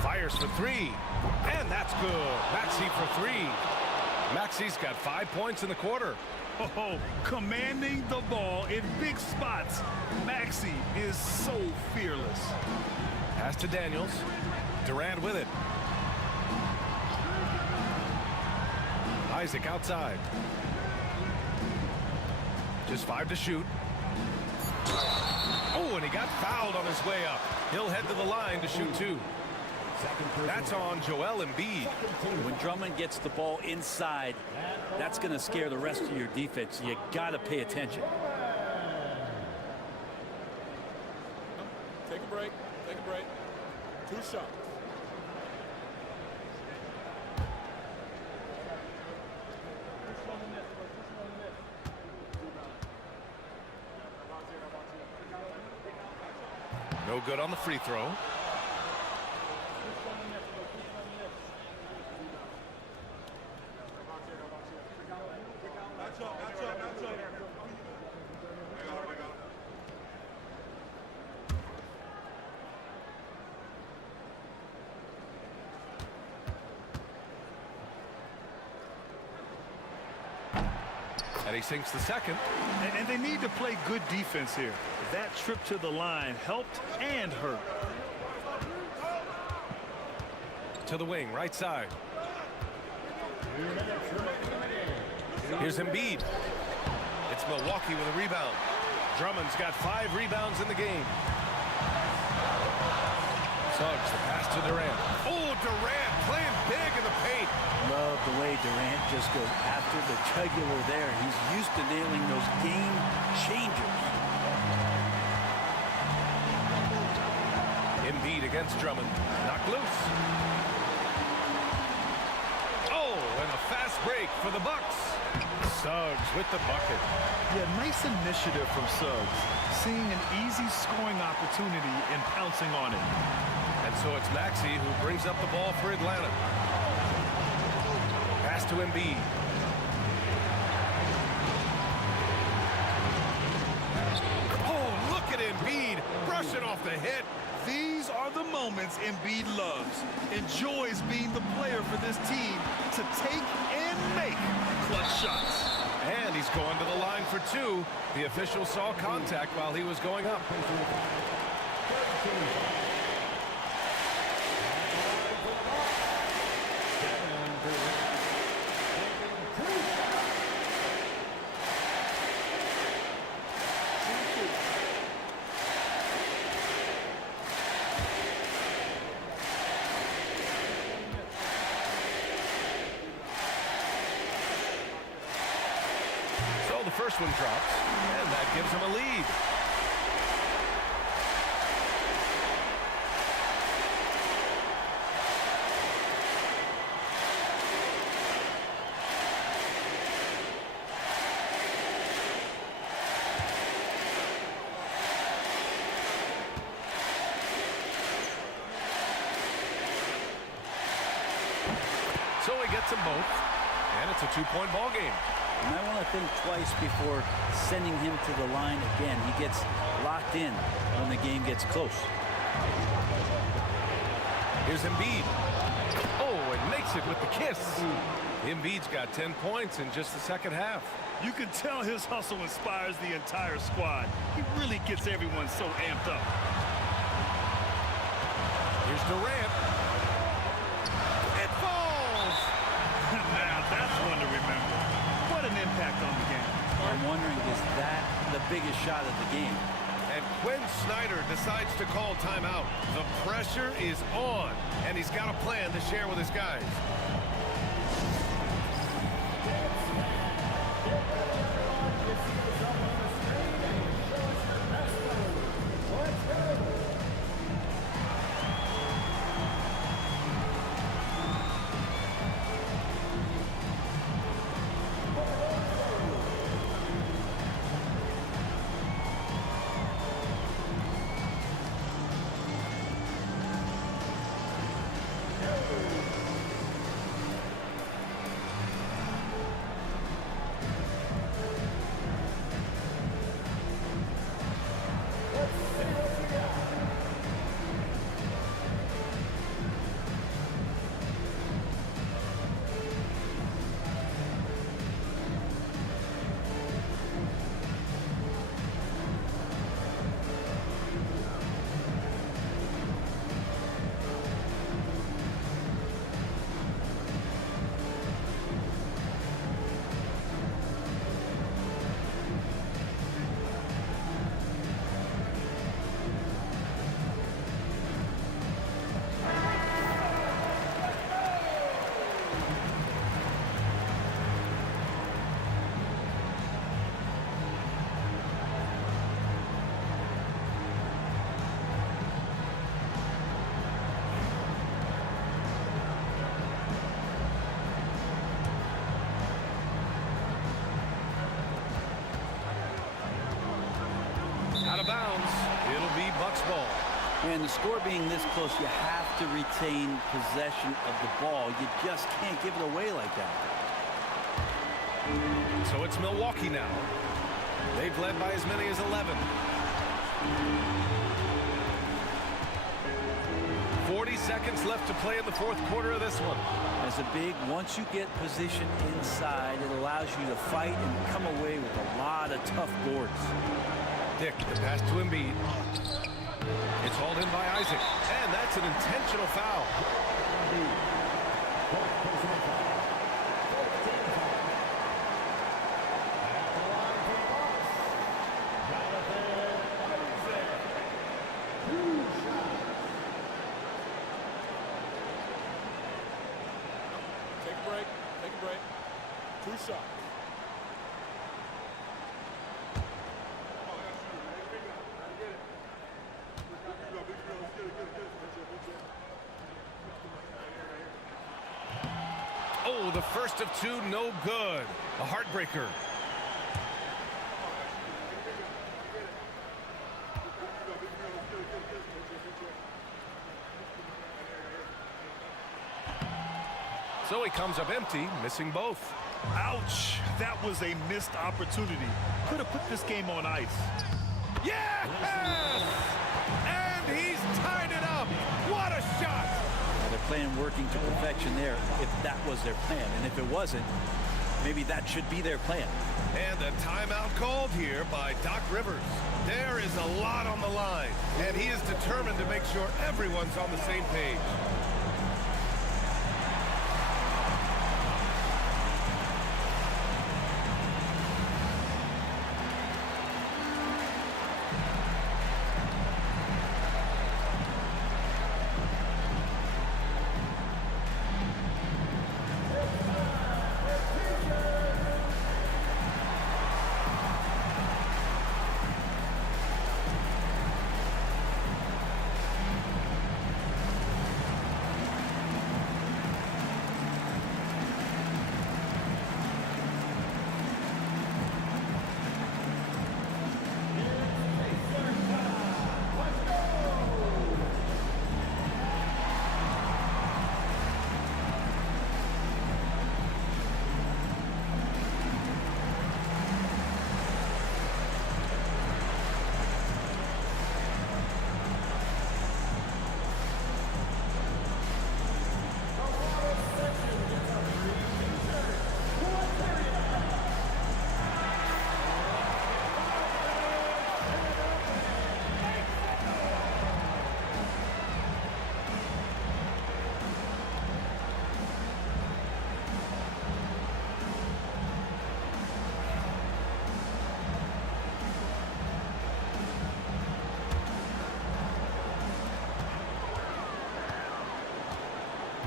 Fires for 3. And that's good. Maxey for 3. Maxey's got 5 points in the quarter. Oh, commanding the ball in big spots. Maxey is so fearless. Pass to Daniels. Durant with it. Isaac outside. Just 5 to shoot. Oh, and he got fouled on his way up. He'll head to the line to shoot 2. That's on Joel Embiid. When Drummond gets the ball inside, that's going to scare the rest of your defense. You got to pay attention. Take a break. Take a break. 2 shots. No good on the free throw. And he sinks the second. And they need to play good defense here. That trip to the line helped and hurt. To the wing, right side. Here's Embiid. It's Milwaukee with a rebound. Drummond's got 5 rebounds in the game. Suggs, the pass to Durant. Oh, Durant playing big in the paint. Love the way Durant just goes after the jugular there. He's used to nailing those game changers. Embiid against Drummond. Knocked loose. Oh, and a fast break for the Bucks. Suggs with the bucket. Yeah, nice initiative from Suggs. Seeing an easy scoring opportunity and pouncing on it. And so it's Maxey who brings up the ball for Atlanta. Pass to Embiid. Oh, look at Embiid brushing off the hit. These are the moments Embiid loves. Enjoys being the player for this team to take and make clutch shots. And he's going to the line for 2. The official saw contact while he was going up. The first one drops, and that gives him a lead. So he gets them both, and it's a 2-point ball game. You might want to think twice before sending him to the line again. He gets locked in when the game gets close. Here's Embiid. Oh, and makes it with the kiss. Embiid's got 10 points in just the second half. You can tell his hustle inspires the entire squad. He really gets everyone so amped up. Here's Durant. It falls! Now that's one to remember. What an impact on the game. I'm wondering, is that the biggest shot of the game? And Quinn Snyder decides to call timeout. The pressure is on, and he's got a plan to share with his guys. Out of bounds. It'll be Bucks ball. And the score being this close, you have to retain possession of the ball. You just can't give it away like that. So it's Milwaukee now. They've led by as many as 11. 46 seconds left to play in the fourth quarter of this one. As a big, once you get position inside, it allows you to fight and come away with a lot of tough boards. Dick, the pass to Embiid. It's hauled in by Isaac, and that's an intentional foul. Take a break. Take a break. 2 shots. Oh, the first of 2, no good. A heartbreaker. So he comes up empty, missing both. Ouch! That was a missed opportunity. Could have put this game on ice. Yes! And he's tied it up. What a shot! Their plan working to perfection there, if that was their plan. And if it wasn't, maybe that should be their plan. And a timeout called here by Doc Rivers. There is a lot on the line, and he is determined to make sure everyone's on the same page.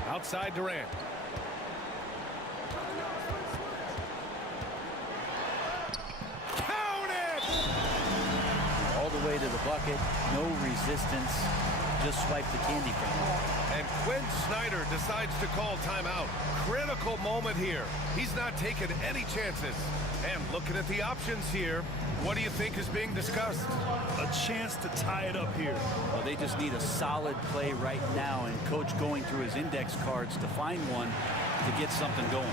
Outside Durant. Count it! All the way to the bucket, no resistance, just swipe the candy from him. And Quinn Snyder decides to call timeout. Critical moment here. He's not taking any chances. And looking at the options here, what do you think is being discussed? A chance to tie it up here. Well, they just need a solid play right now, and coach going through his index cards to find one to get something going.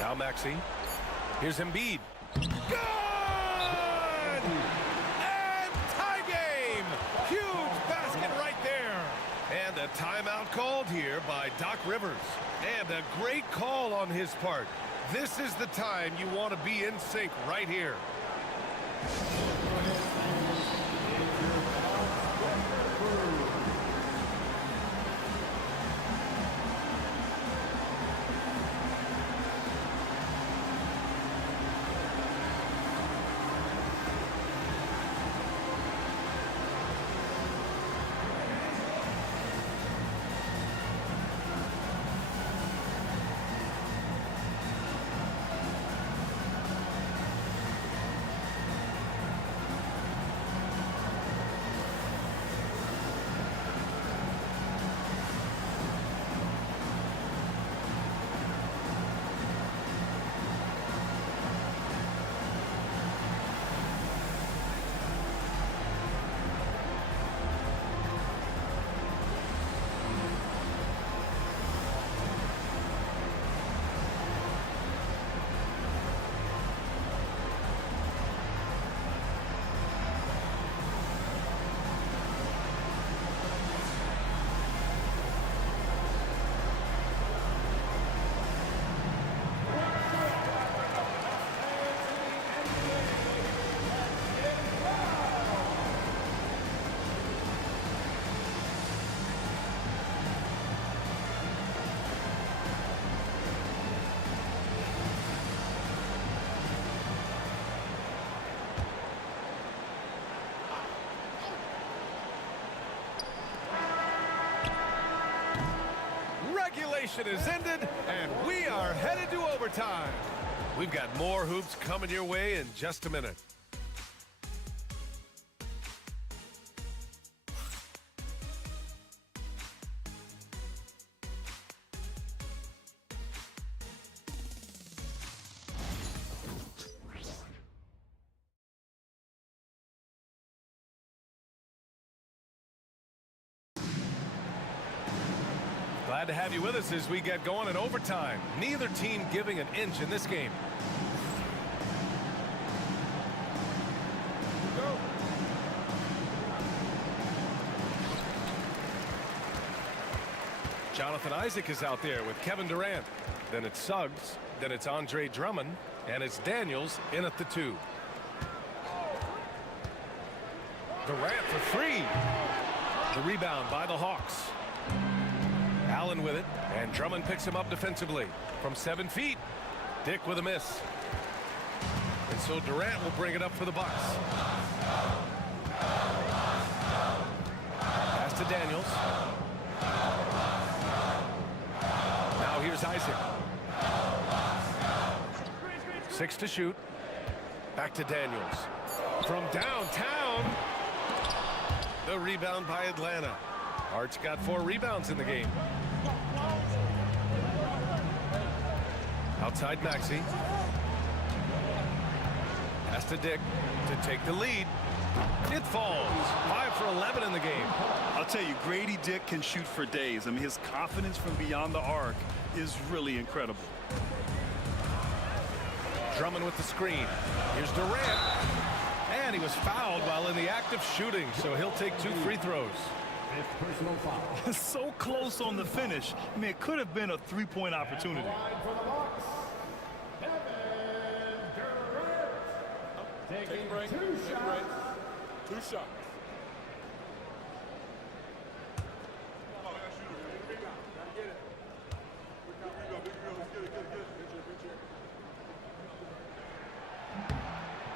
Now Maxey. Here's Embiid. Good! And tie game! Huge basket right there. And a timeout called here by Doc Rivers. And a great call on his part. This is the time you want to be in sync right here. Regulation is ended, and we are headed to overtime. We've got more hoops coming your way in just a minute. Glad to have you with us as we get going in overtime. Neither team giving an inch in this game. Go. Jonathan Isaac is out there with Kevin Durant. Then it's Suggs. Then it's Andre Drummond. And it's Daniels in at the 2. Durant for 3. The rebound by the Hawks. Allen with it, and Drummond picks him up defensively from 7 feet. Dick with a miss. And so Durant will bring it up for the Bucks. Pass to Daniels. Now here's Isaac. 6 to shoot. Back to Daniels. From downtown. The rebound by Atlanta. Hart's got 4 rebounds in the game. Outside Maxey. Pass to Dick to take the lead. It falls. 5 for 11 in the game. I'll tell you, Grady Dick can shoot for days. I mean, his confidence from beyond the arc is really incredible. Drummond with the screen. Here's Durant. And he was fouled while in the act of shooting, so he'll take 2 free throws. Personal foul. So close on the finish. I mean, it could have been a 3-point opportunity. Taking 2 shots. 2 shots.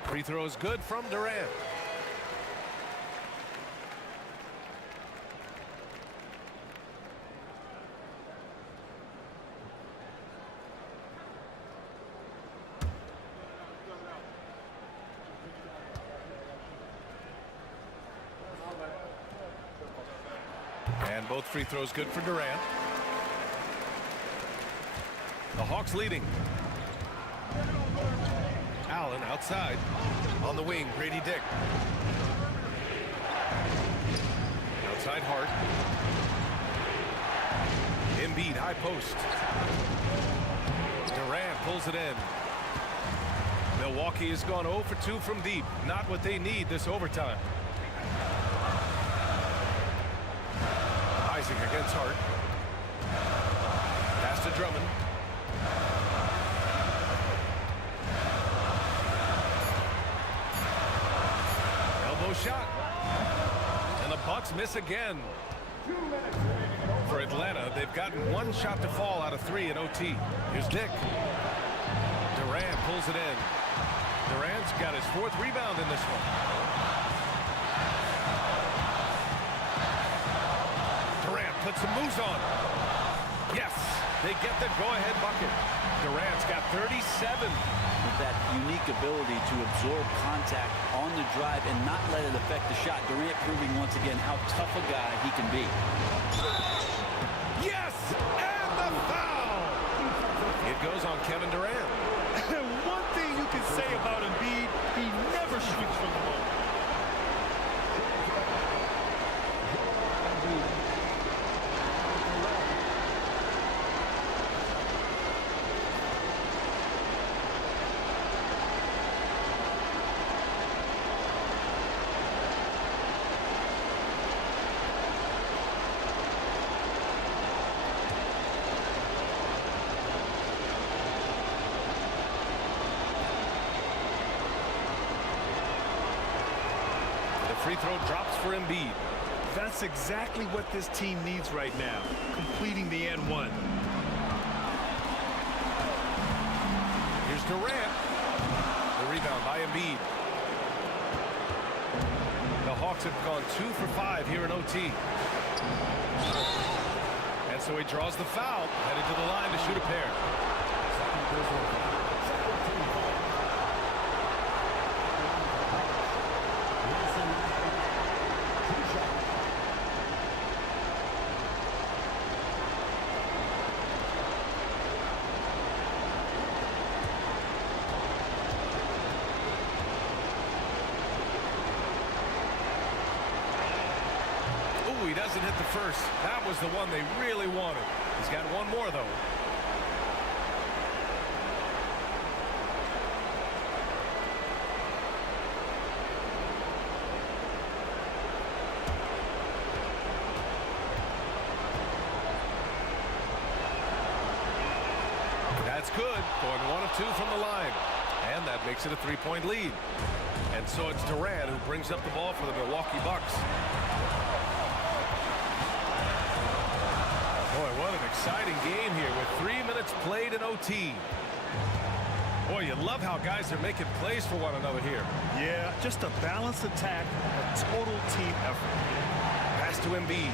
Free throw is good from Durant. And both free throws good for Durant. The Hawks leading. Allen outside. On the wing, Grady Dick. Outside Hart. Embiid, high post. Durant pulls it in. Milwaukee has gone 0 for 2 from deep. Not what they need this overtime. Isaac against Hart. Pass to Drummond. Elbow shot. And the Bucks miss again. For Atlanta, they've gotten one shot to fall out of 3 in OT. Here's Dick. Durant pulls it in. Durant's got his 4th rebound in this one. Durant puts some moves on. Yes, they get the go-ahead bucket. Durant's got 37. With that unique ability to absorb contact on the drive and not let it affect the shot. Durant proving once again how tough a guy he can be. Yes, and the foul. It goes on Kevin Durant. One thing you can say about Embiid, he never shrinks from the ball. Free throw drops for Embiid. That's exactly what this team needs right now, completing the and one. Here's Durant. The rebound by Embiid. The Hawks have gone 2 for 5 here in OT. And so he draws the foul, headed to the line to shoot a pair. He doesn't hit the first. That was the one they really wanted. He's got one more, though. That's good. Going 1 of 2 from the line. And that makes it a 3-point lead. And so it's Durant who brings up the ball for the Milwaukee Bucks. Boy, what an exciting game here with 3 minutes played in OT. Boy, you love how guys are making plays for one another here. Yeah, just a balanced attack, a total team effort. Pass to Embiid.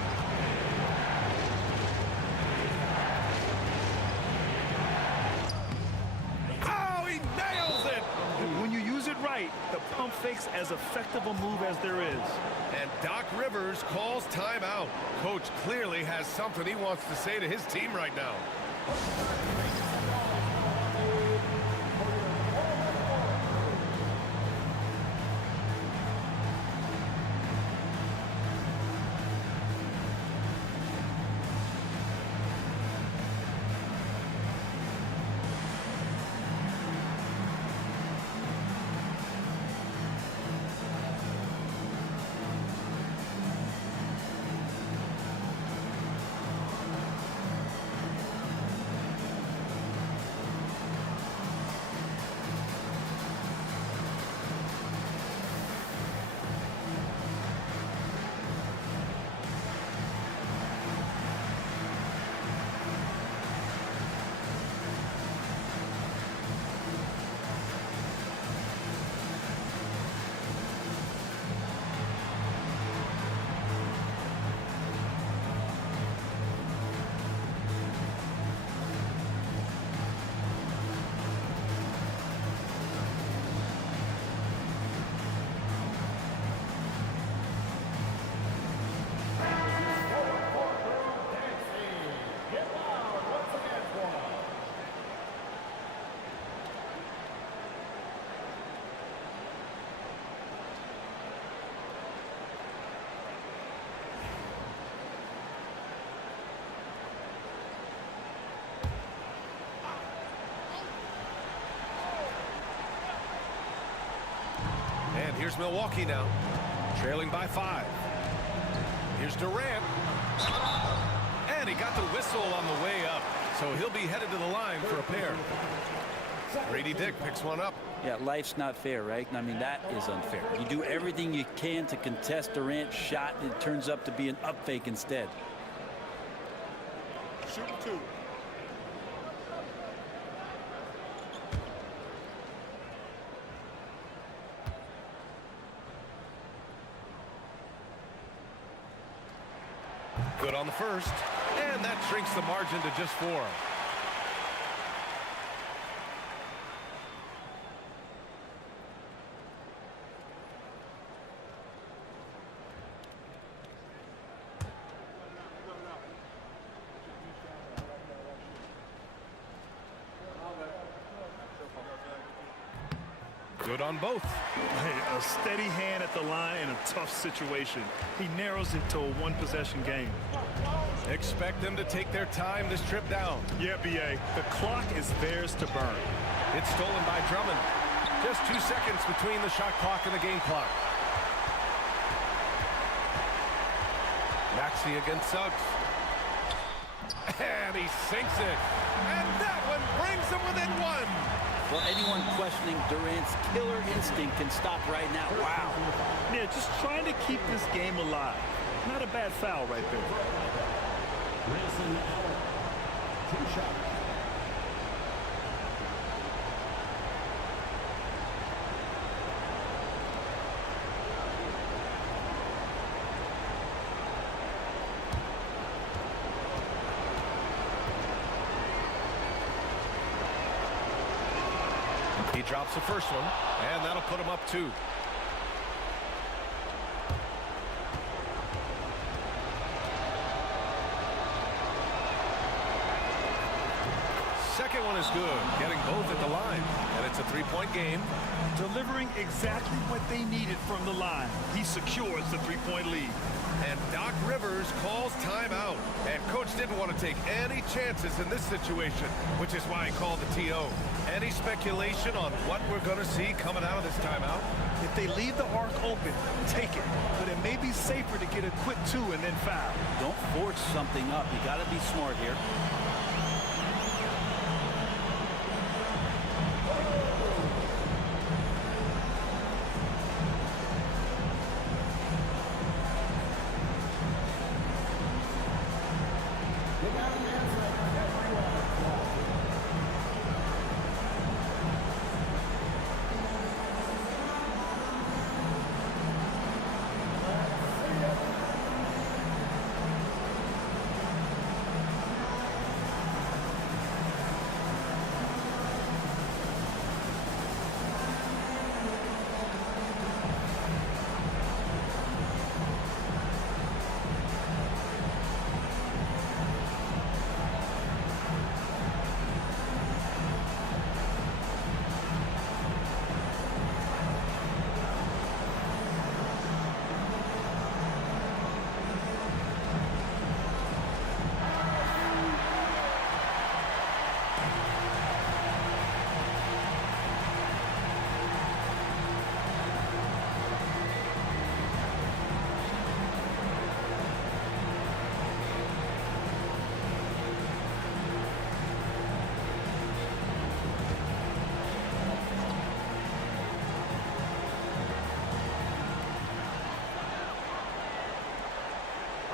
Oh, he nails it! When you use it right, the pump fake's as effective a move as there is. And Doc Rivers calls timeout. Coach clearly has something he wants to say to his team right now. Here's Milwaukee now, trailing by 5. Here's Durant. And he got the whistle on the way up, so he'll be headed to the line for a pair. Grady Dick picks one up. Yeah, life's not fair, right? I mean, that is unfair. You do everything you can to contest Durant's shot, and it turns up to be an up fake instead. Shoot 2. Good on the first, and that shrinks the margin to just 4. Good on both. Hey, a steady hand at the line in a tough situation. He narrows it to a one-possession game. Expect them to take their time this trip down. Yeah, B.A. The clock is theirs to burn. It's stolen by Drummond. Just 2 seconds between the shot clock and the game clock. Maxey against Suggs. And he sinks it. And that one brings them within 1. Well, anyone questioning Durant's killer instinct can stop right now. Wow. Yeah, just trying to keep this game alive. Not a bad foul right there. Grayson Allen, 2 shots. He drops the first one, and that'll put him up 2. Second one is good, getting both at the line, and it's a 3-point game. Delivering exactly what they needed from the line. He secures the 3-point lead. And Doc Rivers calls timeout. And Coach didn't want to take any chances in this situation, which is why he called the TO. Any speculation on what we're going to see coming out of this timeout? If they leave the arc open, take it. But it may be safer to get a quick 2 and then foul. Don't force something up. You got to be smart here.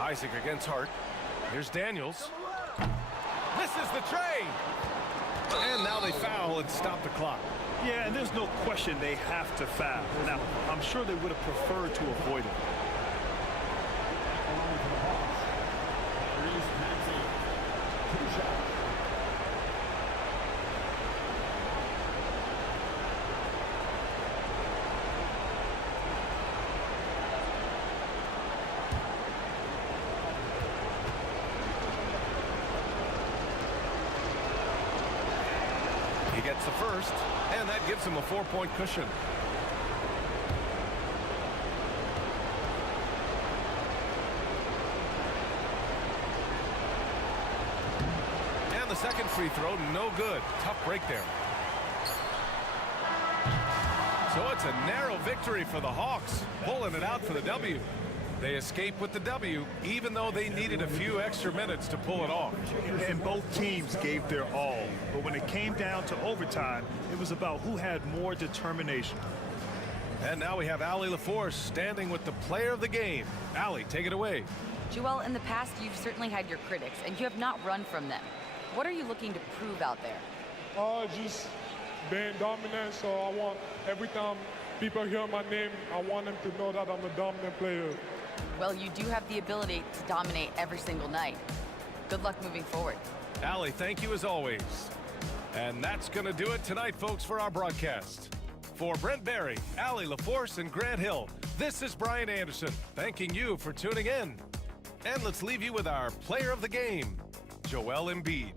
Isaac against Hart. Here's Daniels. Misses the tray. And now they foul and stop the clock. Yeah, and there's no question they have to foul. Now, I'm sure they would have preferred to avoid it. He gets the first, and that gives him a 4-point cushion. And the second free throw, no good. Tough break there. So So it's a narrow victory for the Hawks, pulling it out for the W. They escape with the W, even though they needed a few extra minutes to pull it off. And both teams gave their all. But when it came down to overtime, it was about who had more determination. And now we have Allie LaForce standing with the player of the game. Allie, take it away. Joel, in the past, you've certainly had your critics, and you have not run from them. What are you looking to prove out there? Just being dominant, so I want every time people hear my name, I want them to know that I'm a dominant player. Well, you do have the ability to dominate every single night. Good luck moving forward. Allie, thank you as always. And that's going to do it tonight, folks, for our broadcast. For Brent Barry, Allie LaForce, and Grant Hill, this is Brian Anderson, thanking you for tuning in. And let's leave you with our player of the game, Joel Embiid.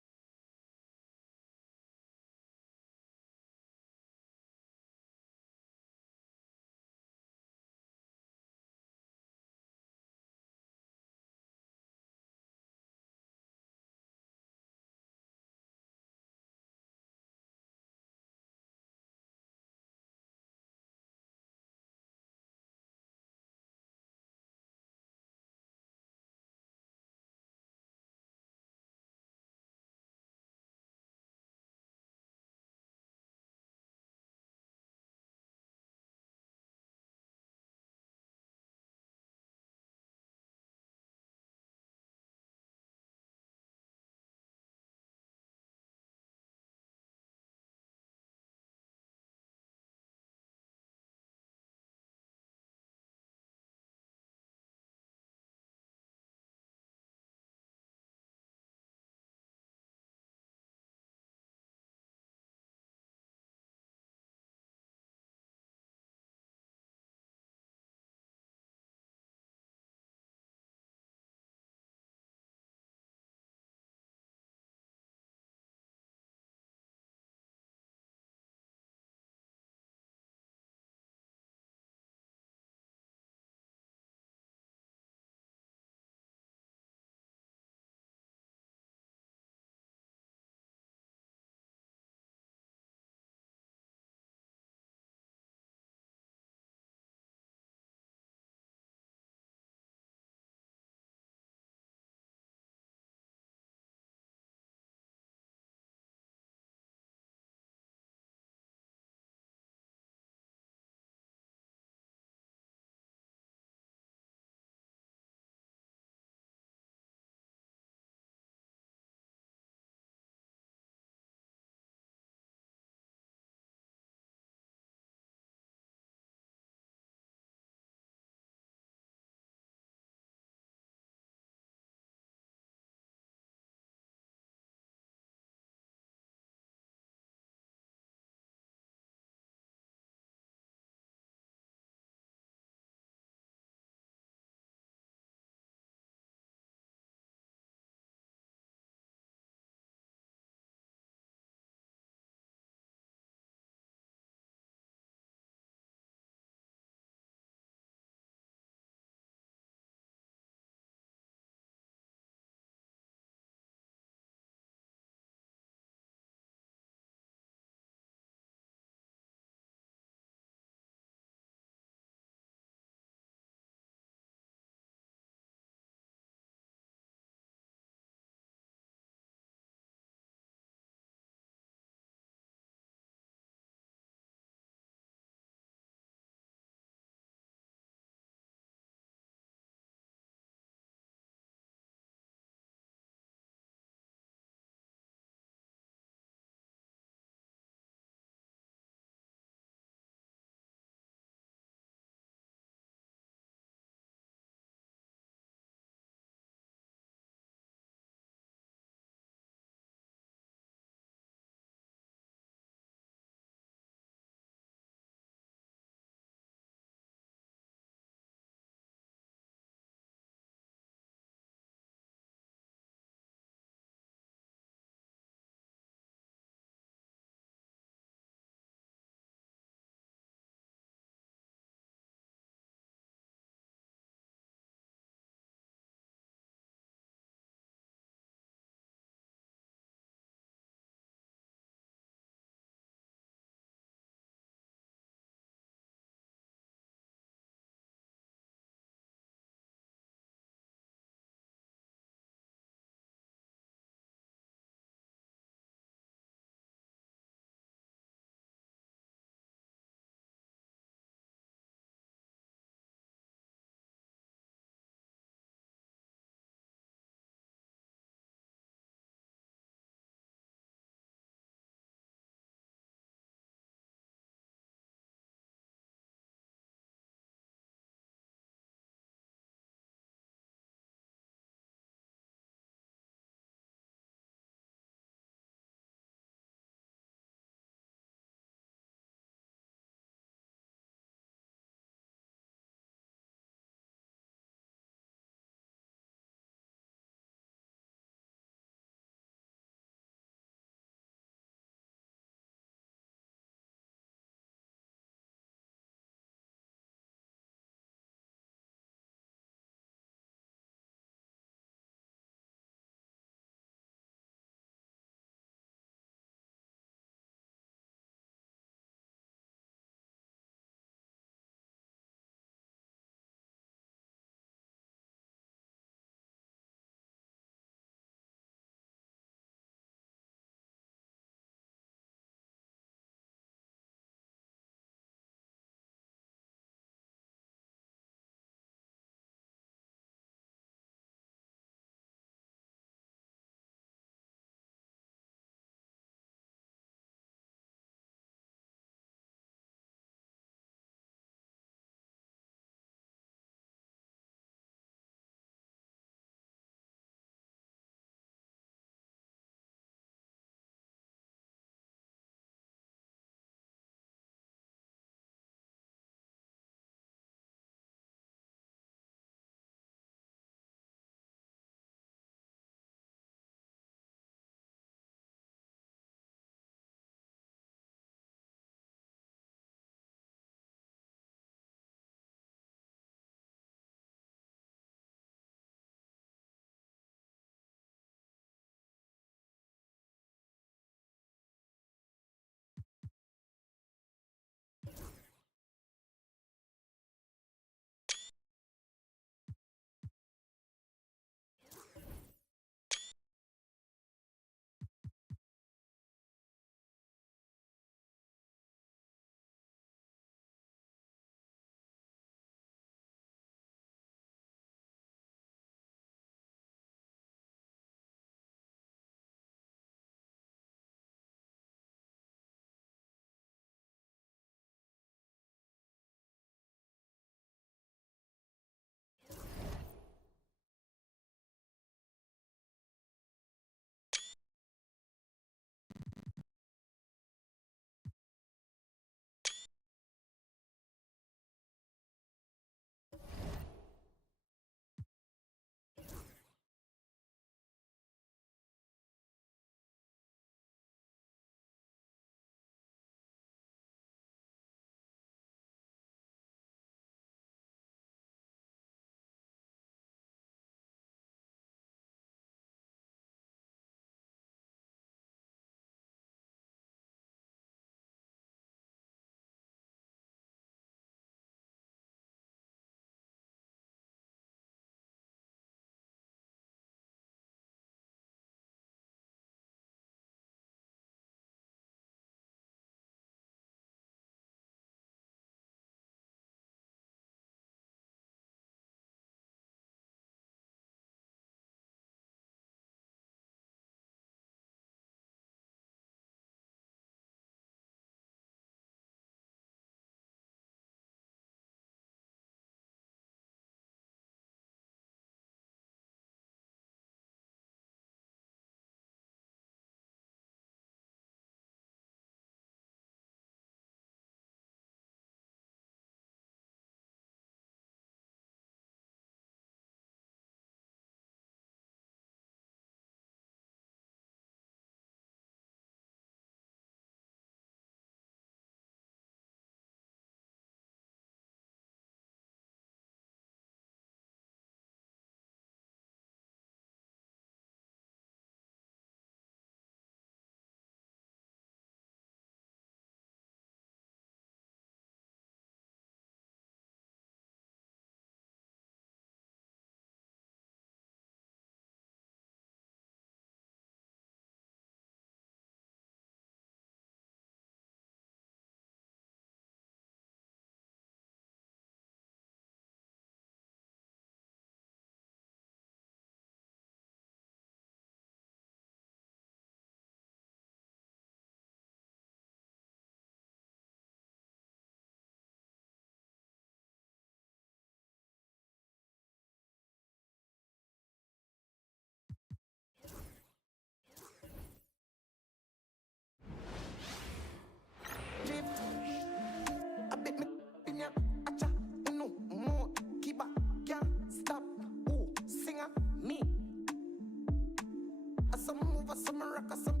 over some rock or some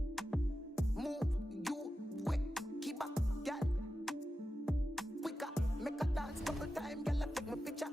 move. You quick, keep up, girl. Quicker, make a dance couple time, girl. Take my picture.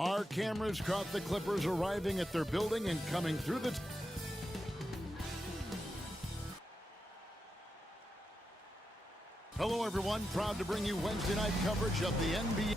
Our cameras caught the Clippers arriving at their building and coming through the... Hello, everyone. Proud to bring you Wednesday night coverage of the NBA.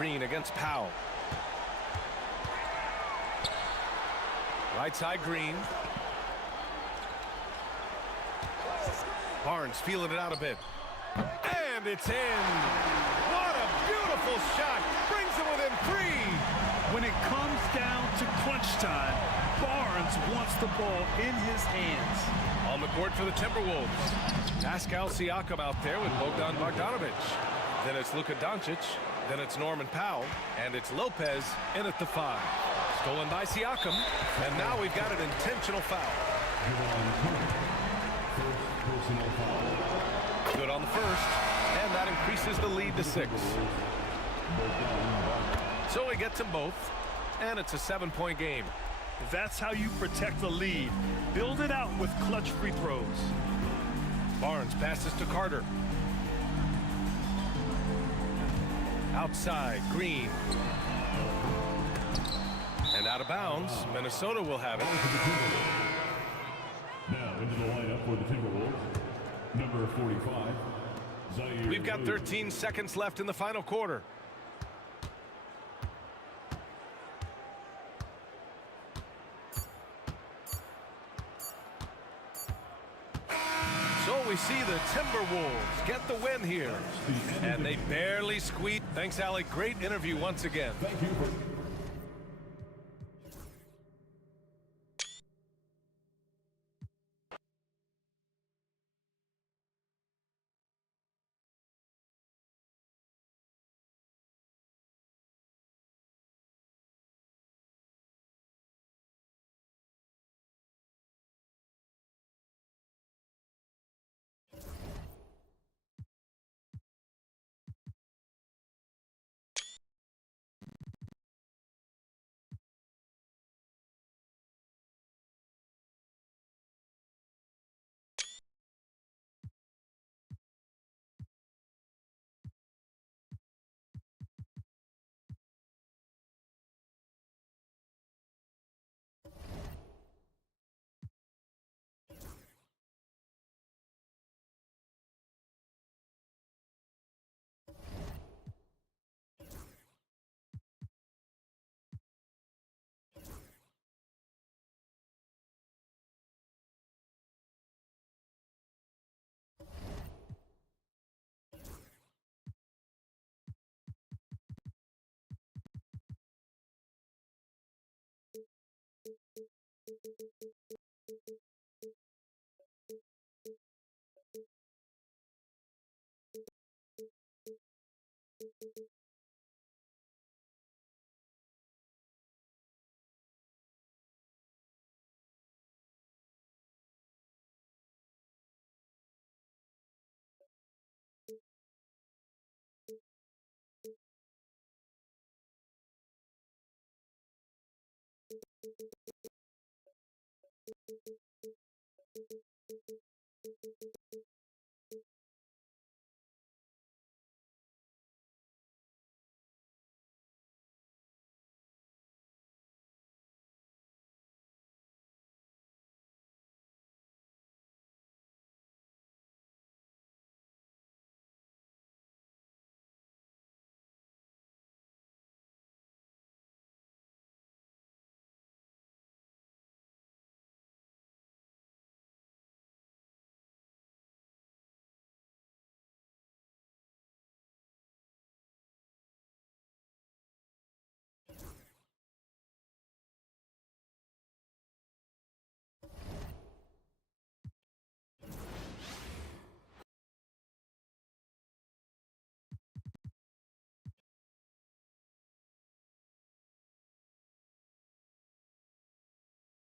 Green against Powell. Right side Green. Barnes feeling it out a bit. And it's in. What a beautiful shot. Brings it within 3. When it comes down to crunch time, Barnes wants the ball in his hands. On the court for the Timberwolves. Pascal Siakam out there with Bogdan Bogdanovic. Then it's Luka Doncic. Then it's Norman Powell. And it's Lopez in at the 5. Stolen by Siakam. And now we've got an intentional foul. Good on the first. And that increases the lead to 6. So he gets them both. And it's a 7-point game. That's how you protect the lead. Build it out with clutch free throws. Barnes passes to Carter. Outside, Green. And out of bounds, Minnesota will have it. Now into the lineup for the Timberwolves, number 45, Zaire. We've got 13 seconds left in the final quarter. So we see the Timberwolves get the win here. And they barely squeaked. Thanks, Alec. Great interview once again. Thank you for